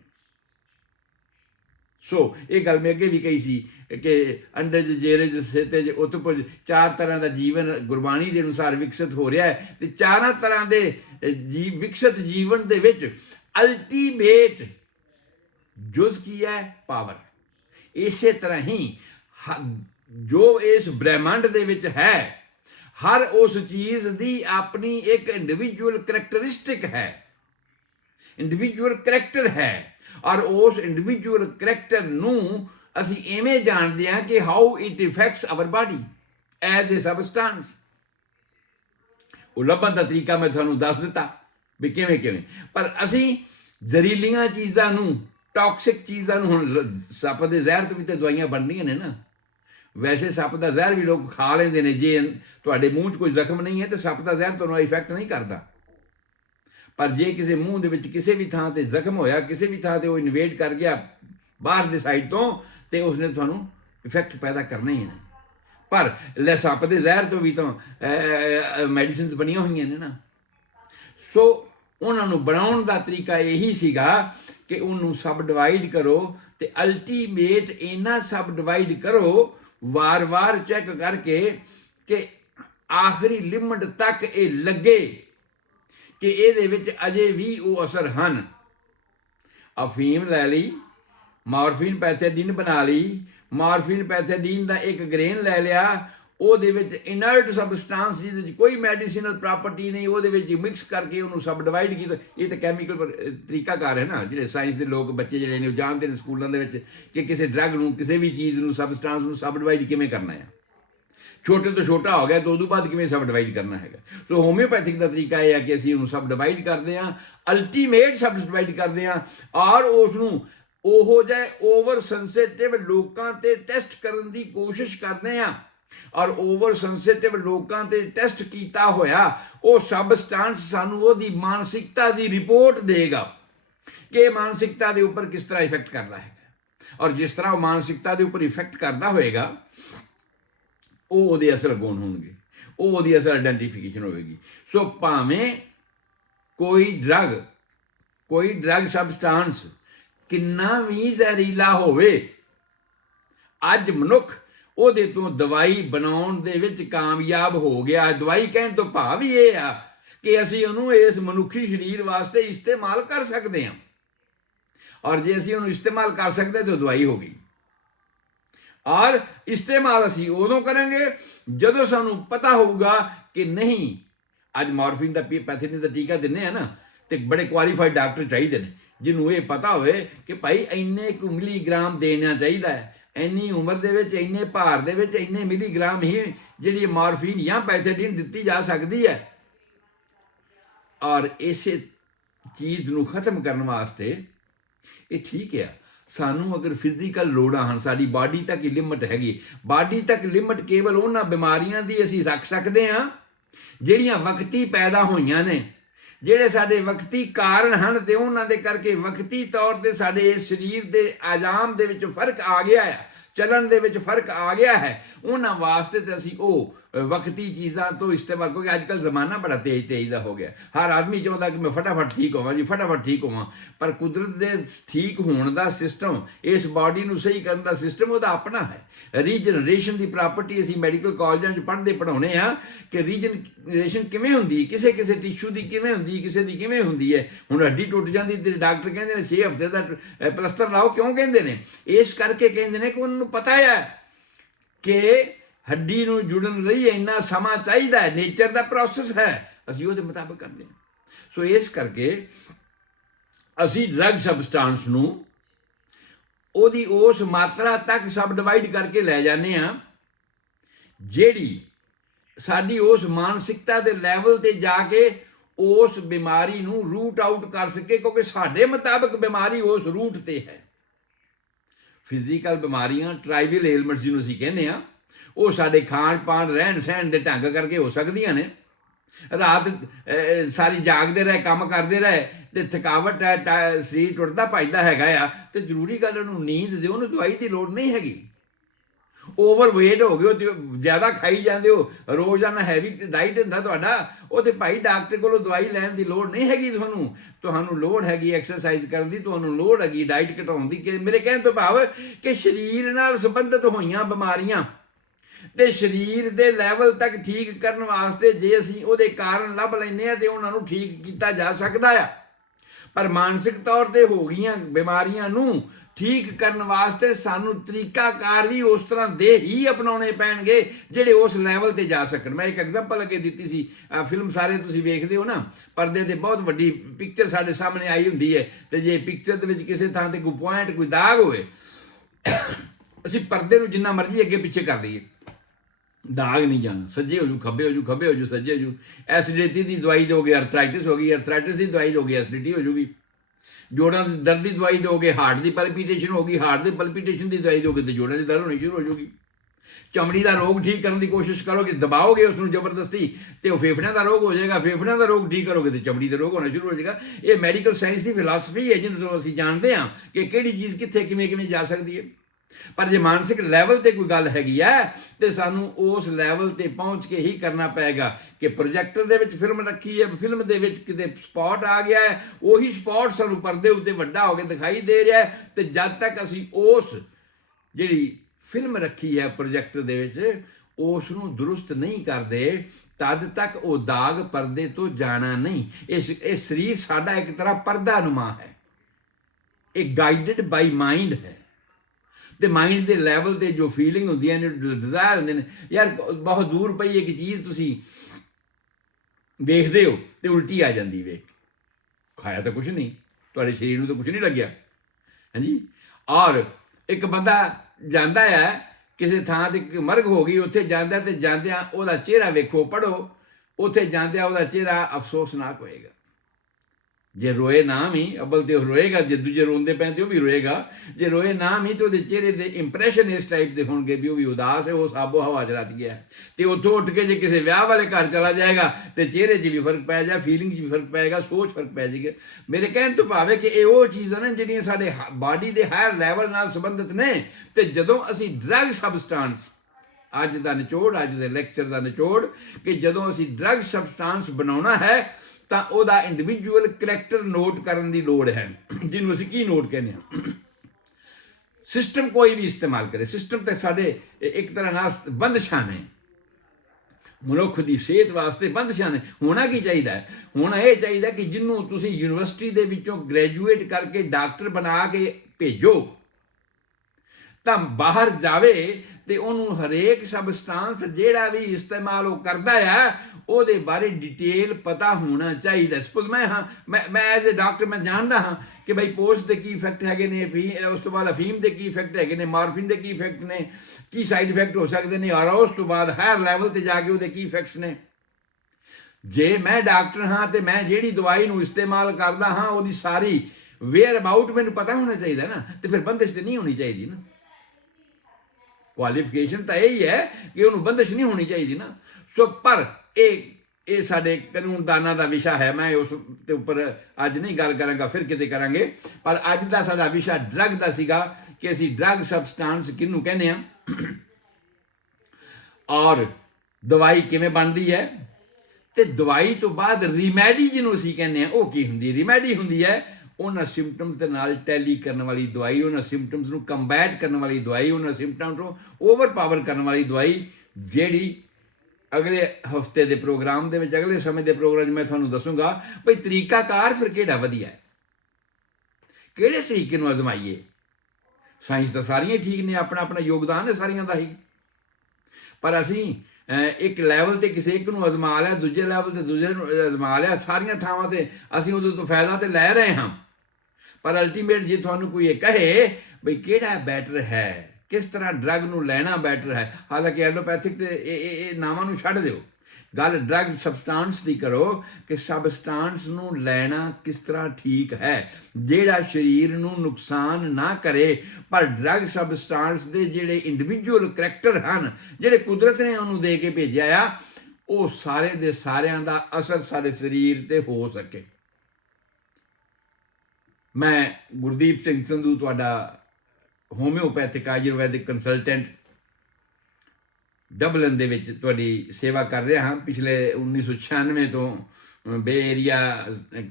ਸੋ ਇਹ ਗੱਲ ਮੈਂ ਅੱਗੇ ਵੀ ਕਹੀ ਸੀ ਕਿ ਅੰਡਜ, ਜੇਰਜ, ਸਿਤਜ, ਉਤਪਜ, 4 ਤਰ੍ਹਾਂ ਦਾ ਜੀਵਨ ਗੁਰਬਾਣੀ ਦੇ ਅਨੁਸਾਰ ਵਿਕਸਿਤ ਹੋ ਰਿਹਾ ਹੈ, ਤੇ 4 ਤਰ੍ਹਾਂ ਦੇ ਵਿਕਸਿਤ ਜੀਵਨ ਦੇ ਵਿੱਚ ਅਲਟੀਮੇਟ ਜੁਜ਼ ਕੀ ਹੈ? ਪਾਵਰ। ਇਸੇ ਤਰ੍ਹਾਂ ਹੀ ਜੋ ਇਸ ਬ੍ਰਹਿਮੰਡ ਦੇ ਵਿੱਚ ਹੈ, ਹਰ ਉਸ ਚੀਜ਼ ਦੀ ਆਪਣੀ ਇੱਕ ਇੰਡੀਵਿਜੂਅਲ ਕਰੈਕਟਰਿਸਟਿਕ ਹੈ, ਇੰਡੀਵਿਜੂਅਲ ਕਰੈਕਟਰ ਹੈ। ਔਰ ਉਸ ਇੰਡੀਵਿਜੂਅਲ ਕਰੈਕਟਰ ਨੂੰ ਅਸੀਂ ਐਵੇਂ ਜਾਣਦੇ ਹਾਂ ਕਿ how it affects our body as a substance. ਉਹ ਲੱਭਣ ਦਾ ਤਰੀਕਾ ਮੈਂ ਤੁਹਾਨੂੰ ਦੱਸ ਦਿੱਤਾ ਵੀ ਕਿਵੇਂ ਕਿਵੇਂ। ਪਰ ਅਸੀਂ ਜ਼ਹਿਰੀਲੀਆਂ ਚੀਜ਼ਾਂ ਨੂੰ, ਟੌਕਸਿਕ ਚੀਜ਼ਾਂ ਨੂੰ, ਹੁਣ ਸੱਪ ਦੇ ਜ਼ਹਿਰ ਤੋਂ ਵੀ ਤਾਂ ਦਵਾਈਆਂ ਬਣਦੀਆਂ ਨੇ ਨਾ। ਵੈਸੇ ਸੱਪ ਦਾ ਜ਼ਹਿਰ ਵੀ ਲੋਕ ਖਾ ਲੈਂਦੇ ਨੇ, ਜੇ ਤੁਹਾਡੇ ਮੂੰਹ 'ਚ ਕੋਈ ਜ਼ਖਮ ਨਹੀਂ ਹੈ ਤਾਂ ਸੱਪ ਦਾ ਜ਼ਹਿਰ ਤੁਹਾਨੂੰ ਇਫੈਕਟ ਨਹੀਂ ਕਰਦਾ। ਪਰ ਜੇ ਕਿਸੇ ਮੂੰਹ ਦੇ ਵਿੱਚ ਕਿਸੇ ਵੀ ਥਾਂ ਤੇ ਜ਼ਖਮ ਹੋਇਆ, ਕਿਸੇ ਵੀ ਥਾਂ ਤੇ ਉਹ ਇਨਵੇਡ ਕਰ ਗਿਆ ਬਾਹਰ ਦੇ ਸਾਈਡ ਤੋਂ, ਤੇ ਉਸਨੇ ਤੁਹਾਨੂੰ ਇਫੈਕਟ ਪੈਦਾ ਕਰਨਾ ਹੀ ਹੈ। ਪਰ ਲੈ ਸੱਪ ਦੇ ਜ਼ਹਿਰ ਤੋਂ ਵੀ ਤਾਂ ਮੈਡੀਸਿਨਸ ਬਣੀਆਂ ਹੋਈਆਂ ਨੇ ਨਾ। ਸੋ ਉਹਨਾਂ ਨੂੰ ਬਣਾਉਣ ਦਾ ਤਰੀਕਾ ਇਹੀ ਸੀਗਾ ਕਿ ਉਹਨੂੰ ਸਬ ਡਿਵਾਈਡ ਕਰੋ, ਤੇ ਅਲਟੀਮੇਟ ਇਹਨਾਂ ਸਬ ਡਿਵਾਈਡ ਕਰੋ ਵਾਰ-ਵਾਰ ਚੈੱਕ ਕਰਕੇ ਕਿ ਆਖਰੀ ਲਿਮਟ ਤੱਕ ਇਹ ਲੱਗੇ ਕਿ ਇਹਦੇ ਵਿੱਚ ਅਜੇ ਵੀ ਉਹ ਅਸਰ ਹਨ। ਅਫੀਮ ਲੈ ਲਈ, ਮਾਰਫੀਨ ਪੈਥੇਡੀਨ ਬਣਾ ਲਈ, ਮਾਰਫੀਨ ਪੈਥੇਡੀਨ ਦਾ ਇੱਕ ਗ੍ਰੇਨ ਲੈ ਲਿਆ, ਉਹਦੇ ਵਿੱਚ ਇਨਰਟ ਸਬਸਟੈਂਸ ਜਿਹਦੇ ਵਿੱਚ ਕੋਈ ਮੈਡੀਸਿਨਲ ਪ੍ਰਾਪਰਟੀ ਨਹੀਂ, ਉਹਦੇ ਵਿੱਚ ਮਿਕਸ ਕਰਕੇ ਉਹਨੂੰ ਸਬ ਡਿਵਾਈਡ ਕੀਤਾ। ਇਹ ਤਾਂ ਕੈਮੀਕਲ ਤਰੀਕਾਕਾਰ ਹੈ ਨਾ, ਜਿਹੜੇ ਸਾਇੰਸ ਦੇ ਲੋਕ ਬੱਚੇ ਜਿਹੜੇ ਨੇ ਉਹ ਜਾਣਦੇ ਨੇ ਸਕੂਲਾਂ ਦੇ ਵਿੱਚ ਕਿ ਕਿਸੇ ਡਰੱਗ ਨੂੰ, ਕਿਸੇ ਵੀ ਚੀਜ਼ ਨੂੰ, ਸਬਸਟੈਂਸ ਨੂੰ ਸਬ ਡਿਵਾਈਡ ਕਿਵੇਂ ਕਰਨਾ ਹੈ। ਛੋਟੇ ਤੋਂ ਛੋਟਾ ਹੋ ਗਿਆ ਤਾਂ ਉਦੋਂ ਬਾਅਦ ਕਿਵੇਂ ਸਬ ਡਿਵਾਈਡ ਕਰਨਾ ਹੈਗਾ। ਸੋ ਹੋਮਿਓਪੈਥਿਕ ਦਾ ਤਰੀਕਾ ਇਹ ਹੈ ਕਿ ਅਸੀਂ ਉਹਨੂੰ ਸਬ ਡਿਵਾਈਡ ਕਰਦੇ ਹਾਂ, ਅਲਟੀਮੇਟ ਸਬ ਡਿਵਾਈਡ ਕਰਦੇ ਹਾਂ, ਔਰ ਉਸ ਨੂੰ ਉਹੋ ਜਿਹੇ ਓਵਰ ਸੈਂਸਿਟਿਵ ਲੋਕਾਂ ਤੇ ਟੈਸਟ ਕਰਨ ਦੀ ਕੋਸ਼ਿਸ਼ ਕਰਦੇ ਹਾਂ, ਔਰ ਓਵਰ ਸੈਂਸਿਟਿਵ ਲੋਕਾਂ ਤੇ ਟੈਸਟ ਕੀਤਾ ਹੋਇਆ ਉਹ ਸਬਸਟੈਂਸ ਸਾਨੂੰ ਉਹਦੀ ਮਾਨਸਿਕਤਾ ਦੀ ਰਿਪੋਰਟ ਦੇਗਾ ਕਿ ਮਾਨਸਿਕਤਾ ਦੇ ਉੱਪਰ ਕਿਸ ਤਰ੍ਹਾਂ ਇਫੈਕਟ ਕਰਦਾ ਹੈ, ਔਰ ਜਿਸ ਤਰ੍ਹਾਂ ਉਹ ਮਾਨਸਿਕਤਾ ਦੇ ਉੱਪਰ ਇਫੈਕਟ ਕਰਦਾ ਹੋਏਗਾ ਉਹ ਉਹਦੇ ਅਸਰ ਗੁਣ ਹੋਣਗੇ, ਉਹ ਉਹਦੀ ਅਸਰ ਆਇਡੈਂਟੀਫਿਕੇਸ਼ਨ ਹੋਵੇਗੀ। ਸੋ ਭਾਵੇਂ ਕੋਈ ਡਰਗ ਸਬਸਟੈਂਸ ਕਿੰਨਾ ਵੀ ਜ਼ਹਿਰੀਲਾ ਹੋਵੇ, ਅੱਜ ਮਨੁੱਖ ਉਹਦੇ ਤੋਂ ਦਵਾਈ ਬਣਾਉਣ ਦੇ ਵਿੱਚ ਕਾਮਯਾਬ ਹੋ ਗਿਆ। ਦਵਾਈ ਕਹਿਣ ਤੋਂ ਭਾਵ ਹੀ ਇਹ ਆ ਕਿ ਅਸੀਂ ਉਹਨੂੰ ਇਸ ਮਨੁੱਖੀ ਸਰੀਰ ਵਾਸਤੇ ਇਸਤੇਮਾਲ ਕਰ ਸਕਦੇ ਹਾਂ, ਔਰ ਜੇ ਅਸੀਂ ਉਹਨੂੰ ਇਸਤੇਮਾਲ ਕਰ ਸਕਦੇ ਤਾਂ ਦਵਾਈ ਹੋ ਗਈ। ਔਰ ਇਸਤੇਮਾਲ ਅਸੀਂ ਉਦੋਂ ਕਰਾਂਗੇ ਜਦੋਂ ਸਾਨੂੰ ਪਤਾ ਹੋਊਗਾ ਕਿ ਨਹੀਂ, ਅੱਜ ਮੋਰਫਿਨ ਦਾ ਪੈਥਿਨ ਦਾ ਟੀਕਾ ਦਿੰਦੇ ਆ ਨਾ, ਤੇ ਬੜੇ ਕੁਆਲੀਫਾਈਡ ਡਾਕਟਰ ਚਾਹੀਦੇ ਨੇ ਜਿਹਨੂੰ ਇਹ ਪਤਾ ਹੋਵੇ ਕਿ ਭਾਈ ਇੰਨੇ ਕੁ ਮਿਲੀਗ੍ਰਾਮ ਦੇਣਾ ਚਾਹੀਦਾ ਹੈ, ਇੰਨੀ ਉਮਰ ਦੇ ਵਿੱਚ ਇੰਨੇ ਭਾਰ ਦੇ ਵਿੱਚ ਇੰਨੇ ਮਿਲੀਗ੍ਰਾਮ ਹੀ ਜਿਹੜੀ ਮੋਰਫਿਨ ਜਾਂ ਪੈਥਿਨ ਦਿੱਤੀ ਜਾ ਸਕਦੀ ਹੈ। ਔਰ ਇਸੇ ਚੀਜ਼ ਨੂੰ ਖਤਮ ਕਰਨ ਵਾਸਤੇ ਇਹ ਠੀਕ ਹੈ, ਸਾਨੂੰ ਅਗਰ ਫਿਜ਼ੀਕਲ ਲੋੜਾਂ ਹਨ, ਸਾਡੀ ਬਾਡੀ ਤੱਕ ਹੀ ਲਿਮਟ ਹੈਗੀ, ਬਾਡੀ ਤੱਕ ਲਿਮਟ ਕੇਵਲ ਉਹਨਾਂ ਬਿਮਾਰੀਆਂ ਦੀ ਅਸੀਂ ਰੱਖ ਸਕਦੇ ਹਾਂ ਜਿਹੜੀਆਂ ਵਕਤੀ ਪੈਦਾ ਹੋਈਆਂ ਨੇ, ਜਿਹੜੇ ਸਾਡੇ ਵਕਤੀ ਕਾਰਨ ਹਨ, ਤੇ ਉਹਨਾਂ ਦੇ ਕਰਕੇ ਵਕਤੀ ਤੌਰ ਤੇ ਸਾਡੇ ਇਸ ਸਰੀਰ ਦੇ ਆਜ਼ਾਮ ਦੇ ਵਿੱਚ ਫਰਕ ਆ ਗਿਆ ਹੈ, ਚੱਲਣ ਦੇ ਵਿੱਚ ਫਰਕ ਆ ਗਿਆ ਹੈ, ਉਹਨਾਂ ਵਾਸਤੇ ਤੇ ਅਸੀਂ ਉਹ ਵਕਤੀ ਚੀਜ਼ਾਂ ਤੋਂ ਇਸਤੇਮਾਲ, ਕਿਉਂਕਿ ਅੱਜ ਕੱਲ੍ਹ ਜ਼ਮਾਨਾ ਬੜਾ ਤੇਜ਼ ਦਾ ਹੋ ਗਿਆ, ਹਰ ਆਦਮੀ ਚਾਹੁੰਦਾ ਕਿ ਮੈਂ ਫਟਾਫਟ ਠੀਕ ਹੋਵਾਂ ਜੀ, ਫਟਾਫਟ ਠੀਕ ਹੋਵਾਂ। ਪਰ ਕੁਦਰਤ ਦੇ ਠੀਕ ਹੋਣ ਦਾ ਸਿਸਟਮ, ਇਸ ਬਾਡੀ ਨੂੰ ਸਹੀ ਕਰਨ ਦਾ ਸਿਸਟਮ ਉਹਦਾ ਆਪਣਾ ਹੈ। ਰੀਜਨਰੇਸ਼ਨ ਦੀ ਪ੍ਰਾਪਰਟੀ ਅਸੀਂ ਮੈਡੀਕਲ ਕਾਲਜਾਂ 'ਚ ਪੜ੍ਹਾਉਂਦੇ ਹਾਂ ਕਿ ਰੀਜਨਰੇਸ਼ਨ ਕਿਵੇਂ ਹੁੰਦੀ, ਕਿਸੇ ਟਿਸ਼ੂ ਦੀ ਕਿਵੇਂ ਹੁੰਦੀ, ਕਿਸੇ ਦੀ ਕਿਵੇਂ ਹੁੰਦੀ ਹੈ। ਹੁਣ ਹੱਡੀ ਟੁੱਟ ਜਾਂਦੀ ਤੇ ਡਾਕਟਰ ਕਹਿੰਦੇ ਨੇ 6 ਹਫ਼ਤੇ ਦਾ ਪਲਸਤਰ ਲਾਓ। ਕਿਉਂ ਕਹਿੰਦੇ ਨੇ? ਇਸ ਕਰਕੇ ਕਹਿੰਦੇ ਨੇ ਕਿ ਉਹਨਾਂ ਨੂੰ ਪਤਾ ਹੈ ਕਿ ਹੱਡੀ ਨੂੰ ਜੁੜਨ ਲਈ ਇੰਨਾ ਸਮਾਂ ਚਾਹੀਦਾ ਹੈ, ਨੇਚਰ ਦਾ ਪ੍ਰੋਸੈਸ ਹੈ, ਅਸੀਂ ਉਹਦੇ ਮੁਤਾਬਕ ਕਰਦੇ ਹਾਂ। ਸੋ ਇਸ ਕਰਕੇ ਅਸੀਂ ਡਰਗ ਸਬਸਟੈਂਸ ਨੂੰ ਉਹਦੀ ਉਸ ਮਾਤਰਾ ਤੱਕ ਸਬ ਡਿਵਾਈਡ ਕਰਕੇ ਲੈ ਜਾਂਦੇ ਹਾਂ ਜਿਹੜੀ ਸਾਡੀ ਉਸ ਮਾਨਸਿਕਤਾ ਦੇ ਲੈਵਲ ਤੇ ਜਾ ਕੇ ਉਸ ਬਿਮਾਰੀ ਨੂੰ ਰੂਟ ਆਊਟ ਕਰ ਸਕੇ, ਕਿਉਂਕਿ ਸਾਡੇ ਮੁਤਾਬਕ ਬਿਮਾਰੀ ਉਸ ਰੂਟ ਤੇ ਹੈ। ਫਿਜ਼ੀਕਲ ਬਿਮਾਰੀਆਂ, ਟ੍ਰਾਈਵਲ ਏਲਮੈਂਟਸ ਜਿਹਨੂੰ ਅਸੀਂ ਕਹਿੰਦੇ ਹਾਂ, ਉਹ ਸਾਡੇ ਖਾਣ ਪਾਣ ਰਹਿਣ ਸਹਿਣ ਦੇ ਢੰਗ ਕਰਕੇ ਹੋ ਸਕਦੀਆਂ ਨੇ। ਰਾਤ ਸਾਰੀ ਜਾਗਦੇ ਰਹੇ, ਕੰਮ ਕਰਦੇ ਰਹੇ ਤੇ ਥਕਾਵਟ ਹੈ, ਸਰੀਰ ਟੁੱਟਦਾ ਭੱਜਦਾ ਹੈਗਾ ਆ, ਤੇ ਜ਼ਰੂਰੀ ਗੱਲ ਉਹਨੂੰ ਨੀਂਦ ਦਿਓ, ਉਹਨੂੰ ਦਵਾਈ ਦੀ ਲੋੜ ਨਹੀਂ ਹੈਗੀ। ਓਵਰਵੇਟ ਹੋ ਗਏ ਹੋ, ਜ਼ਿਆਦਾ ਖਾਈ ਜਾਂਦੇ ਹੋ, ਰੋਜ਼ਾਨਾ ਹੈਵੀ ਡਾਈਟ ਹੁੰਦਾ ਤੁਹਾਡਾ, ਉਹ ਤੇ ਭਾਈ ਡਾਕਟਰ ਕੋਲੋਂ ਦਵਾਈ ਲੈਣ ਦੀ ਲੋੜ ਨਹੀਂ ਹੈਗੀ। ਤੁਹਾਨੂੰ ਲੋੜ ਹੈਗੀ ਐਕਸਰਸਾਈਜ਼ ਕਰਨ ਦੀ, ਤੁਹਾਨੂੰ ਲੋੜ ਹੈਗੀ ਡਾਈਟ ਘਟਾਉਣ ਦੀ। ਕਿ ਮੇਰੇ ਕਹਿਣ ਤੋਂ ਭਾਵ ਕਿ ਸਰੀਰ ਨਾਲ ਸੰਬੰਧਿਤ ਹੋਈਆਂ ਬਿਮਾਰੀਆਂ ਤੇ ਸਰੀਰ ਦੇ ਲੈਵਲ ਤੱਕ ਠੀਕ ਕਰਨ ਵਾਸਤੇ ਜੇ ਅਸੀਂ ਉਹਦੇ ਕਾਰਨ ਲੱਭ ਲੈਂਦੇ ਹਾਂ ਤੇ ਉਹਨਾਂ ਨੂੰ ਠੀਕ ਕੀਤਾ ਜਾ ਸਕਦਾ ਆ। ਪਰ ਮਾਨਸਿਕ ਤੌਰ ਤੇ ਹੋ ਗਈਆਂ ਬਿਮਾਰੀਆਂ ਨੂੰ ਠੀਕ ਕਰਨ ਵਾਸਤੇ ਸਾਨੂੰ ਤਰੀਕਾਕਾਰ ਵੀ ਉਸ ਤਰ੍ਹਾਂ ਦੇ ਹੀ ਅਪਣਾਉਣੇ ਪੈਣਗੇ ਜਿਹੜੇ ਉਸ ਲੈਵਲ ਤੇ ਜਾ ਸਕਣ। ਮੈਂ ਇੱਕ ਐਗਜ਼ਾਮਪਲ ਅੱਗੇ ਦਿੱਤੀ ਸੀ, ਫਿਲਮ ਸਾਰੇ ਤੁਸੀਂ ਵੇਖਦੇ ਹੋ ਨਾ, ਪਰਦੇ ਤੇ ਬਹੁਤ ਵੱਡੀ ਪਿਕਚਰ ਸਾਡੇ ਸਾਹਮਣੇ ਆਈ ਹੁੰਦੀ ਹੈ, ਤੇ ਜੇ ਪਿਕਚਰ ਦੇ ਵਿੱਚ ਕਿਸੇ ਥਾਂ ਤੇ ਕੋਈ ਪੁਆਇੰਟ, ਕੋਈ ਦਾਗ ਹੋਵੇ, ਅਸੀਂ ਪਰਦੇ ਨੂੰ ਜਿੰਨਾ ਮਰਜ਼ੀ ਅੱਗੇ ਪਿੱਛੇ ਕਰ ਲਈਏ, ਦਾਗ ਨਹੀਂ ਜਾਣਾ। ਸੱਜੇ ਹੋ ਜੂ, ਖੱਬੇ ਹੋ ਜੂ, ਖੱਬੇ ਹੋ ਜੂ, ਸੱਜੇ ਹੋ ਜੂ। ਐਸਿਡਿਟੀ ਦੀ ਦਵਾਈ ਦੋਗੇ, ਅਰਥਰਾਈਟਿਸ ਹੋ ਗਈ, ਅਰਥਰਾਈਟਿਸ ਦੀ ਦਵਾਈ ਦੋਗੇ, ਐਸਿਡਿਟੀ ਹੋ ਜੂਗੀ। ਜੋੜਾਂ ਦੀ ਦਰਦ ਦੀ ਦਵਾਈ ਦੋਗੇ, ਹਾਰਟ ਦੀ ਪਲਪੀਟੇਸ਼ਨ ਹੋ ਗਈ, ਹਾਰਟ ਦੀ ਪਲਪੀਟੇਸ਼ਨ ਦੀ ਦਵਾਈ ਦੋਗੇ ਤੇ ਜੋੜਾਂ ਦੀ ਦਰਦ ਹੋਣੀ ਸ਼ੁਰੂ ਹੋ ਜੂਗੀ। ਚਮੜੀ ਦਾ ਰੋਗ ਠੀਕ ਕਰਨ ਦੀ ਕੋਸ਼ਿਸ਼ ਕਰੋਗੇ, ਦਬਾਓਗੇ ਉਸ ਨੂੰ ਜ਼ਬਰਦਸਤੀ, ਤੇ ਉਹ ਫੇਫੜਿਆਂ ਦਾ ਰੋਗ ਹੋ ਜਾਏਗਾ। ਫੇਫੜਿਆਂ ਦਾ ਰੋਗ ਠੀਕ ਕਰੋਗੇ ਤੇ ਚਮੜੀ ਦੇ ਰੋਗ ਹੋਣਾ ਸ਼ੁਰੂ ਹੋ ਜਾਏਗਾ। ਇਹ ਮੈਡੀਕਲ ਸਾਇੰਸ ਦੀ ਫਿਲਾਸਫੀ ਹੈ, ਜਿਹਨੂੰ ਤੋਂ ਅਸੀਂ ਜਾਣਦੇ ਹਾਂ ਕਿ ਕਿਹੜੀ ਚੀਜ਼ ਕਿੱਥੇ ਕਿਵੇਂ ਜਾ ਸਕਦੀ ਹੈ। ਪਰ ਜੇ ਮਾਨਸਿਕ ਲੈਵਲ ਤੇ ਕੋਈ ਗੱਲ ਹੈਗੀ ਹੈ ਤੇ ਸਾਨੂੰ ਉਸ ਲੈਵਲ ਤੇ ਪਹੁੰਚ ਕੇ ਹੀ ਕਰਨਾ ਪਏਗਾ। ਕਿ ਪ੍ਰੋਜੈਕਟਰ ਦੇ ਵਿੱਚ ਫਿਲਮ ਰੱਖੀ ਹੈ, ਫਿਲਮ ਦੇ ਵਿੱਚ ਕਿਤੇ ਸਪੌਟ ਆ ਗਿਆ ਹੈ, ਉਹੀ ਸਪੌਟ ਸਾਨੂੰ ਪਰਦੇ ਉੱਤੇ ਵੱਡਾ ਹੋ ਕੇ ਦਿਖਾਈ ਦੇ ਰਿਹਾ ਹੈ, ਤੇ ਜਦ ਤੱਕ ਅਸੀਂ ਉਸ ਜਿਹੜੀ ਫਿਲਮ ਰੱਖੀ ਹੈ ਪ੍ਰੋਜੈਕਟਰ ਦੇ ਵਿੱਚ ਉਸ ਨੂੰ ਦਰੁਸਤ ਨਹੀਂ ਕਰਦੇ, ਤਦ ਤੱਕ ਉਹ ਦਾਗ ਪਰਦੇ ਤੋਂ ਜਾਣਾ ਨਹੀਂ। ਇਹ ਸਰੀਰ ਸਾਡਾ ਇੱਕ ਤਰ੍ਹਾਂ ਪਰਦਾ ਨੁਮਾ ਹੈ, ਇਹ ਗਾਈਡਡ ਬਾਈ ਮਾਈਂਡ ਹੈ। ਤੇ ਮਾਈਂਡ ਦੇ ਲੈਵਲ ਤੇ ਜੋ ਫੀਲਿੰਗ ਹੁੰਦੀਆਂ ਨੇ, ਡਿਜ਼ਾਇਰ ਹੁੰਦੇ ਨੇ, ਯਾਰ ਬਹੁਤ ਦੂਰ ਪਈ ਇੱਕ ਚੀਜ਼ ਤੁਸੀਂ ਦੇਖਦੇ ਹੋ ਤੇ ਉਲਟੀ ਆ ਜਾਂਦੀ ਵੇਖ, ਖਾਇਆ ਤਾਂ ਕੁਛ ਨਹੀਂ, ਤੁਹਾਡੇ ਸਰੀਰ ਨੂੰ ਤਾਂ ਕੁਛ ਨਹੀਂ ਲੱਗਿਆ, ਹਾਂਜੀ। ਔਰ ਇੱਕ ਬੰਦਾ ਜਾਂਦਾ ਹੈ ਕਿਸੇ ਥਾਂ ਤੇ ਮਰਗ ਹੋ ਗਈ, ਉੱਥੇ ਜਾਂਦਾ ਤੇ ਜਾਂਦਿਆਂ ਉਹਦਾ ਚਿਹਰਾ ਵੇਖੋ, ਪੜ੍ਹੋ, ਉੱਥੇ ਜਾਂਦਿਆਂ ਉਹਦਾ ਚਿਹਰਾ ਅਫਸੋਸਨਾਕ ਹੋਏਗਾ। ਜੇ ਰੋਏ ਨਾ ਵੀ, ਅਬਲ ਤੇ ਉਹ ਰੋਏਗਾ, ਜੇ ਦੂਜੇ ਰੋਂਦੇ ਪਏ ਤੇ ਉਹ ਵੀ ਰੋਏਗਾ। ਜੇ ਰੋਏ ਨਾ ਵੀ ਤੇ ਉਹਦੇ ਚਿਹਰੇ ਦੇ ਇੰਪ੍ਰੈਸ਼ਨ ਇਸ ਟਾਈਪ ਦੇ ਹੋਣਗੇ ਵੀ ਉਹ ਵੀ ਉਦਾਸ ਹੈ, ਉਹ ਸਾਬੋ ਹਵਾ 'ਚ ਰਚ ਗਿਆ। ਤੇ ਉੱਥੋਂ ਉੱਠ ਕੇ ਜੇ ਕਿਸੇ ਵਿਆਹ ਵਾਲੇ ਘਰ ਚਲਾ ਜਾਏਗਾ ਤੇ ਚਿਹਰੇ 'ਚ ਵੀ ਫਰਕ ਪੈ ਜਾ, ਫੀਲਿੰਗ 'ਚ ਵੀ ਫਰਕ ਪਏਗਾ, ਸੋਚ ਫਰਕ ਪੈ ਜਾਏਗਾ। ਮੇਰੇ ਕਹਿਣ ਤੋਂ ਭਾਵ ਹੈ ਕਿ ਇਹ ਉਹ ਚੀਜ਼ਾਂ ਨੇ ਜਿਹੜੀਆਂ ਸਾਡੇ ਬਾਡੀ ਦੇ ਹਾਇਰ ਲੈਵਲ ਨਾਲ ਸੰਬੰਧਿਤ ਨੇ। ਤੇ ਜਦੋਂ ਅਸੀਂ ਡਰੱਗ ਸਬਸਟੈਂਸ, ਅੱਜ ਦਾ ਨਿਚੋੜ, ਅੱਜ ਦੇ ਲੈਕਚਰ ਦਾ ਨਿਚੋੜ, ਕਿ ਜਦੋਂ ਅਸੀਂ ਡਰੱਗ ਸਬਸਟੈਂਸ ਬਣਾਉਣਾ ਹੈ ਤਾਂ ਉਹਦਾ ਇੰਡੀਵਿਜੂਅਲ ਕਰੈਕਟਰ ਨੋਟ ਕਰਨ ਦੀ ਲੋੜ ਹੈ, ਜਿਹਨੂੰ ਅਸੀਂ ਕੀ ਨੋਟ ਕਹਿੰਦੇ ਹਾਂ। ਸਿਸਟਮ ਕੋਈ ਵੀ ਇਸਤੇਮਾਲ ਕਰੇ, ਸਿਸਟਮ ਤੇ ਸਾਡੇ ਇੱਕ ਤਰ੍ਹਾਂ ਨਾਲ ਬੰਦਸ਼ਾਂ ਨੇ, ਮਨੁੱਖ ਦੀ ਸਿਹਤ ਵਾਸਤੇ ਬੰਦਸ਼ਾਂ ਨੇ। ਹੋਣਾ ਕੀ ਚਾਹੀਦਾ ਹੈ? ਹੋਣਾ ਇਹ ਚਾਹੀਦਾ ਕਿ ਜਿਹਨੂੰ ਤੁਸੀਂ ਯੂਨੀਵਰਸਿਟੀ ਦੇ ਵਿੱਚੋਂ ਗ੍ਰੈਜੂਏਟ ਕਰਕੇ ਡਾਕਟਰ ਬਣਾ ਕੇ ਭੇਜੋ ਤਾਂ ਬਾਹਰ ਜਾਵੇ ਤੇ ਉਹਨੂੰ ਹਰੇਕ ਸਬਸਟੈਂਸ ਜਿਹੜਾ ਵੀ ਇਸਤੇਮਾਲ ਉਹ ਕਰਦਾ ਹੈ ਉਹਦੇ ਬਾਰੇ ਡਿਟੇਲ ਪਤਾ ਹੋਣਾ ਚਾਹੀਦਾ। ਸਪੋਜ਼ ਮੈਂ ਐਜ਼ ਏ ਡਾਕਟਰ ਮੈਂ ਜਾਣਦਾ ਹਾਂ ਕਿ ਭਾਈ ਪੋਸਟ ਦੇ ਕੀ ਇਫੈਕਟ ਹੈਗੇ ਨੇ, ਉਸ ਤੋਂ ਬਾਅਦ ਅਫੀਮ ਦੇ ਕੀ ਇਫੈਕਟ ਹੈਗੇ ਨੇ, ਮਾਰਫਿਨ ਦੇ ਕੀ ਇਫੈਕਟ ਨੇ, ਕੀ ਸਾਈਡ ਇਫੈਕਟ ਹੋ ਸਕਦੇ ਨੇ, ਔਰ ਉਸ ਤੋਂ ਬਾਅਦ ਹਾਇਰ ਲੈਵਲ ਤੇ ਜਾ ਕੇ ਉਹਦੇ ਕੀ ਇਫੈਕਟਸ ਨੇ। ਜੇ ਮੈਂ ਡਾਕਟਰ ਹਾਂ ਤੇ ਮੈਂ ਜਿਹੜੀ ਦਵਾਈ ਨੂੰ ਇਸਤੇਮਾਲ ਕਰਦਾ ਹਾਂ ਉਹਦੀ ਸਾਰੀ ਵੇਅਰ ਅਬਾਊਟ ਮੈਨੂੰ ਪਤਾ ਹੋਣਾ ਚਾਹੀਦਾ ਨਾ, ਤੇ ਫਿਰ ਬੰਦਿਸ਼ ਤੇ ਨਹੀਂ ਹੋਣੀ ਚਾਹੀਦੀ ਨਾ। ਕੁਆਲੀਫਿਕੇਸ਼ਨ ਤਾਂ ਇਹ ਹੀ ਹੈ ਕਿ ਉਹਨੂੰ ਬੰਦਿਸ਼ ਨਹੀਂ ਹੋਣੀ ਚਾਹੀਦੀ ਨਾ। ਸੋ ਪਰ ਇਹ ਸਾਡੇ ਕਾਨੂੰਨਦਾਨਾਂ ਦਾ ਵਿਸ਼ਾ ਹੈ, ਮੈਂ ਉਸ ਦੇ ਉੱਪਰ ਅੱਜ ਨਹੀਂ ਗੱਲ ਕਰਾਂਗਾ, ਫਿਰ ਕਿਤੇ ਕਰਾਂਗੇ। ਪਰ ਅੱਜ ਦਾ ਸਾਡਾ ਵਿਸ਼ਾ ਡਰੱਗ ਦਾ ਸੀਗਾ ਕਿ ਅਸੀਂ ਡਰੱਗ ਸਬਸਟੈਂਸ ਕਿਹਨੂੰ ਕਹਿੰਦੇ ਹਾਂ ਔਰ ਦਵਾਈ ਕਿਵੇਂ ਬਣਦੀ ਹੈ, ਤੇ ਦਵਾਈ ਤੋਂ ਬਾਅਦ ਰਿਮੈਡੀ ਜਿਹਨੂੰ ਅਸੀਂ ਕਹਿੰਦੇ ਹਾਂ ਉਹ ਕੀ ਹੁੰਦੀ ਹੈ। ਰਿਮੈਡੀ ਹੁੰਦੀ ਹੈ ਉਹਨਾਂ ਸਿੰਪਟਮਸ ਦੇ ਨਾਲ ਟੈਲੀ ਕਰਨ ਵਾਲੀ ਦਵਾਈ, ਉਹਨਾਂ ਸਿੰਪਟਮਸ ਨੂੰ ਕੰਬੈਟ ਕਰਨ ਵਾਲੀ ਦਵਾਈ, ਉਹਨਾਂ ਸਿੰਪਟਮਸ ਨੂੰ ਓਵਰਪਾਵਰ ਕਰਨ ਵਾਲੀ ਦਵਾਈ, ਜਿਹੜੀ ਅਗਲੇ ਹਫਤੇ ਦੇ ਪ੍ਰੋਗਰਾਮ ਦੇ ਵਿੱਚ, ਅਗਲੇ ਸਮੇਂ ਦੇ ਪ੍ਰੋਗਰਾਮ 'ਚ ਮੈਂ ਤੁਹਾਨੂੰ ਦੱਸੂਗਾ ਭਈ ਤਰੀਕਾਕਾਰ ਫਿਰ ਕਿਹੜਾ ਵਧੀਆ ਹੈ, ਕਿਹੜੇ ਤਰੀਕੇ ਨੂੰ ਅਜ਼ਮਾਈਏ। ਸਾਇੰਸ ਤਾਂ ਸਾਰੀਆਂ ਠੀਕ ਨੇ, ਆਪਣਾ ਆਪਣਾ ਯੋਗਦਾਨ ਹੈ ਸਾਰੀਆਂ ਦਾ ਹੀ, ਪਰ ਅਸੀਂ ਇੱਕ ਲੈਵਲ ਤੇ ਕਿਸੇ ਇੱਕ ਨੂੰ ਅਜ਼ਮਾ ਲਿਆ, ਦੂਜੇ ਲੈਵਲ ਤੇ ਦੂਜੇ ਨੂੰ ਅਜ਼ਮਾ ਲਿਆ, ਸਾਰੀਆਂ ਥਾਵਾਂ ਤੇ ਅਸੀਂ ਉਹਦੇ ਤੋਂ ਫਾਇਦਾ ਤੇ ਲੈ ਰਹੇ ਹਾਂ। ਪਰ ਅਲਟੀਮੇਟ ਜੇ ਤੁਹਾਨੂੰ ਕੋਈ ਇਹ ਕਹੇ ਬਈ ਕਿਹੜਾ ਬੈਟਰ ਹੈ, ਕਿਸ ਤਰ੍ਹਾਂ ਡਰੱਗ ਨੂੰ ਲੈਣਾ ਬੈਟਰ ਹੈ, ਹਾਲਾਂਕਿ ਐਲੋਪੈਥਿਕ ਤੇ ਇਹ ਨਾਵਾਂ ਨੂੰ ਛੱਡ ਦਿਓ, ਗੱਲ ਡਰੱਗ ਸਬਸਟੈਂਸ ਦੀ ਕਰੋ ਕਿ ਸਬਸਟੈਂਸ ਨੂੰ ਲੈਣਾ ਕਿਸ ਤਰ੍ਹਾਂ ਠੀਕ ਹੈ ਜਿਹੜਾ ਸਰੀਰ ਨੂੰ ਨੁਕਸਾਨ ਨਾ ਕਰੇ। ਪਰ ਡਰੱਗ ਸਬਸਟੈਂਸ ਦੇ ਜਿਹੜੇ ਇੰਡੀਵਿਜੂਅਲ ਕਰੈਕਟਰ ਹਨ, ਜਿਹੜੇ ਕੁਦਰਤ ਨੇ ਉਹਨੂੰ ਦੇ ਕੇ ਭੇਜਿਆ ਆ, ਉਹ ਸਾਰੇ ਦੇ ਸਾਰਿਆਂ ਦਾ ਅਸਰ ਸਾਡੇ ਸਰੀਰ ਤੇ ਹੋ ਸਕੇ। ਮੈਂ ਗੁਰਦੀਪ ਸਿੰਘ ਸੰਧੂ, ਤੁਹਾਡਾ ਹੋਮਿਓਪੈਥਿਕ ਆਯੁਰਵੈਦਿਕ ਕੰਸਲਟੈਂਟ, ਡਬਲਿਨ ਦੇ ਵਿੱਚ ਤੁਹਾਡੀ ਸੇਵਾ ਕਰ ਰਿਹਾ ਹਾਂ। ਪਿਛਲੇ 1996 ਤੋਂ ਬੇ ਏਰੀਆ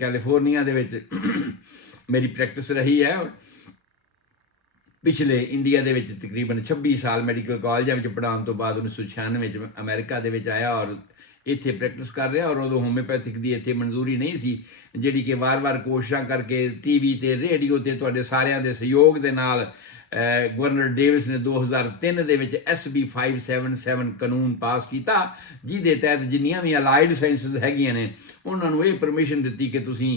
ਕੈਲੀਫੋਰਨੀਆ ਦੇ ਵਿੱਚ ਮੇਰੀ ਪ੍ਰੈਕਟਿਸ ਰਹੀ ਹੈ। ਪਿਛਲੇ ਇੰਡੀਆ ਦੇ ਵਿੱਚ ਤਕਰੀਬਨ 26 ਸਾਲ ਮੈਡੀਕਲ ਕਾਲਜਾਂ ਵਿੱਚ ਪੜ੍ਹਾਉਣ ਤੋਂ ਬਾਅਦ 1996 ਵਿੱਚ ਅਮਰੀਕਾ ਦੇ ਵਿੱਚ ਆਇਆ ਔਰ ਇੱਥੇ ਪ੍ਰੈਕਟਿਸ ਕਰ ਰਿਹਾ। ਔਰ ਉਦੋਂ ਹੋਮਿਓਪੈਥਿਕ ਦੀ ਇੱਥੇ ਮਨਜ਼ੂਰੀ ਨਹੀਂ ਸੀ, ਜਿਹੜੀ ਕਿ ਵਾਰ-ਵਾਰ ਕੋਸ਼ਿਸ਼ਾਂ ਕਰਕੇ ਟੀਵੀ ਤੇ ਰੇਡੀਓ ਤੇ ਤੁਹਾਡੇ ਸਾਰਿਆਂ ਦੇ ਸਹਿਯੋਗ ਦੇ ਨਾਲ ਗਵਰਨਰ ਡੇਵਿਸ ਨੇ 2003 ਦੇ ਵਿੱਚ SB 577 ਕਾਨੂੰਨ ਪਾਸ ਕੀਤਾ, ਜਿਹਦੇ ਤਹਿਤ ਜਿੰਨੀਆਂ ਵੀ ਅਲਾਈਡ ਸਾਇੰਸਿਸ ਹੈਗੀਆਂ ਨੇ ਉਹਨਾਂ ਨੂੰ ਇਹ ਪਰਮਿਸ਼ਨ ਦਿੱਤੀ ਕਿ ਤੁਸੀਂ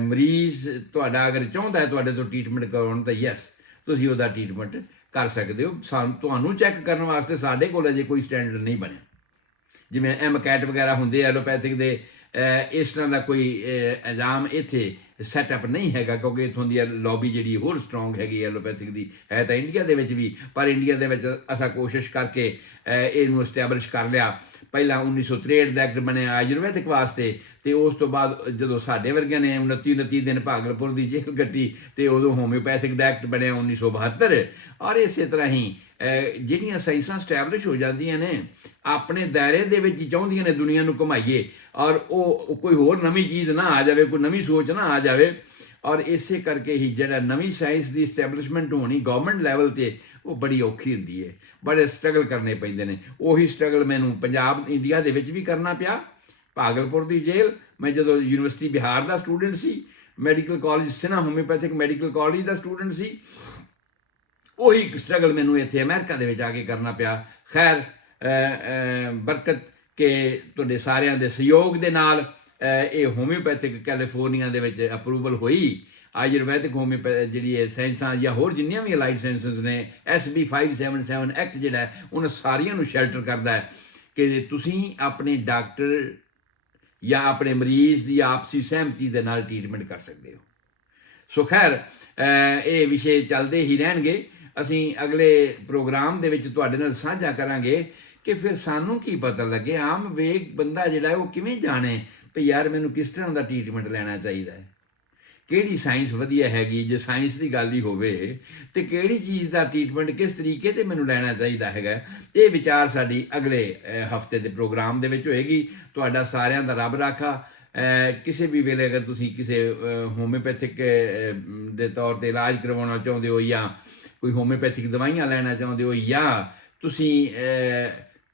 ਮਰੀਜ਼ ਤੁਹਾਡਾ ਅਗਰ ਚਾਹੁੰਦਾ ਹੈ ਤੁਹਾਡੇ ਤੋਂ ਟ੍ਰੀਟਮੈਂਟ ਕਰਵਾਉਣ ਤਾਂ ਯੈਸ ਤੁਸੀਂ ਉਹਦਾ ਟ੍ਰੀਟਮੈਂਟ ਕਰ ਸਕਦੇ ਹੋ। ਤੁਹਾਨੂੰ ਚੈੱਕ ਕਰਨ ਵਾਸਤੇ ਸਾਡੇ ਕੋਲ ਅਜੇ ਕੋਈ ਸਟੈਂਡਰਡ ਨਹੀਂ ਬਣਿਆ, ਜਿਵੇਂ MCAT ਵਗੈਰਾ ਹੁੰਦੇ ਐਲੋਪੈਥਿਕ ਦੇ, ਇਸ ਤਰ੍ਹਾਂ ਦਾ ਕੋਈ ਇਲਜ਼ਾਮ ਇੱਥੇ ਸੈਟਅਪ ਨਹੀਂ ਹੈਗਾ, ਕਿਉਂਕਿ ਇੱਥੋਂ ਦੀ ਲੌਬੀ ਜਿਹੜੀ ਹੋਰ ਸਟਰੋਂਗ ਹੈਗੀ ਐਲੋਪੈਥਿਕ ਦੀ ਹੈ ਤਾਂ ਇੰਡੀਆ ਦੇ ਵਿੱਚ ਵੀ, ਪਰ ਇੰਡੀਆ ਦੇ ਵਿੱਚ ਅਸਾਂ ਕੋਸ਼ਿਸ਼ ਕਰਕੇ ਇਹਨੂੰ ਐਸਟੈਬਲਿਸ਼ ਕਰ ਲਿਆ। ਪਹਿਲਾਂ 1963 ਦਾ ਐਕਟ ਬਣਿਆ ਆਯੁਰਵੈਦਿਕ ਵਾਸਤੇ, ਤੇ ਉਸ ਤੋਂ ਬਾਅਦ ਜਦੋਂ ਸਾਡੇ ਵਰਗਿਆਂ ਨੇ 29 ਦਿਨ ਭਾਗਲਪੁਰ ਦੀ ਜੇਲ੍ਹ ਕੱਟੀ ਤੇ ਉਦੋਂ ਹੋਮਿਓਪੈਥਿਕ ਦਾ ਐਕਟ ਬਣਿਆ 1972। ਔਰ ਇਸੇ ਤਰ੍ਹਾਂ ਹੀ ਜਿਹੜੀਆਂ ਸਾਇੰਸਾਂ ਸਟੈਬਲਿਸ਼ ਹੋ ਜਾਂਦੀਆਂ ਨੇ ਆਪਣੇ ਦਾਇਰੇ ਦੇ ਵਿੱਚ ਹੀ ਚਾਹੁੰਦੀਆਂ ਨੇ ਦੁਨੀਆ ਨੂੰ ਘੁਮਾਈਏ, ਔਰ ਉਹ ਕੋਈ ਹੋਰ ਨਵੀਂ ਚੀਜ਼ ਨਾ ਆ ਜਾਵੇ, ਕੋਈ ਨਵੀਂ ਸੋਚ ਨਾ ਆ ਜਾਵੇ। ਔਰ ਇਸੇ ਕਰਕੇ ਹੀ ਜਿਹੜਾ ਨਵੀਂ ਸਾਇੰਸ ਦੀ ਸਟੈਬਲਿਸ਼ਮੈਂਟ ਹੋਣੀ ਗਵਰਨਮੈਂਟ ਲੈਵਲ ਤੇ ਉਹ ਬੜੀ ਔਖੀ ਹੁੰਦੀ ਹੈ, ਬੜੇ ਸਟਰਗਲ ਕਰਨੇ ਪੈਂਦੇ ਨੇ। ਉਹੀ ਸਟਰਗਲ ਮੈਨੂੰ ਪੰਜਾਬ ਇੰਡੀਆ ਦੇ ਵਿੱਚ ਵੀ ਕਰਨਾ ਪਿਆ। ਭਾਗਲਪੁਰ ਦੀ ਜੇਲ੍ਹ, ਮੈਂ ਜਦੋਂ ਯੂਨੀਵਰਸਿਟੀ ਬਿਹਾਰ ਦਾ ਸਟੂਡੈਂਟ ਸੀ, medical college Sinha homeopathic medical college ਦਾ ਸਟੂਡੈਂਟ ਸੀ, ਉਹੀ ਇੱਕ ਸਟਰਗਲ ਮੈਨੂੰ ਇੱਥੇ ਅਮਰੀਕਾ ਦੇ ਵਿੱਚ ਆ ਕੇ ਕਰਨਾ ਪਿਆ। ਖੈਰ ਬਰਕਤ ਕਿ ਤੁਹਾਡੇ ਸਾਰਿਆਂ ਦੇ ਸਹਿਯੋਗ ਦੇ ਨਾਲ ਇਹ ਹੋਮਿਓਪੈਥਿਕ ਕੈਲੀਫੋਰਨੀਆ ਦੇ ਵਿੱਚ ਅਪਰੂਵਲ ਹੋਈ ਆਯੁਰਵੈਦਿਕ ਜਿਹੜੀ ਹੈ ਸਾਇੰਸਾਂ ਜਾਂ ਹੋਰ ਜਿੰਨੀਆਂ ਵੀ ਅਲਾਈਡ ਸਾਇੰਸਸ ਨੇ, SB 577 ਐਕਟ ਜਿਹੜਾ ਹੈ ਉਹਨਾਂ ਸਾਰੀਆਂ ਨੂੰ ਸ਼ੈਲਟਰ ਕਰਦਾ ਹੈ ਕਿ ਤੁਸੀਂ ਆਪਣੇ ਡਾਕਟਰ ਜਾਂ ਆਪਣੇ ਮਰੀਜ਼ ਦੀ ਆਪਸੀ ਸਹਿਮਤੀ ਦੇ ਨਾਲ ਟ੍ਰੀਟਮੈਂਟ ਕਰ ਸਕਦੇ ਹੋ। ਸੋ ਖੈਰ ਇਹ ਵਿਸ਼ੇ ਚੱਲਦੇ ਹੀ ਰਹਿਣਗੇ। ਅਸੀਂ ਅਗਲੇ ਪ੍ਰੋਗਰਾਮ ਦੇ ਵਿੱਚ ਤੁਹਾਡੇ ਨਾਲ ਸਾਂਝਾ ਕਰਾਂਗੇ ਕਿ ਫਿਰ ਸਾਨੂੰ ਕੀ ਪਤਾ ਲੱਗੇ, ਆਮ ਵੇਗ ਬੰਦਾ ਜਿਹੜਾ ਹੈ ਉਹ ਕਿਵੇਂ ਜਾਣੇ ਵੀ ਯਾਰ ਮੈਨੂੰ ਕਿਸ ਤਰ੍ਹਾਂ ਦਾ ਟ੍ਰੀਟਮੈਂਟ ਲੈਣਾ ਚਾਹੀਦਾ ਹੈ, ਕਿਹੜੀ ਸਾਇੰਸ ਵਧੀਆ ਹੈਗੀ, ਜੇ ਸਾਇੰਸ ਦੀ ਗੱਲ ਹੀ ਹੋਵੇ ਤੇ ਕਿਹੜੀ ਚੀਜ਼ ਦਾ ਟ੍ਰੀਟਮੈਂਟ ਕਿਸ ਤਰੀਕੇ ਤੇ ਮੈਨੂੰ ਲੈਣਾ ਚਾਹੀਦਾ ਹੈਗਾ। ਇਹ ਵਿਚਾਰ ਸਾਡੀ ਅਗਲੇ ਹਫਤੇ ਦੇ ਪ੍ਰੋਗਰਾਮ ਦੇ ਵਿੱਚ ਹੋਏਗੀ। ਤੁਹਾਡਾ ਸਾਰਿਆਂ ਦਾ ਰੱਬ ਰਾਖਾ। ਕਿਸੇ ਵੀ ਵੇਲੇ ਅਗਰ ਤੁਸੀਂ ਕਿਸੇ ਹੋਮਿਓਪੈਥਿਕ ਦੇ ਤੌਰ ਤੇ ਇਲਾਜ ਕਰਵਾਉਣਾ ਚਾਹੁੰਦੇ ਹੋ ਜਾਂ ਕੋਈ ਹੋਮਿਓਪੈਥਿਕ ਦਵਾਈਆਂ ਲੈਣਾ ਚਾਹੁੰਦੇ ਹੋ ਜਾਂ ਤੁਸੀਂ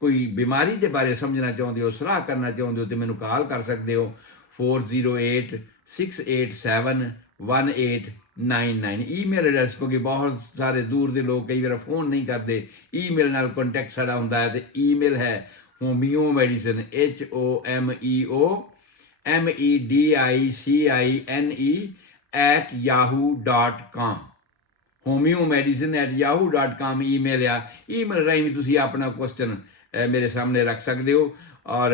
ਕੋਈ ਬਿਮਾਰੀ ਦੇ ਬਾਰੇ ਸਮਝਣਾ ਚਾਹੁੰਦੇ ਹੋ, ਸਲਾਹ ਕਰਨਾ ਚਾਹੁੰਦੇ ਹੋ, ਤੇ ਮੈਨੂੰ ਕਾਲ ਕਰ ਸਕਦੇ ਹੋ 4086871899। ਈਮੇਲ ਐਡਰੈਸ, ਕਿਉਂਕਿ ਬਹੁਤ ਸਾਰੇ ਦੂਰ ਦੇ ਲੋਕ ਕਈ ਵਾਰ ਫੋਨ ਨਹੀਂ ਕਰਦੇ, ਈਮੇਲ ਨਾਲ ਕੰਟੈਕਟ ਸਾਡਾ ਹੁੰਦਾ ਹੈ, ਤੇ ਈਮੇਲ ਹੈ homeomedicine HOMEOMEDICINE homeomedicine@yahoo.com ਈਮੇਲ ਆ। ਈਮੇਲ ਰਾਹੀਂ ਵੀ ਤੁਸੀਂ ਆਪਣਾ ਕੁਐਸਚਨ ਮੇਰੇ ਸਾਹਮਣੇ ਰੱਖ ਸਕਦੇ ਹੋ ਔਰ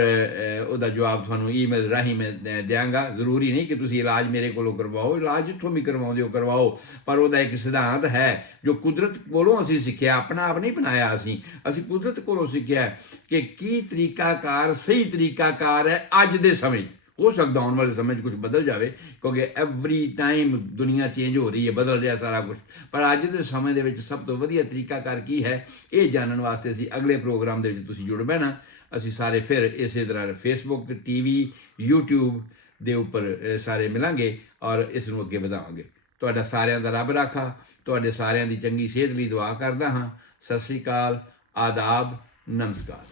ਉਹਦਾ ਜਵਾਬ ਤੁਹਾਨੂੰ ਈਮੇਲ ਰਾਹੀਂ ਮੈਂ ਦਿਆਂਗਾ। ਜ਼ਰੂਰੀ ਨਹੀਂ ਕਿ ਤੁਸੀਂ ਇਲਾਜ ਮੇਰੇ ਕੋਲੋਂ ਕਰਵਾਓ, ਇਲਾਜ ਜਿੱਥੋਂ ਵੀ ਕਰਵਾਉਂਦੇ ਹੋ ਕਰਵਾਓ, ਪਰ ਉਹਦਾ ਇੱਕ ਸਿਧਾਂਤ ਹੈ ਜੋ ਕੁਦਰਤ ਕੋਲੋਂ ਅਸੀਂ ਸਿੱਖਿਆ, ਆਪਣਾ ਆਪ ਨਹੀਂ ਬਣਾਇਆ। ਅਸੀਂ ਕੁਦਰਤ ਕੋਲੋਂ ਸਿੱਖਿਆ ਕਿ ਕੀ ਤਰੀਕਾਕਾਰ ਸਹੀ ਤਰੀਕਾਕਾਰ ਹੈ ਅੱਜ ਦੇ ਸਮੇਂ 'ਚ। ਹੋ ਸਕਦਾ ਆਉਣ ਵਾਲੇ ਸਮੇਂ 'ਚ ਕੁਝ ਬਦਲ ਜਾਵੇ, ਕਿਉਂਕਿ ਐਵਰੀ ਟਾਈਮ ਦੁਨੀਆ ਚੇਂਜ ਹੋ ਰਹੀ ਹੈ, ਬਦਲ ਰਿਹਾ ਸਾਰਾ ਕੁਝ, ਪਰ ਅੱਜ ਦੇ ਸਮੇਂ ਦੇ ਵਿੱਚ ਸਭ ਤੋਂ ਵਧੀਆ ਤਰੀਕਾਕਾਰ ਕੀ ਹੈ ਇਹ ਜਾਣਨ ਵਾਸਤੇ ਅਸੀਂ ਅਗਲੇ ਪ੍ਰੋਗਰਾਮ ਦੇ ਵਿੱਚ ਤੁਸੀਂ ਜੁੜ ਬਹਿਣਾ। ਅਸੀਂ ਸਾਰੇ ਫਿਰ ਇਸੇ ਤਰ੍ਹਾਂ ਫੇਸਬੁੱਕ, TV, YouTube ਦੇ ਉੱਪਰ ਸਾਰੇ ਮਿਲਾਂਗੇ ਔਰ ਇਸ ਨੂੰ ਅੱਗੇ ਵਧਾਵਾਂਗੇ। ਤੁਹਾਡਾ ਸਾਰਿਆਂ ਦਾ ਰੱਬ ਰਾਖਾ। ਤੁਹਾਡੇ ਸਾਰਿਆਂ ਦੀ ਚੰਗੀ ਸਿਹਤ ਲਈ ਦੁਆ ਕਰਦਾ ਹਾਂ। ਸਤਿ ਸ੍ਰੀ ਅਕਾਲ, ਆਦਾਬ, ਨਮਸਕਾਰ।